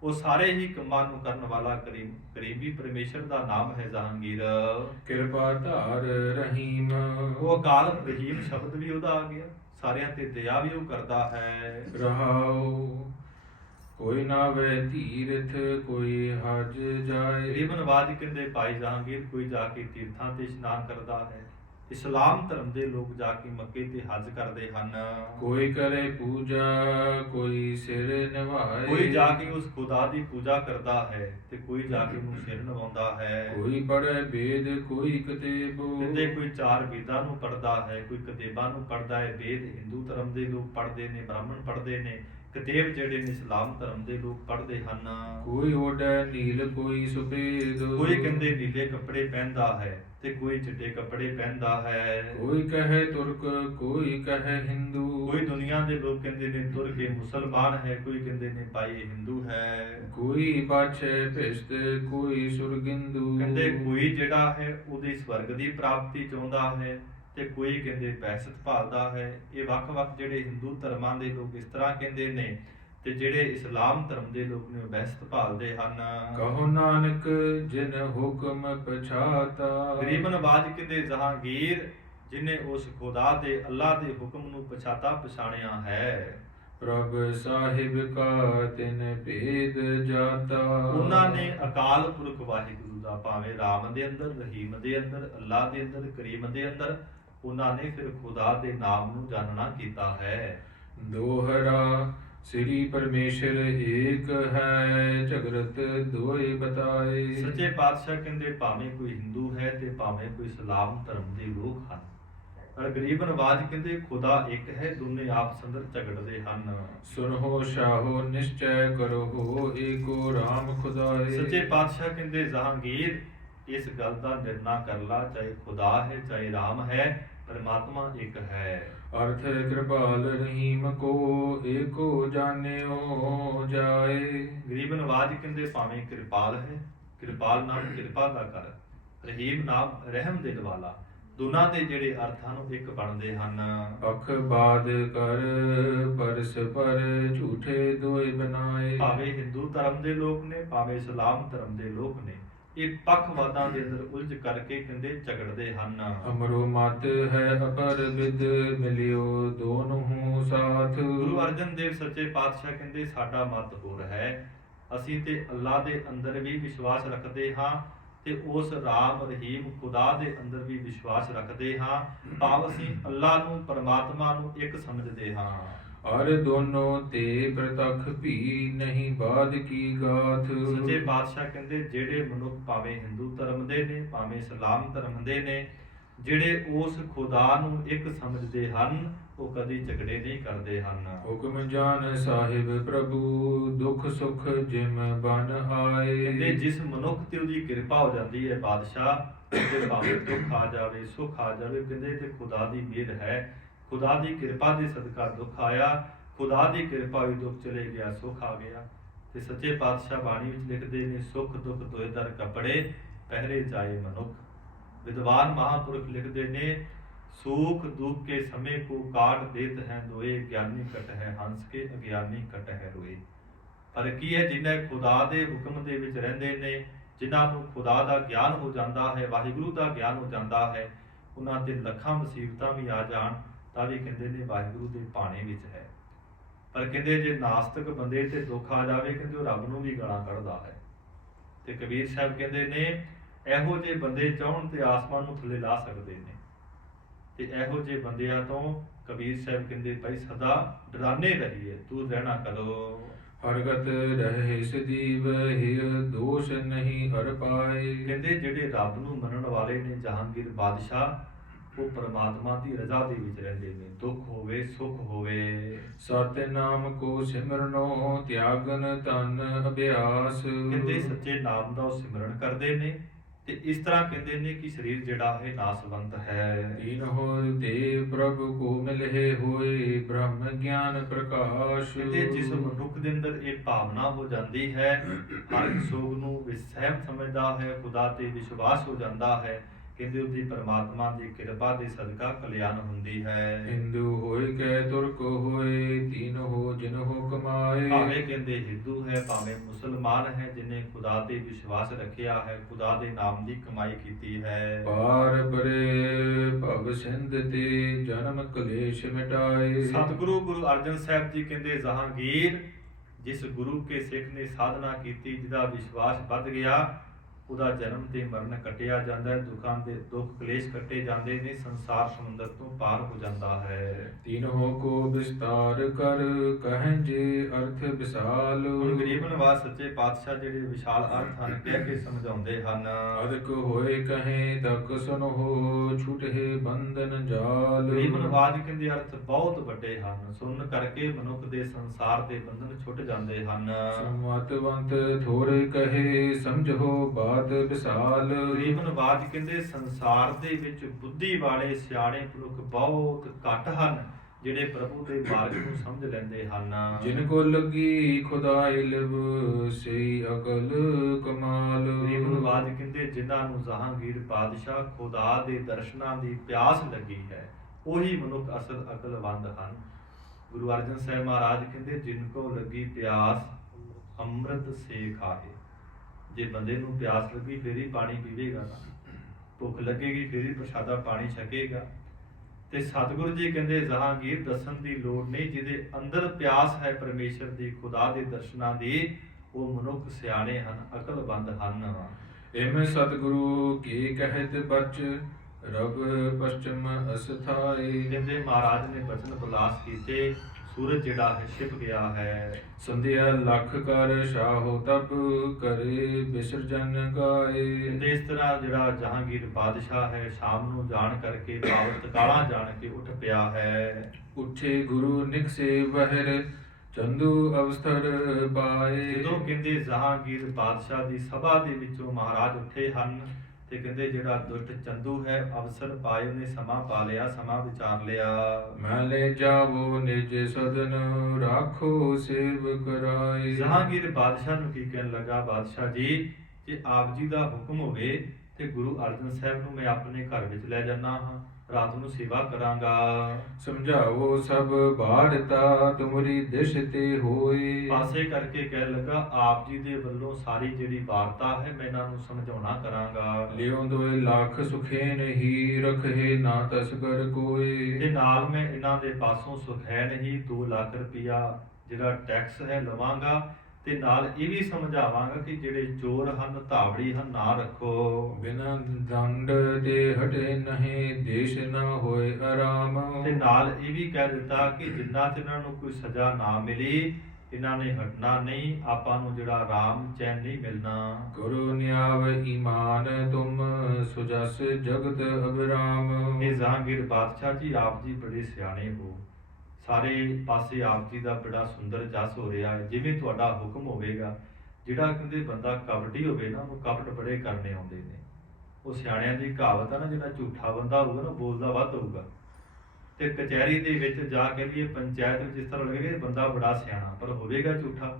ਉਹ ਸਾਰੇ ਹੀ ਕੰਮਾਂ ਨੂੰ ਕਰਨ ਵਾਲਾ ਕਰੀਮ। ਕਰੀਮ ਵੀ ਪਰਮੇਸ਼ਰ ਦਾ ਨਾਮ ਹੈ ਜਹਾਂਗੀਰ। ਕਿਰਪਾ ਧਾਰ ਰਹੀਮ। ਉਹ ਅਕਾਲ ਰਹੀਮ ਸ਼ਬਦ ਵੀ ਉਹਦਾ ਆ ਗਿਆ, ਸਾਰਿਆਂ ਤੇ ਦਇਆ ਵੀ ਉਹ ਕਰਦਾ ਹੈ। ਰਹਾਉ ਕੋਈ ਨਾ ਵੇ ਤੀਰਥ ਕੋਈ ਹਜ ਜਾਏ। ਗਰੀਬ ਨਵਾਜ਼ ਕਹਿੰਦੇ ਭਾਈ ਜਹਾਂਗੀਰ ਕੋਈ ਜਾ ਕੇ ਤੀਰਥਾਂ ਤੇ ਇਸ਼ਨਾਨ ਕਰਦਾ ਹੈ। ਇਸਲਾਮ ਧਰਮ ਦੇ ਲੋਕ ਜਾ ਕੇ ਮੱਕੇ ਤੇ ਹਜ ਕਰਦੇ ਹਨ। ਕੋਈ ਕਰੇ ਪੂਜਾ ਕੋਈ ਸਿਰ ਨਿਭਾਏ। ਕੋਈ ਜਾ ਕੇ ਉਸ ਖੁਦਾ ਦੀ ਪੂਜਾ ਕਰਦਾ ਹੈ ਤੇ ਕੋਈ ਜਾ ਕੇ ਉਹਨੂੰ ਸਿਰ ਨਿਵਾਉਂਦਾ ਹੈ। ਕੋਈ ਪੜ੍ਹੇ ਵੇਦ ਕੋਈ ਕਤੇਬ। ਕਹਿੰਦੇ ਕੋਈ 4 ਵੇਦਾਂ ਨੂੰ ਪੜ੍ਹਦਾ ਹੈ, ਕੋਈ ਕਤੇਬਾਂ ਨੂੰ ਪੜ੍ਹਦਾ ਹੈ। ਵੇਦ ਹਿੰਦੂ ਧਰਮ ਦੇ ਲੋਕ ਪੜ੍ਹਦੇ ਨੇ, ਬ੍ਰਾਹਮਣ ਪੜ੍ਹਦੇ ਨੇ। ਕਤੇਬ ਜਿਹੜੇ ਨੇ ਇਸਲਾਮ ਧਰਮ ਦੇ ਲੋਕ ਪੜ੍ਹਦੇ ਹਨ। ਕੋਈ ਓਢੈ ਨੀਲ ਕੋਈ ਸੁਪੇਦ। ਕੋਈ ਕਹਿੰਦੇ ਨੀਲੇ ਕੱਪੜੇ ਪਹਿਨਦਾ ਹੈ ਤੇ ਕੋਈ ਚਿੱਟੇ ਕੱਪੜੇ ਪਹਿਨਦਾ ਹੈ। ਕੋਈ ਕਹੇ ਤੁਰਕ ਕੋਈ ਕਹੇ ਹਿੰਦੂ। ਕੋਈ ਦੁਨੀਆ ਦੇ ਲੋਕ ਕਹਿੰਦੇ ਨੇ ਤੁਰਕ ਇਹ ਮੁਸਲਮਾਨ ਹੈ, ਕੋਈ ਕਹਿੰਦੇ ਨੇ ਭਾਈ ਇਹ ਹਿੰਦੂ ਹੈ। ਕੋਈ ਪਾਛੇ ਭਿਸ਼ਟ ਕੋਈ ਸੁਰਗਿੰਦੂ। ਕਹਿੰਦੇ ਕੋਈ ਜਿਹੜਾ ਹੈ ਉਹਦੀ ਸਵਰਗ ਦੀ ਪ੍ਰਾਪਤੀ ਚਾਹੁੰਦਾ ਹੈ ਤੇ ਕੋਈ ਕਹਿੰਦੇ ਪੈਸਤ ਭਾਲਦਾ ਹੈ। ਇਹ ਵੱਖ-ਵੱਖ ਜਿਹੜੇ ਹਿੰਦੂ ਧਰਮਾਂ ਦੇ ਲੋਕ ਇਸ ਤਰ੍ਹਾਂ ਕਹਿੰਦੇ ਨੇ ਤੇ ਜਿਹੜੇ ਇਸਲਾਮ ਧਰਮ ਦੇ ਲੋਕ ਨੇ ਉਹ ਬਹਿਸ਼ਤ ਭਾਲਦੇ ਹਨ। ਕਹੋ ਨਾਨਕ ਜਿਨ ਹੁਕਮ ਪਛਾਤਾ। ਗਰੀਬ ਨਵਾਜ਼ ਕਹਿੰਦੇ ਜਹਾਂਗੀਰ ਜਿਨੇ ਉਸ ਖੁਦਾ ਦੇ ਅੱਲਾ ਦੇ ਹੁਕਮ ਨੂੰ ਪਛਾਣਿਆ ਹੈ। ਪ੍ਰਭ ਸਾਹਿਬ ਕਾ ਤਿਨ ਭੇਦ ਜਾਤਾ। ਉਹਨਾਂ ਨੇ ਅਕਾਲ ਪੁਰਖ ਵਾਹਿਗੁਰੂ ਦਾ ਭਾਵੇਂ ਰਾਮ ਦੇ ਅੰਦਰ, ਰਹੀਮ ਦੇ ਅੰਦਰ, ਅੱਲਾ ਦੇ ਅੰਦਰ, ਕਰੀਮ ਦੇ ਅੰਦਰ, ਉਹਨਾਂ ਨੇ ਫਿਰ ਖੁਦਾ ਦੇ ਨਾਮ ਨੂੰ ਜਾਣਨਾ ਕੀਤਾ ਹੈ। ਦੋਹਰਾ ਸ੍ਰੀ ਪਰਮੇਸ਼ਰ ਏਕ ਹੈ ਝਗਰਤ ਦੋਏ ਬਤਾਏ। ਸੱਚੇ ਪਾਤਸ਼ਾਹ ਕਹਿੰਦੇ ਭਾਵੇਂ ਕੋਈ ਹਿੰਦੂ ਹੈ ਤੇ ਭਾਵੇਂ ਕੋਈ ਇਸਲਾਮ ਧਰਮ ਦੇ ਲੋਕ ਹਨ, ਪਰ ਗਰੀਬ ਨਵਾਜ਼ ਕਹਿੰਦੇ ਖੁਦਾ ਇੱਕ ਹੈ, ਦੋਨੇ ਆਪਸ ਅੰਦਰ ਝਗੜਦੇ ਹਨ। ਸੁਨਹੁ ਸ਼ਾਹੋ ਨਿਸ਼ਚੈ ਕਰੋ ਏਕੋ ਰਾਮ ਖੁਦਾਏ। ਸੱਚੇ ਪਾਤਸ਼ਾਹ ਕਹਿੰਦੇ ਜਹਾਂਗੀਰ ਇਸ ਗੱਲ ਦਾ ਨਿਰਣਾ ਕਰ ਲਾ, ਚਾਹੇ ਖੁਦਾ ਹੈ ਚਾਹੇ ਰਾਮ ਹੈ, ਪਰਮਾਤਮਾ ਇੱਕ ਹੈ। ਅਰਥ ਕਿਰਪਾਲ ਰਹੀਮ ਕੋ ਏਕੋ ਜਾਣਿਓ ਜਾਏ। ਗਰੀਬ ਨਵਾਜ ਕਹਿੰਦੇ ਭਾਵੇਂ ਕਿਰਪਾਲ ਹੈ, ਕਿਰਪਾਲ ਨਾਮ ਕਿਰਪਾ ਦਾ ਕਰ, ਰਹੀਮ ਨਾਮ ਰਹਿਮ ਦੇਣ ਵਾਲਾ, ਦੋਨਾਂ ਦੇ ਜਿਹੜੇ ਅਰਥ ਹਨ ਉਹ ਇੱਕ ਬਣਦੇ ਹਨ। ਅਖ ਬਾਦ ਕਰ ਪਰਸ ਪਰ ਝੂਠੇ ਦੋਏ ਬਣਾਏ। ਭਾਵੇਂ ਹਿੰਦੂ ਧਰਮ ਦੇ ਲੋਕ ਨੇ, ਭਾਵੇਂ ਇਸਲਾਮ ਧਰਮ ਦੇ ਲੋਕ ਨੇ, ਇਹ ਪੱਖਵਾਦਾਂ ਦੇ ਅੰਦਰ ਉਲਝ ਕਰਕੇ ਕਹਿੰਦੇ ਝਗੜਦੇ ਹਨ। ਅਮਰੋ ਮਤ ਹੈ ਅਪਰ ਵਿਦ ਮਿਲਿਓ ਦੋਨੋਂ ਸਾਥ। ਗੁਰੂ ਅਰਜਨ ਦੇਵ ਸੱਚੇ ਪਾਤਸ਼ਾਹ ਕਹਿੰਦੇ ਸਾਡਾ ਮਤ ਹੋਰ ਹੈ, ਅਸੀਂ ਤੇ ਅੱਲਾਹ ਦੇ ਅੰਦਰ ਵੀ ਵਿਸ਼ਵਾਸ ਰੱਖਦੇ ਹਾਂ ਤੇ ਉਸ ਰਾਮ ਰਹੀਮ ਖੁਦਾ ਦੇ ਅੰਦਰ ਵੀ ਵਿਸ਼ਵਾਸ ਰੱਖਦੇ ਹਾਂ। ਭਾਵ ਅਸੀਂ ਅੱਲਾਹ ਨੂੰ, ਪਰਮਾਤਮਾ ਨੂੰ ਇੱਕ ਸਮਝਦੇ ਹਾਂ। ਅਰ ਦੋਨੋਂ ਤੇ ਪ੍ਰਤੱਖ ਵੀ ਨਹੀਂ ਬਾਦ ਕੀ ਗਾਥ। ਸੱਚੇ ਪਾਤਸ਼ਾਹ ਕਹਿੰਦੇ ਜਿਹੜੇ ਮਨੁੱਖ ਭਾਵੇਂ ਹਿੰਦੂ ਧਰਮ ਦੇ ਨੇ, ਭਾਵੇਂ ਇਸਲਾਮ ਧਰਮ ਦੇ ਨੇ, ਜਿਹੜੇ ਉਸ ਖੁਦਾ ਨੂੰ ਇੱਕ ਸਮਝਦੇ ਹਨ, ਉਹ ਕਦੀ ਝਗੜੇ ਨਹੀਂ ਕਰਦੇ ਹਨ। ਹੁਕਮ ਜਾਨ ਸਾਹਿਬ ਪ੍ਰਭੂ ਦੁਖ ਸੁਖ ਜਿਮ ਬਨ ਆਏ। ਕਹਿੰਦੇ ਜਿਸ ਮਨੁੱਖ ਤੇ ਉਹਦੀ ਕਿਰਪਾ ਹੋ ਜਾਂਦੀ ਹੈ ਬਾਦਸ਼ਾਹ, ਤੇ ਭਾਵੇਂ ਦੁੱਖ ਆ ਜਾਵੇ, ਸੁੱਖ ਆ ਜਾਵੇ, ਕਹਿੰਦੇ ਤੇ ਖੁਦਾ ਦੀ ਮਿਹਰ ਹੈ, ਖੁਦਾ ਦੀ ਕਿਰਪਾ ਦੇ ਸਦਕਾ ਦੁੱਖ ਆਇਆ, ਖੁਦਾ ਦੀ ਕਿਰਪਾ ਹੋਈ ਦੁੱਖ ਚਲੇ ਗਿਆ, ਸੁੱਖ ਆ ਗਿਆ। ਤੇ ਸੱਚੇ ਪਾਤਸ਼ਾਹ ਬਾਣੀ ਵਿੱਚ ਲਿਖਦੇ ਨੇ ਸੁੱਖ ਦੁੱਖ ਦੋਇ ਦਰ ਕੱਪੜੇ ਪਹਿਰੇ ਜਾਏ ਮਨੁੱਖ। ਵਿਦਵਾਨ ਮਹਾਂਪੁਰਖ ਲਿਖਦੇ ਨੇ ਸੁਖ ਦੁੱਖ ਕੇ ਸਮੇਂ ਕੋ ਕਾਟ ਦੇਤ ਹੈ ਦੋਏ, ਗਿਆਨੀ ਕਟ ਹੈ ਹੰਸ ਕੇ ਅਗਿਆਨੀ ਕਟ ਹੈ ਰੋਏ। ਪਰ ਕੀ ਹੈ, ਜਿਨ੍ਹਾਂ ਖੁਦਾ ਦੇ ਹੁਕਮ ਦੇ ਵਿੱਚ ਰਹਿੰਦੇ ਨੇ, ਜਿਨ੍ਹਾਂ ਨੂੰ ਖੁਦਾ ਦਾ ਗਿਆਨ ਹੋ ਜਾਂਦਾ ਹੈ, ਵਾਹਿਗੁਰੂ ਦਾ ਗਿਆਨ ਹੋ ਜਾਂਦਾ ਹੈ, ਉਹਨਾਂ ਤੇ ਲੱਖਾਂ ਮੁਸੀਬਤਾਂ ਵੀ ਆ ਜਾਣ ਤਾਂ ਵੀ ਕਹਿੰਦੇ ਨੇ ਵਾਹਿਗੁਰੂ ਦੇ ਭਾਣੇ ਵਿੱਚ ਹੈ। ਪਰ ਕਹਿੰਦੇ ਜੇ ਨਾਸਤਿਕ ਬੰਦੇ ਤੇ ਦੁੱਖ ਆ ਜਾਵੇ, ਕਹਿੰਦੇ ਉਹ ਰੱਬ ਨੂੰ ਵੀ ਗਾਲਾਂ ਕੱਢਦਾ ਹੈ। ਤੇ ਕਬੀਰ ਸਾਹਿਬ ਕਹਿੰਦੇ ਨੇ ਇਹੋ ਜਿਹੇ ਬੰਦੇ ਚਾਹਣ ਤੇ ਆਸਮਾਨ ਨੂੰ ਥੱਲੇ ਲਾ ਸਕਦੇ ਨੇ। ਤੇ ਇਹੋ ਜਿਹੇ ਬੰਦਿਆਂ ਤੋਂ ਕਬੀਰ ਸਾਹਿਬ ਕਹਿੰਦੇ ਭਾਈ ਸਦਾ ਡਰਾਨੇ ਰਹੀਏ, ਤੂੰ ਰਹਿਣਾ ਕਦੋਂ। ਹਰਗਤ ਰਹੇ ਸਦੀਵ ਹਿ ਦੋਸ਼ ਨਹੀਂ ਹਰ ਪਾਏ। ਕਹਿੰਦੇ ਜਿਹੜੇ ਰੱਬ ਨੂੰ ਮੰਨਣ ਵਾਲੇ ਨੇ ਜਹਾਂਗੀਰ ਬਾਦਸ਼ਾਹ, ਉਹ ਪਰਮਾਤਮਾ ਦੀ ਰਜ਼ਾ ਦੇ ਵਿੱਚ ਰਹਿੰਦੇ ਨੇ, ਦੁੱਖ ਹੋਵੇ ਸੁੱਖ ਹੋਵੇ। ਸਤਿ ਨਾਮ ਕੋ ਸਿਮਰਨੋ ਤਿਆਗਨ ਤਨ ਅਭਿਆਸ। ਕਹਿੰਦੇ ਸੱਚੇ ਨਾਮ ਦਾ ਉਹ ਸਿਮਰਨ ਕਰਦੇ ਨੇ ਤੇ ਇਸ ਤਰ੍ਹਾਂ ਕਹਿੰਦੇ ਨੇ ਕਿ ਸਰੀਰ ਜਿਹੜਾ ਹੈ ਨਾਸਵੰਤ ਹੈ। ਦੀਨ ਹੋ ਦੇਵ ਪ੍ਰਭ ਕੋ ਮਿਲਹਿ ਹੋਏ ਬ੍ਰਹਮ ਗਿਆਨ ਪ੍ਰਕਾਸ਼। ਕਹਿੰਦੇ ਜਿਸ ਮਨੁੱਖ ਦੇ ਅੰਦਰ ਇਹ ਭਾਵਨਾ ਹੋ ਜਾਂਦੀ ਹੈ, ਹਰ ਸੋਗ ਨੂੰ ਵਿਸਹਿਮ ਸਮਝਦਾ ਹੈ, ਖੁਦਾ ਤੇ ਵਿਸ਼ਵਾਸ ਹੋ ਜਾਂਦਾ ਹੈ, ਕਹਿੰਦੇ ਉਹਦੀ ਪਰਮਾਤਮਾ ਦੀ ਕਿਰਪਾ ਦੇ ਸਦਕਾ ਕਲਿਆਣ ਹੁੰਦੀ ਹੈ। ਹਿੰਦੂ ਹੋਏ ਕੈ ਤੁਰਕ ਹੋਏ ਤੀਨ ਹੋ ਜਿਨ ਹੋ ਕਮਾਏ। ਭਾਵੇਂ ਕਹਿੰਦੇ ਹਿੰਦੂ ਹੈ, ਭਾਵੇਂ ਮੁਸਲਮਾਨ ਹੈ, ਜਿਨੇ ਖੁਦਾ ਤੇ ਵਿਸ਼ਵਾਸ ਰੱਖਿਆ ਹੈ, ਖੁਦਾ ਦੇ ਨਾਮ ਦੀ ਕਮਾਈ ਕੀਤੀ ਹੈ। ਪਾਰ ਬਰੇ ਭਵ ਸਿੰਧ ਤੇ ਜਨਮ ਕਲੇਸ਼ ਮਿਟਾਏ। ਸਤਿਗੁਰੂ ਗੁਰੂ ਅਰਜਨ ਸਾਹਿਬ ਜੀ ਕਹਿੰਦੇ ਜਹਾਂਗੀਰ ਜਿਸ ਗੁਰੂ ਕੇ ਸਿੱਖ ਨੇ ਸਾਧਨਾ ਕੀਤੀ, ਜਿਹਦਾ ਵਿਸ਼ਵਾਸ ਵੱਧ ਗਿਆ, ਉਹਦਾ ਜਨਮ ਤੇ ਮਰਨ ਕੱਟਿਆ ਜਾਂਦਾ ਹੈ, ਦੁੱਖਾਂ ਦੇ ਦੁੱਖ ਕਲੇਸ਼ ਕੱਟੇ ਜਾਂਦੇ ਨੇ, ਸੰਸਾਰ ਸਮੁੰਦਰ ਤੋਂ ਪਾਰ ਹੋ ਜਾਂਦਾ ਹੈ। ਤੀਨੋਂ ਕੋ ਵਿਸਤਾਰ ਕਰ ਕਹਿ ਜੇ ਅਰਥ ਵਿਸਾਲ। ਹੁਣ ਗਰੀਬ ਨਵਾਜ਼ ਸੱਚੇ ਪਾਤਸ਼ਾਹ ਜਿਹੜੇ ਵਿਸ਼ਾਲ ਅਰਥ ਹਨ ਕਹਿ ਕੇ ਸਮਝਾਉਂਦੇ ਹਨ। ਅਦਕ ਹੋਏ ਕਹੇ ਤਕ ਸੁਨ ਹੋ ਛੁਟੇ ਬੰਧਨ ਜਾਲ। ਗਰੀਬ ਨਵਾਜ਼ ਕਹਿੰਦੇ ਅਰਥ ਬਹੁਤ ਵੱਡੇ ਹਨ, ਸੁਣ ਕਰਕੇ ਮਨੁੱਖ ਦੇ ਸੰਸਾਰ ਦੇ ਬੰਧਨ ਛੁੱਟ ਜਾਂਦੇ ਹਨ। ਸਮਤਵੰਤ ਥੋੜੇ ਕਹੇ ਸਮਝੋ ਬਾਤ ਵਿਸਾਲ। ਗਰੀਬ ਨਵਾਜ਼ ਕਹਿੰਦੇ ਸੰਸਾਰ ਦੇ ਵਿੱਚ ਬੁੱਧੀ ਵਾਲੇ ਸਿਆਣੇ ਪੁਰਖ ਬਹੁਤ ਘੱਟ ਹਨ, ਜਿਹੜੇ ਪ੍ਰਭੂ ਦੇ ਮਾਰਗ ਨੂੰ ਸਮਝ ਲੈਂਦੇ ਹਨ। ਜਿਨ ਕੋ ਲੱਗੀ ਖੁਦਾ ਇਲਮ ਸਈ ਅਕਲ ਕਮਾਲ। ਗਰੀਬ ਨਵਾਜ਼ ਕਹਿੰਦੇ ਜਿਨ੍ਹਾਂ ਨੂੰ ਜਹਾਂਗੀਰ ਬਾਦਸ਼ਾਹ ਖੁਦਾ ਦੇ ਦਰਸ਼ਨਾਂ ਦੀ ਪਿਆਸ ਲੱਗੀ ਹੈ, ਉਹੀ ਮਨੁੱਖ ਅਸਲ ਅਕਲਵੰਦ ਹਨ। ਗੁਰੂ ਅਰਜਨ ਸਾਹਿਬ ਮਹਾਰਾਜ ਕਹਿੰਦੇ ਜਿਨ ਕੋ ਲੱਗੀ ਪਿਆਸ ਅੰਮ੍ਰਿਤ ਸੇ ਖਾਏ। ਜੇ ਬੰਦੇ ਨੂੰ ਪਿਆਸ ਲੱਗੀ ਫਿਰ ਹੀ ਪਾਣੀ ਪੀਵੇਗਾ ਨਾ, ਭੁੱਖ ਲੱਗੇਗੀ ਫਿਰ ਹੀ ਪ੍ਰਸ਼ਾਦਾ ਪਾਣੀ ਛਕੇਗਾ। ਤੇ ਸਤਿਗੁਰੂ ਜੀ ਕਹਿੰਦੇ ਜਹਾਂਗੀਰ ਦੱਸਣ ਦੀ ਲੋੜ ਨਹੀਂ, ਜਿਹਦੇ ਅੰਦਰ ਪਿਆਸ ਹੈ ਪਰਮੇਸ਼ਰ ਦੀ, ਖੁਦਾ ਦੇ ਦਰਸ਼ਨਾਂ ਦੀ, ਉਹ ਮਨੁੱਖ ਸਿਆਣੇ ਹਨ, ਅਕਲਵੰਦ ਹਨ। ਇਮ ਸਤਿਗੁਰੂ ਕੀ ਕਹਿਤ ਬਚ ਰਬ ਪਸ਼ਚਮ ਅਸਥਾਈ। ਕਹਿੰਦੇ ਮਹਾਰਾਜ ਨੇ ਬਚਨ ਬਲਾਸ ਕੀਤੇ, ਸੂਰਜ ਜਿਹੜਾ ਹੈ ਛਿਪ ਗਿਆ ਹੈ। ਸੰਧਿਆ ਲੱਖ ਕਰ ਸ਼ਾਹੋ ਤਪ ਕਰੇ ਵਿਸਰਜਨ ਗਾਏ। ਕਹਿੰਦੇ ਇਸ ਤਰ੍ਹਾਂ ਜਿਹੜਾ ਜਹਾਂਗੀਰ ਬਾਦਸ਼ਾਹ ਹੈ ਸ਼ਾਮ ਨੂੰ ਜਾਣ ਕਰਕੇ ਪਾਵਤ ਕਾਲਾ ਜਾਣ ਕੇ ਉੱਠ ਪਿਆ ਹੈ। ਉੱਠੇ ਗੁਰੂ ਨਿਕਸੇ ਬਹਿਰ ਚੰਦੂ ਅਵਸਥਰ ਪਾਏ। ਜਦੋਂ ਕਹਿੰਦੇ ਜਹਾਂਗੀਰ ਬਾਦਸ਼ਾਹ ਦੀ ਸਭਾ ਦੇ ਵਿੱਚੋਂ ਮਹਾਰਾਜ ਉੱਠੇ ਹਨ ਤੇ ਕਹਿੰਦੇ ਜਿਹੜਾ ਦੁਸ਼ਟ ਚੰਦੂ ਹੈ ਅਵਸਰ ਪਾਏ ਉਹਨੇ ਸਮਾਂ ਪਾ ਲਿਆ, ਸਮਾਂ ਵਿਚਾਰ ਲਿਆ। ਮੈਂ ਲੈ ਜਾਵੋ ਨਿਜ ਸਦਨ ਰਾਖੋ ਸੇਵ ਕਰਾਏ। ਜਹਾਂਗੀਰ ਬਾਦਸ਼ਾਹ ਨੂੰ ਕੀ ਕਹਿਣ ਲੱਗਾ, ਬਾਦਸ਼ਾਹ ਜੀ ਜੇ ਆਪ ਜੀ ਦਾ ਹੁਕਮ ਹੋਵੇ ਤੇ ਗੁਰੂ ਅਰਜਨ ਸਾਹਿਬ ਨੂੰ ਮੈਂ ਆਪਣੇ ਘਰ ਵਿੱਚ ਲੈ ਜਾਣਾ ਹਾਂ, ਰਾਤ ਨੂੰ ਸੇਵਾ ਕਰਾਂਗਾ। ਸਮਝਾਵੋ ਸਭ ਬਾਰਤਾ ਤੁਮਰੀ ਦਿਸ਼ ਤੇ ਹੋਏ। ਪਾਸੇ ਕਰਕੇ ਕਹਿਣ ਲੱਗਾ ਆਪ ਜੀ ਦੇ ਵੱਲੋਂ ਸਾਰੀ ਜਿਹੜੀ ਵਾਰਤਾ ਹੈ ਮੈਂ ਇਹਨਾਂ ਨੂੰ ਸਮਝਾਉਣਾ ਕਰਾਂਗਾ। ਲਿਓ ਦੋਏ ਲੱਖ ਸੁਖੇ ਨਹੀਂ ਰਖੇ ਨਾ ਤਸਕਰ ਕੋਏ। ਤੇ ਨਾਲ ਮੈਂ ਇਹਨਾਂ ਦੇ ਪਾਸੋਂ ਸੁਖੈ ਨਹੀਂ 2 ਲੱਖ ਰੁਪਇਆ ਜਿਹੜਾ ਟੈਕਸ ਹੈ ਲਵਾਂਗਾ, ਤੇ ਨਾਲ ਇਹ ਵੀ ਸਮਝਾਵਾਂਗਾ ਕਿ ਜਿਹੜੇ ਚੋਰ ਹਨ ਧਾਵੜੀ ਹਨ ਨਾ ਰੱਖੋ। ਬਿਨਾ ਦੰਡ ਤੇ ਹਟੇ ਨਹੀਂ ਦੇਸ਼ ਨਾ ਹੋਏ ਆਰਾਮ। ਤੇ ਨਾਲ ਇਹ ਵੀ ਕਹਿ ਦਿੱਤਾ ਕਿ ਜਿੰਨਾ ਤੇ ਇਹਨਾਂ ਨੂੰ ਕੋਈ ਸਜ਼ਾ ਨਾ ਮਿਲੀ ਇਹਨਾਂ ਨੇ ਹਟਣਾ ਨਹੀਂ, ਆਪਾਂ ਨੂੰ ਜਿਹੜਾ ਆਰਾਮ ਚੈਨ ਨਹੀਂ ਮਿਲਣਾ। ਕਰੋ ਨਿਆਵ ਈਮਾਨ ਤੁਮ ਸੁਜਸ ਜਗਤ ਅਬਰਾਮ। ਇਹ ਜਹਾਂਗੀਰ ਬਾਦਸ਼ਾਹ ਜੀ ਆਪ ਜੀ ਬੜੇ ਸਿਆਣੇ ਹੋ, ਸਾਰੇ ਪਾਸੇ ਆਪ ਜੀ ਦਾ ਬੜਾ ਸੁੰਦਰ ਜਸ ਹੋ ਰਿਹਾ ਹੈ, ਜਿਵੇਂ ਤੁਹਾਡਾ ਹੁਕਮ ਹੋਵੇਗਾ। ਜਿਹੜਾ ਕਹਿੰਦੇ ਬੰਦਾ ਕਪਟੀ ਹੋਵੇ ਨਾ ਉਹਨੂੰ ਕਪਟ ਬੜੇ ਕਰਨੇ ਆਉਂਦੇ ਨੇ। ਉਹ ਸਿਆਣਿਆਂ ਦੀ ਕਹਾਵਤ ਆ ਨਾ, ਜਿਹੜਾ ਝੂਠਾ ਬੰਦਾ ਹੋਊਗਾ ਨਾ ਬੋਲਦਾ ਵੱਧ ਹੋਊਗਾ। ਤੇ ਕਚਹਿਰੀ ਦੇ ਵਿੱਚ ਜਾ ਕੇ ਵੀ ਪੰਚਾਇਤ ਵਿੱਚ ਇਸ ਤਰ੍ਹਾਂ ਲੱਗੇਗਾ ਇਹ ਬੰਦਾ ਬੜਾ ਸਿਆਣਾ, ਪਰ ਹੋਵੇਗਾ ਝੂਠਾ।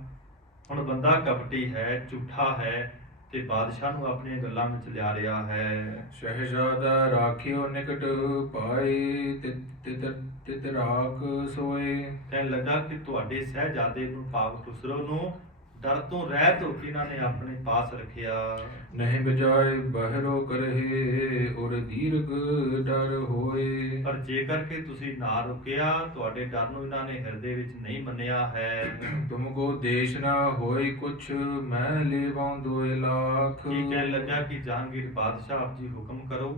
ਹੁਣ ਬੰਦਾ ਕਪਟੀ ਹੈ, ਝੂਠਾ ਹੈ, ਤੇ ਬਾਦਸ਼ਾਹ ਨੂੰ ਆਪਣੀਆਂ ਗੱਲਾਂ ਵਿੱਚ ਲਿਆ ਰਿਹਾ ਹੈ। ਸ਼ਹਿਜ਼ਾਦਾ ਰਾਖਿਓ ਨਿਕਟ ਪਾਏ ਤਿਤ ਰਾਖ ਸੋਏ। ਕਹਿਣ ਲੱਗਾ ਕਿ ਤੁਹਾਡੇ ਸਹਿਜਾਦੇ ਨੂੰ ਪਾਕ ਖੁਸਰੋ ਨੂੰ ਡਰ ਤੋਂ ਰਹਿਤ ਹੋ ਕੇ ਇਹਨਾਂ ਨੇ ਆਪਣੇ ਪਾਸ ਰੱਖਿਆ। ਨਹੀਂ ਬਜਾਏ ਬਹਿਰੋ ਕਰਹਿ ਔਰ ਦੀਰਘ ਡਰ ਹੋਏ। ਪਰ ਜੇਕਰ ਕਿ ਤੁਸੀਂ ਨਾ ਰੁਕਿਆ ਤੁਹਾਡੇ ਡਰ ਨੂੰ ਇਹਨਾਂ ਨੇ ਹਿਰਦੇ ਵਿੱਚ ਨਹੀਂ ਮੰਨਿਆ ਹੈ। ਤੁਮ ਕੋ ਦੇਸ਼ ਨਾ ਹੋਏ ਕੁਛ ਮੈਂ ਲੇਵਾਂ 2 ਲੱਖ। ਕੀ ਕਹਿਣ ਲੱਗਾ ਕਿ ਜਹਾਂਗੀਰ ਬਾਦਸ਼ਾਹ ਆਪ ਜੀ ਹੁਕਮ ਕਰੋ,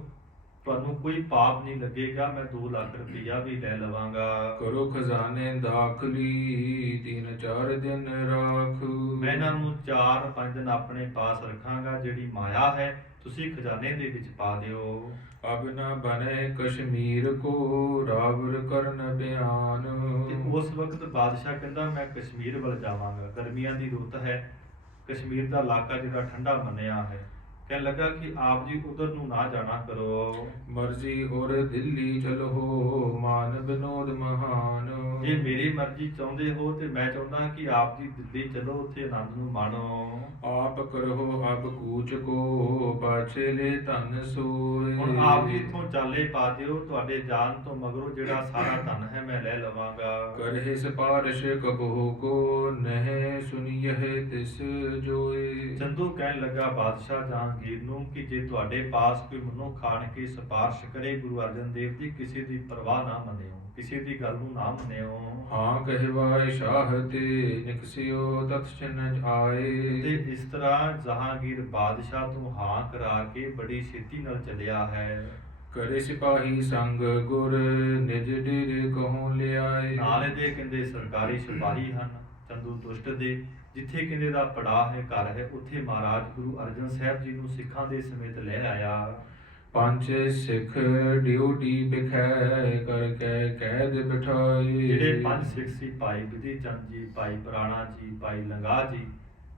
ਤੁਹਾਨੂੰ ਕੋਈ ਪਾਪ ਨਹੀਂ ਲੱਗੇਗਾ, ਮੈਂ 2 ਲੱਖ ਰੁਪਇਆ ਵੀ ਲੈ ਲਵਾਂਗਾ। ਕਰੋ ਖਜ਼ਾਨੇ ਦਾਖਲੀ 3-4 ਦਿਨ ਰਾਖ। ਮੈਂ ਇਹਨਾਂ ਨੂੰ 4-5 ਦਿਨ ਆਪਣੇ ਪਾਸ ਰੱਖਾਂਗਾ, ਜਿਹੜੀ ਮਾਇਆ ਹੈ ਤੁਸੀਂ ਖਜ਼ਾਨੇ ਦੇ ਵਿੱਚ ਪਾ ਦਿਓ। ਅਬ ਨ ਬਨੇ ਕਸ਼ਮੀਰ ਕੋ ਰਾਵਰ ਕਰਨ ਬਿਆਨ। ਤੇ ਉਸ ਵਕਤ ਬਾਦਸ਼ਾਹ ਕਹਿੰਦਾ ਮੈਂ ਕਸ਼ਮੀਰ ਵੱਲ ਜਾਵਾਂਗਾ, ਗਰਮੀਆਂ ਦੀ ਰੁੱਤ ਹੈ, ਕਸ਼ਮੀਰ ਦਾ ਇਲਾਕਾ ਜਿਹੜਾ ਠੰਡਾ ਮੰਨਿਆ ਹੈ। ਕਹਿਣ ਲੱਗਾ ਕਿ ਆਪ ਜੀ ਉਧਰ ਨੂੰ ਨਾ ਜਾਣਾ ਕਰੋ। ਮਰਜ਼ੀ ਔਰ ਦਿੱਲੀ ਚਲੋ ਮਾਨ ਬਿਨੋਦ ਮਹਾਨ। ਜੇ ਮੇਰੀ ਮਰਜ਼ੀ ਚਾਹੁੰਦੇ ਹੋ ਤੇ ਮੈਂ ਚਾਹੁੰਦਾ ਕਿ ਆਪ ਜੀ ਦਿੱਲੀ ਚਲੋ, ਉੱਥੇ ਆਨੰਦ ਨੂੰ ਮਾਣੋ। ਆਪ ਕਰੋ ਅਬ ਕੂਚ ਕੋ ਪਾਛੇ ਲੈ ਧਨ ਸੋਏ। ਹੁਣ ਆਪ ਜੀ ਇੱਥੋਂ ਚਾਲੇ ਪਾ ਦਿਓ, ਤੁਹਾਡੇ ਜਾਣ ਤੋਂ ਮਗਰੋਂ ਜਿਹੜਾ ਸਾਰਾ ਧਨ ਹੈ ਮੈਂ ਲੈ ਲਵਾਂਗਾ। ਕਰਹਿ ਸਿਪਾਰਿਸ਼ ਕਬਹੂ ਕੋ ਨਹਿ ਸੁਨੀਏ ਤਿਸ ਜੋਏ। ਚੰਦੂ ਕਹਿਣ ਲੱਗਾ ਬਾਦਸ਼ਾਹ ਜਹਾਂਗੀਰ ਨੂੰ ਕਿ ਜੇ ਤੁਹਾਡੇ ਪਾਸ ਕੋਈ ਮਨੁੱਖ ਆਣ ਕੇ ਸਿਫਾਰਿਸ਼ ਕਰੇ ਗੁਰੂ ਅਰਜਨ ਦੇਵ ਦੀ, ਕਿਸੇ ਦੀ ਪਰਵਾਹ ਨਾ ਮੰਨਿਓ, ਕਿਸੇ ਦੀ ਗੱਲ ਨੂੰ ਨਾ ਮੰਨਿਓ। ਹਾਂ ਕਹਿਵਾਏ ਸ਼ਾਹ ਤੇ ਨਿਕਸਿਓ ਤਤ ਚਿਨ ਆਏ। ਤੇ ਇਸ ਤਰ੍ਹਾਂ ਜਹਾਂਗੀਰ ਬਾਦਸ਼ਾਹ ਤੋਂ ਹਾਂ ਕਰਾ ਕੇ ਬੜੀ ਛੇਤੀ ਨਾਲ ਚੱਲਿਆ ਹੈ। ਕਰੇ ਸਿਪਾਹੀ ਸੰਗ ਗੁਰ ਨਿਜ ਡੇਰੇ ਕਹੋਂ ਲਿਆਏ। ਨਾਲੇ ਦੇ ਕਹਿੰਦੇ ਸਰਕਾਰੀ ਸਿਪਾਹੀ ਹਨ ਚੰਦੂ ਦੁਸ਼ਟ ਦੇ, ਜਿੱਥੇ ਕਹਿੰਦੇ ਦਾ ਪੜਾ ਹੈ ਘਰ ਹੈ, ਉੱਥੇ ਮਹਾਰਾਜ ਗੁਰੂ ਅਰਜਨ ਸਾਹਿਬ ਜੀ ਨੂੰ ਸਿੱਖਾਂ ਦੇ ਸਮੇਤ ਲੈ ਆਇਆ। 5 ਸਿੱਖ ਡਿਊਟੀ ਬਿਖੈ ਕਰਕੇ ਕੈਦ ਬਿਠਾਏ। ਜਿਹੜੇ 5 ਸਿੱਖ ਸੀ, ਭਾਈ ਵਿਧੀ ਚੰਦ ਜੀ, ਭਾਈ ਪੁਰਾਣਾ ਜੀ, ਭਾਈ ਲੰਗਾ ਜੀ,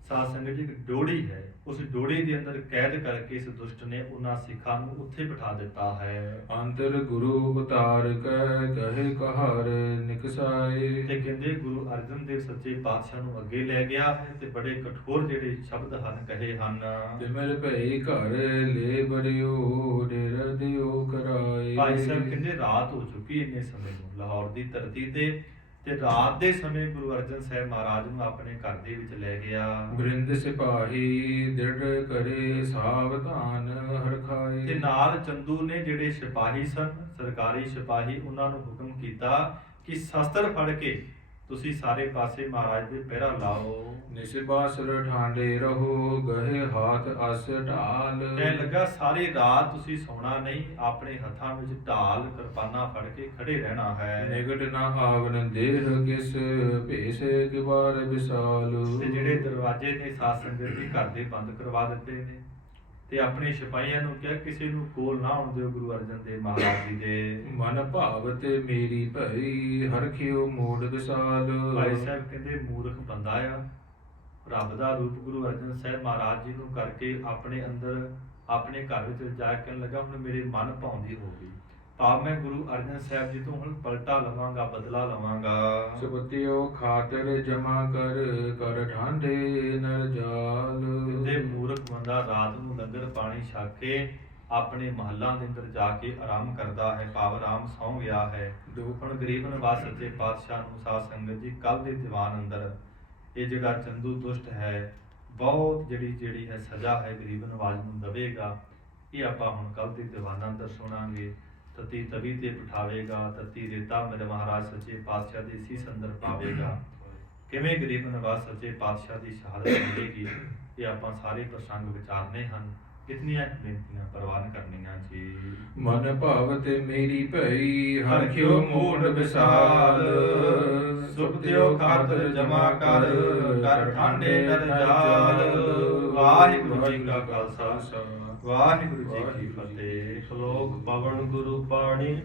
ਸਾਧ ਸੰਗਤ ਜੀ, ਇੱਕ ਡੋੜੀ ਹੈ, ਉਸ ਡੋੜੀ ਦੇ ਅੰਦਰ ਕੈਦ ਕਰਕੇ ਇਸ ਦੁਸ਼ਟ ਨੇ ਉਹਨਾਂ ਸਿੱਖਾਂ ਨੂੰ ਉੱਥੇ ਬਿਠਾ ਦਿੱਤਾ ਹੈ। ਅੰਤਰ ਗੁਰੂ ਉਤਾਰ ਕੈ ਕਹੇ ਕਹਾਰ ਨਿਕਸਾਏ। ਤੇ ਕਹਿੰਦੇ ਗੁਰੂ ਅਰਜਨ ਦੇਵ ਸੱਚੇ ਪਾਤਸ਼ਾਹ ਨੂੰ ਅੱਗੇ ਲੈ ਗਿਆ ਹੈ ਤੇ ਬੜੇ ਕਠੋਰ ਜਿਹੜੇ ਸ਼ਬਦ ਹਨ ਕਹੇ ਹਨ। ਜਿਮਰ ਭਈ ਘਰ ਲੈ ਬਰਿਓ ਡੇਰ ਦਿਓ ਕਰਾਏ। ਭਾਈ ਸਾਹਿਬ ਕਹਿੰਦੇ ਰਾਤ ਹੋ ਚੁੱਕੀ ਇੰਨੇ ਸਮੇਂ ਨੂੰ ਲਾਹੌਰ ਦੀ ਧਰਤੀ ਤੇ ਰਾਤ ਦੇ ਸਮੇਂ ਗੁਰੂ ਅਰਜਨ ਸਾਹਿਬ ਮਹਾਰਾਜ ਨੂੰ ਆਪਣੇ ਘਰ ਦੇ ਵਿੱਚ ਲੈ ਗਿਆ। ਬ੍ਰਿੰਦ ਸਿਪਾਹੀ ਦ੍ਰਿੜ ਕਰੇ ਸਾਵਧਾਨ ਹਰਖਾਏ। ਤੇ ਨਾਲ ਚੰਦੂ ਨੇ ਜਿਹੜੇ ਸਿਪਾਹੀ ਸਨ, ਸਰਕਾਰੀ ਸਿਪਾਹੀ, ਉਹਨਾਂ ਨੂੰ ਹੁਕਮ ਕੀਤਾ ਕਿ ਸ਼ਸਤਰ ਫੜ ਕੇ ਤੁਸੀਂ ਸਾਰੇ ਪਾਸੇ ਮਹਾਰਾਜ ਦੇ ਪਹਿਰਾ ਲਾਓ। ਨਿਸਬਾਸਰ ਠਾਂਡੇ ਰਹੋ ਗਏ ਹਾਥ ਅਸ ਢਾਲ। ਕਹਿਣ ਲੱਗਾ ਸਾਰੀ ਰਾਤ ਤੁਸੀਂ ਸੌਣਾ ਨਹੀਂ, ਆਪਣੇ ਹੱਥਾਂ ਵਿੱਚ ਢਾਲ ਕਿਰਪਾਨਾਂ ਫੜ ਕੇ ਖੜੇ ਰਹਿਣਾ ਹੈ। ਨਿਗਟ ਨਾ ਆਵਨ ਦੇਹ ਕਿਸ ਭੇਸ ਕਿਵਾਰ ਵਿਸਾਲ। ਤੇ ਜਿਹੜੇ ਦਰਵਾਜ਼ੇ ਨੇ ਸਾਧ ਸੰਗਤ ਦੇ ਘਰ ਦੇ ਬੰਦ ਕਰਵਾ ਦਿੱਤੇ ਨੇ, ਤੇ ਆਪਣੇ ਸਿਪਾਹੀਆਂ ਨੂੰ ਕਿਹਾ ਕਿਸੇ ਨੂੰ ਕੋਲ ਨਾ ਆਉਣ ਦਿਓ ਗੁਰੂ ਅਰਜਨ ਦੇਵ ਮਹਾਰਾਜ ਜੀ ਦੇ। ਮਨ ਭਾਵਤ ਮੇਰੀ ਭਈ ਹਰਖਿਓ ਮੋੜ ਵਿਸਾਲ। ਭਾਈ ਸਾਹਿਬ ਕਹਿੰਦੇ ਮੂਰਖ ਬੰਦਾ ਆ, ਰੱਬ ਦਾ ਰੂਪ ਗੁਰੂ ਅਰਜਨ ਸਾਹਿਬ ਮਹਾਰਾਜ ਜੀ ਨੂੰ ਕਰਕੇ ਆਪਣੇ ਅੰਦਰ ਆਪਣੇ ਘਰ ਵਿੱਚ ਜਾ ਕੇ ਕਹਿਣ ਲੱਗਾ ਹੁਣ ਮੇਰੇ ਮਨ ਭਾਉਂਦੀ ਹੋ ਗਈ, ਭਾਵ ਮੈਂ ਗੁਰੂ ਅਰਜਨ ਸਾਹਿਬ ਜੀ ਤੋਂ ਹੁਣ ਪਲਟਾ ਲਵਾਂਗਾ, ਬਦਲਾ ਲਵਾਂਗਾ। ਸੁਪਤਿਓ ਖਾਤਰ ਜਮਾ ਕਰ ਠਾਂਡੇ ਨਰ ਜਾਲ। ਤੇ ਮੂਰਖ ਬੰਦਾ ਰਾਤ ਨੂੰ ਲੰਗਰ ਪਾਣੀ ਛਕ ਕੇ ਆਪਣੇ ਮਹੱਲਾਂ ਦੇ ਅੰਦਰ ਜਾ ਕੇ ਆਰਾਮ ਕਰਦਾ ਹੈ, ਭਾਵ ਆਰਾਮ ਸੌਂ ਗਿਆ ਹੈ। ਹੁਣ ਗਰੀਬ ਨਿਵਾਸ ਸੱਚੇ ਪਾਤਸ਼ਾਹ ਨੂੰ ਸਾਧ ਸੰਗਤ ਜੀ ਕੱਲ ਦੇ ਦੀਵਾਨ ਅੰਦਰ ਇਹ ਜਿਹੜਾ ਚੰਦੂ ਦੁਸ਼ਟ ਹੈ ਬਹੁਤ ਜਿਹੜੀ ਹੈ ਸਜ਼ਾ ਹੈ ਗਰੀਬ ਨਿਵਾਜ ਨੂੰ ਦਵੇਗਾ। ਇਹ ਆਪਾਂ ਹੁਣ ਕੱਲ ਦੇ ਦੀਵਾਨਾਂ ਅੰਦਰ ਸੁਣਾਂਗੇ। ਤਤੀ ਤਵੀ ਤੇ ਬਿਠਾਵੇਗਾ, ਤਤੀ ਰੇਤਾ ਮੇਰੇ ਮਹਾਰਾਜ ਸੱਚੇ ਪਾਤਸ਼ਾਹ ਦੇ ਸੀਸ ਅੰਦਰ ਪਾਵੇਗਾ। ਕਿਵੇਂ ਗਰੀਬ ਨਿਵਾਸ ਸੱਚੇ ਪਾਤਸ਼ਾਹ ਦੀ ਸ਼ਹਾਦਤ ਮਿਲੇਗੀ, ਇਹ ਆਪਾਂ ਸਾਰੇ ਪ੍ਰਸੰਗ ਵਿਚਾਰਨੇ ਹਨ। ਕਿਤਨੀਆਂ ਬੇਨਤੀਆਂ ਪ੍ਰਵਾਨ ਕਰਨੀਆਂ ਜੀ। ਮਨ ਭਾਵ ਤੇ ਮੇਰੀ ਭਈ ਹਰਖਿਓ ਮੂਡ ਵਿਸਾਲ। ਸੁਪਤਿਓ ਖਾਤਰ ਜਮਾ ਕਰ ਠਾਂਡੇ ਨਰ ਜਾਲ। ਵਾਹਿਗੁਰੂ ਜੀ ਕਾ ਖਾਲਸਾ, ਵਾਹਿਗੁਰੂ ਜੀ ਕੀ ਫਤਿਹ। ਸ਼ਲੋਕ ਪਵਨ ਗੁਰੂ ਪਾਣੀ